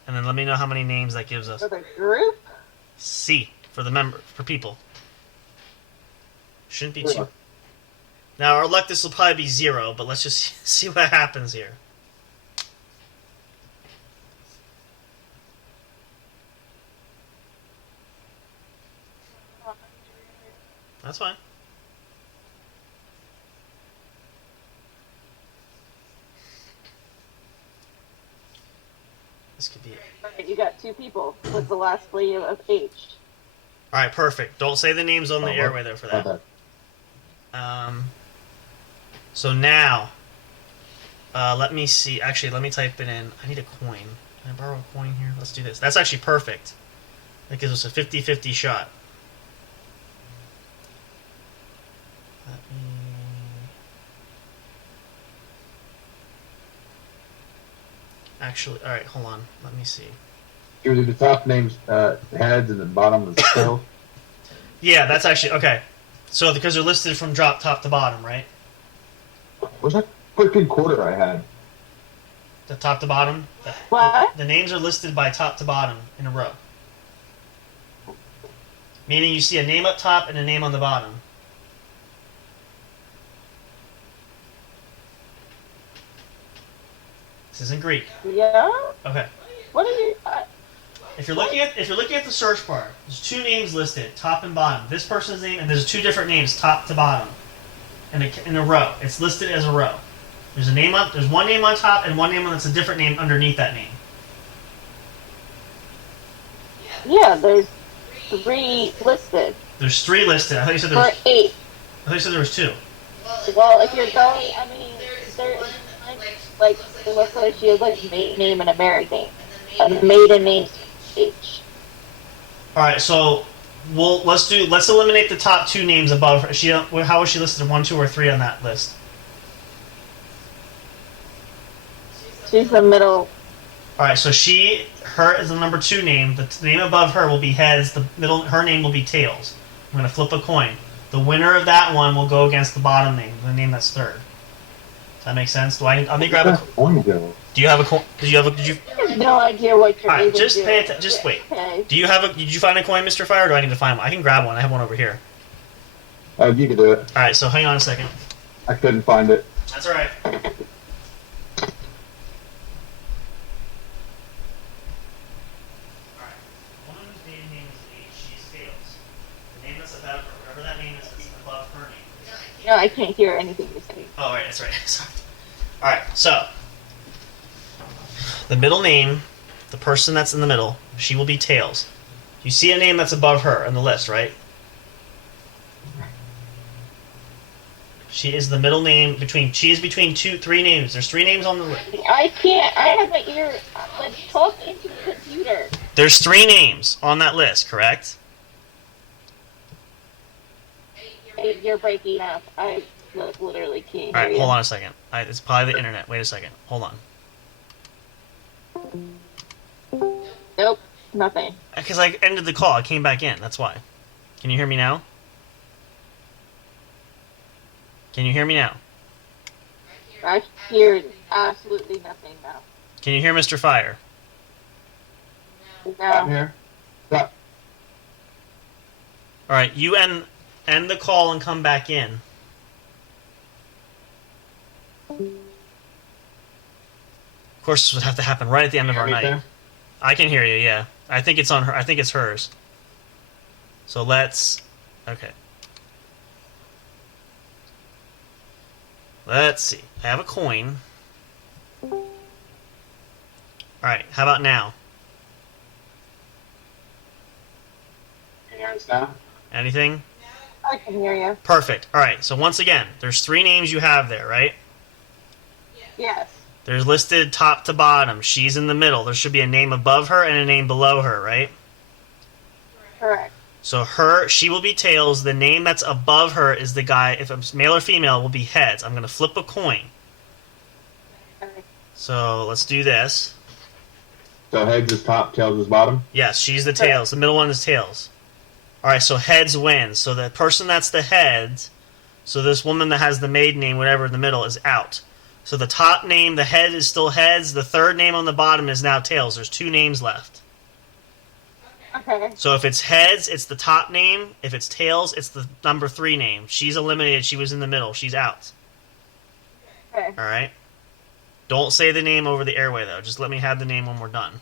and then let me know how many names that gives us. For the group? C for people. Shouldn't be 2. Now our luck, this will probably be 0, but let's just see what happens here. That's fine. This could be it. Right, you got 2 people with the last letter of H. Alright, perfect. Don't say the names on the airway, though, for that. So now, let me see. Actually, let me type it in. I need a coin. Can I borrow a coin here? Let's do this. That's actually perfect. That gives us a 50-50 shot. Let me... Actually, alright, hold on. Let me see. You do the top names heads and the bottom is tails? Yeah, that's actually... Okay. So, because they're listed from top to bottom, right? What's that freaking quarter I had? The top to bottom? What? The names are listed by top to bottom in a row. Meaning you see a name up top and a name on the bottom. This isn't Greek. Yeah? Okay. What are you... If you're looking at the search bar, there's 2 names listed, top and bottom. This person's name, and there's 2 different names, top to bottom, in a row. It's listed as a row. There's one name on top and one name that's a different name underneath that name. Yeah, there's 3 listed. There's 3 listed. I thought you said there was 8. I thought you said there was 2. Well, if you're going, I mean, there's like it looks like she has like maiden name and a married name. And the maiden name's H. All right, so let's eliminate the top 2 names above her. How was she listed? 1, 2, or 3 on that list? She's the middle. All right, so her is the number 2 name. The name above her will be heads. Her name will be tails. I'm gonna flip a coin. The winner of that one will go against the bottom name, the name that's third. Does that make sense? Let me grab a coin. Do you have a coin? Did you? I have no idea what you're Alright, just doing. pay attention. Just wait. Okay. Did you find a coin, Mr. Fire, or do I need to find one? I can grab one. I have one over here. You can do it. Alright, so hang on a second. I couldn't find it. That's alright. No, I can't hear anything you're saying. Oh, right, that's right. Sorry. Alright, so the middle name, the person that's in the middle, she will be tails. You see a name that's above her on the list, right? She is the middle name between 3 names. There's 3 names on the list. I can't. I have my ear. Like, talk into the computer. There's 3 names on that list, correct? You're breaking up. I literally can't hear Alright, you. hold on a second. It's probably the internet. Wait a second. Hold on. Nope, nothing. Because I ended the call. I came back in. That's why. Can you hear me now? Can you hear me now? I hear absolutely nothing now. Can you hear Mr. Fire? I'm No. here. Stop. Alright, you end the call and come back in. Of course, this would have to happen right at the end of our night. There? I can hear you, yeah. I think it's on her. I think it's hers. So let's... Okay. Let's see. I have a coin. Alright, how about now? Can you hear us now? Anything? I can hear you. Perfect. Alright, so once again, there's 3 names you have there, right? Yes. There's listed top to bottom. She's in the middle. There should be a name above her and a name below her, right? Correct. So she will be tails. The name that's above her is the guy, if it's male or female, will be heads. I'm going to flip a coin. Okay. So let's do this. So heads is top, tails is bottom? Yes, she's the tails. The middle one is tails. Alright, so heads wins. So the person that's the heads, so this woman that has the maiden name, whatever, in the middle, is out. So the top name, the head is still heads. The third name on the bottom is now tails. There's 2 names left. Okay. So if it's heads, it's the top name. If it's tails, it's the number 3 name. She's eliminated. She was in the middle. She's out. Okay. Alright? Don't say the name over the airway, though. Just let me have the name when we're done.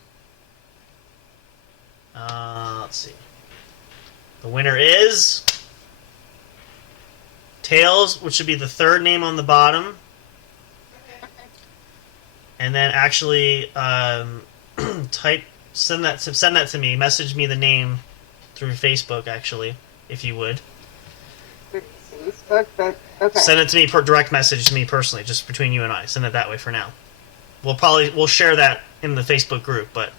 Let's see. The winner is... Tails, which should be the 3rd name on the bottom. And then actually send that to me. Message me the name through Facebook, actually, if you would. Facebook, but okay. Send it to me direct message to me personally, just between you and I. Send it that way for now. We'll share that in the Facebook group, but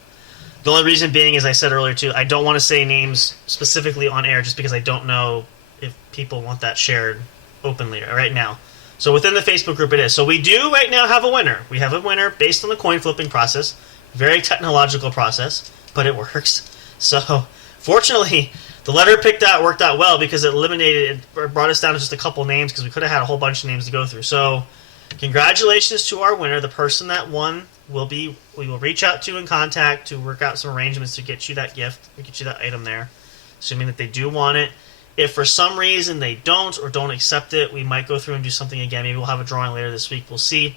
the only reason being, as I said earlier too, I don't want to say names specifically on air just because I don't know if people want that shared openly right now. So within the Facebook group it is. So we do right now have a winner. We have a winner based on the coin flipping process. Very technological process, but it works. So fortunately, the letter worked out well because it brought us down to just a couple names because we could have had a whole bunch of names to go through. So congratulations to our winner. The person that won we will reach out to and contact to work out some arrangements to get you that gift, to get you that item there, assuming that they do want it. If for some reason they don't or don't accept it, we might go through and do something again. Maybe we'll have a drawing later this week. We'll see.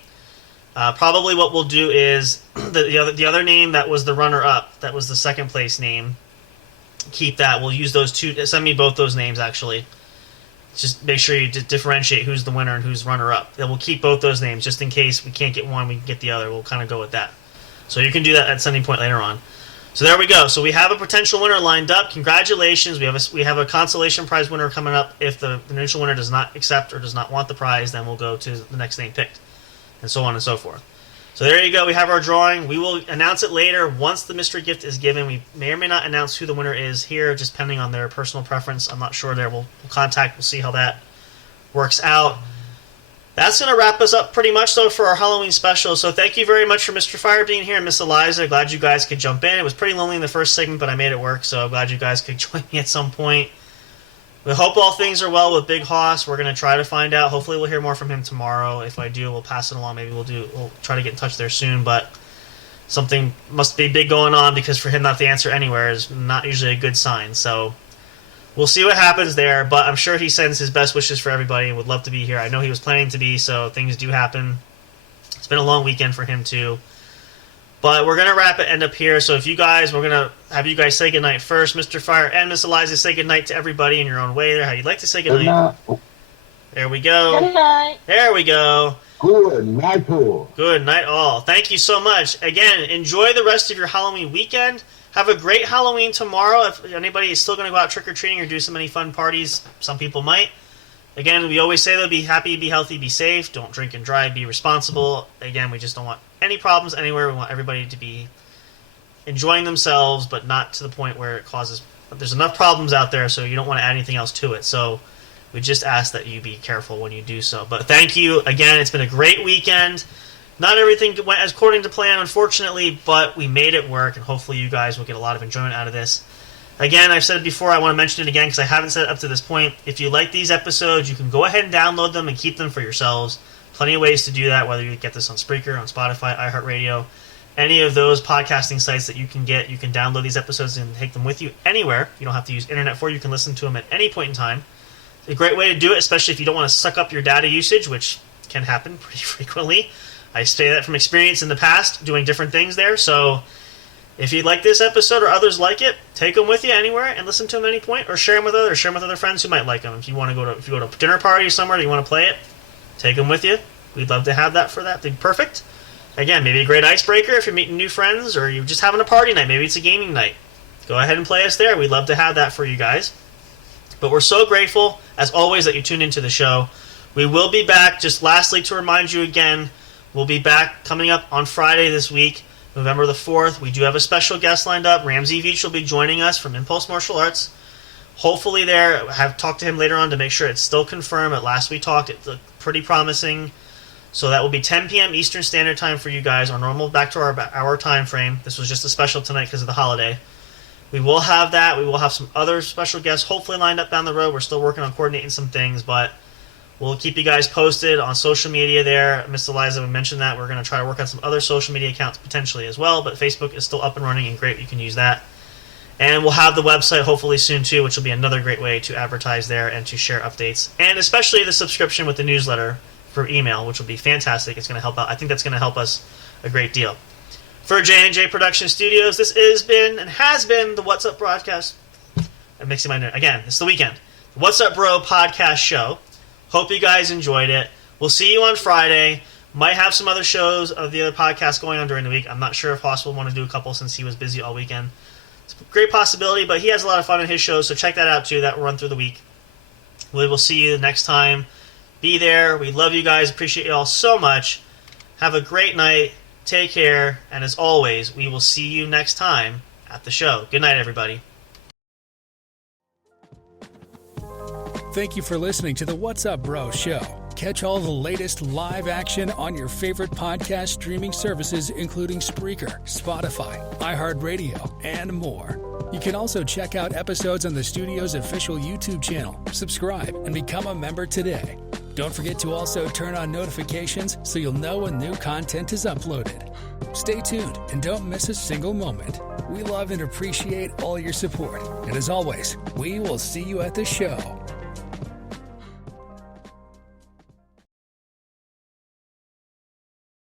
Probably what we'll do is the other name that was the runner-up, that was the 2nd place name, keep that. We'll use those 2. Send me both those names, actually. Just make sure you differentiate who's the winner and who's runner-up. Then we'll keep both those names just in case we can't get one, we can get the other. We'll kind of go with that. So you can do that at sending point later on. So there we go. So we have a potential winner lined up. Congratulations. We have a consolation prize winner coming up. If the initial winner does not accept or does not want the prize, then we'll go to the next name picked, and so on and so forth. So there you go. We have our drawing. We will announce it later once the mystery gift is given. We may or may not announce who the winner is here, just depending on their personal preference. I'm not sure there. We'll contact. We'll see how that works out. That's going to wrap us up pretty much, though, for our Halloween special. So thank you very much for Mr. Fire being here and Miss Eliza. Glad you guys could jump in. It was pretty lonely in the first segment, but I made it work, so I'm glad you guys could join me at some point. We hope all things are well with Big Hoss. We're going to try to find out. Hopefully we'll hear more from him tomorrow. If I do, we'll pass it along. Maybe we'll try to get in touch there soon, but something must be big going on, because for him not to answer anywhere is not usually a good sign. So we'll see what happens there, but I'm sure he sends his best wishes for everybody and would love to be here. I know he was planning to be, so things do happen. It's been a long weekend for him too. But we're going to end up here. So we're going to have you guys say goodnight first. Mr. Fire and Miss Eliza, say goodnight to everybody in your own way there. How you'd like to say goodnight. There we go. Good night. There we go. Good night, all. Good night, all. Thank you so much. Again, enjoy the rest of your Halloween weekend. Have a great Halloween tomorrow. If anybody is still going to go out trick-or-treating or do so many fun parties, some people might. Again, we always say, though, be happy, be healthy, be safe. Don't drink and drive, be responsible. Again, we just don't want any problems anywhere. We want everybody to be enjoying themselves, but not to the point where it causes... There's enough problems out there, so you don't want to add anything else to it. So we just ask that you be careful when you do so. But thank you. Again, it's been a great weekend. Not everything went as according to plan, unfortunately, but we made it work, and hopefully you guys will get a lot of enjoyment out of this. Again, I've said it before, I want to mention it again because I haven't said it up to this point. If you like these episodes, you can go ahead and download them and keep them for yourselves. Plenty of ways to do that, whether you get this on Spreaker, on Spotify, iHeartRadio, any of those podcasting sites that you can get. You can download these episodes and take them with you anywhere. You don't have to use internet for it. You can listen to them at any point in time. It's a great way to do it, especially if you don't want to suck up your data usage, which can happen pretty frequently. I say that from experience in the past, doing different things there. So if you like this episode or others like it, take them with you anywhere and listen to them at any point, or share them with others. Share them with other friends who might like them. If you go to a dinner party somewhere and you want to play it, take them with you. We'd love to have that for that. They'd be perfect. Again, maybe a great icebreaker if you're meeting new friends or you're just having a party night. Maybe it's a gaming night. Go ahead and play us there. We'd love to have that for you guys. But we're so grateful, as always, that you tune into the show. We will be back. Just lastly, to remind you again, we'll be back coming up on Friday this week, November the 4th. We do have a special guest lined up. Ramsey Veach will be joining us from Impulse Martial Arts. Hopefully there. I have talked to him later on to make sure it's still confirmed. At last we talked, it looked pretty promising. So that will be 10 p.m. Eastern Standard Time for you guys. Our normal, back to our hour time frame. This was just a special tonight because of the holiday. We will have that. We will have some other special guests hopefully lined up down the road. We're still working on coordinating some things, but we'll keep you guys posted on social media there. Miss Eliza, we mentioned that. We're going to try to work on some other social media accounts potentially as well, but Facebook is still up and running and great. You can use that. And we'll have the website hopefully soon too, which will be another great way to advertise there and to share updates. And especially the subscription with the newsletter for email, which will be fantastic. It's going to help out. I think that's going to help us a great deal. For J&J Production Studios, this has been the What's Up broadcast. I'm mixing my name. Again, it's the weekend. The What's Up Bro podcast show. Hope you guys enjoyed it. We'll see you on Friday. Might have some other shows of the other podcasts going on during the week. I'm not sure if Hoss will want to do a couple since he was busy all weekend. It's a great possibility, but he has a lot of fun in his shows, so check that out too. That will run through the week. We will see you next time. Be there. We love you guys. Appreciate you all so much. Have a great night. Take care. And as always, we will see you next time at the show. Good night, everybody. Thank you for listening to the What's Up Bro show. Catch all the latest live action on your favorite podcast streaming services, including Spreaker, Spotify, iHeartRadio, and more. You can also check out episodes on the studio's official YouTube channel. Subscribe and become a member today. Don't forget to also turn on notifications so you'll know when new content is uploaded. Stay tuned and don't miss a single moment. We love and appreciate all your support. And as always, we will see you at the show.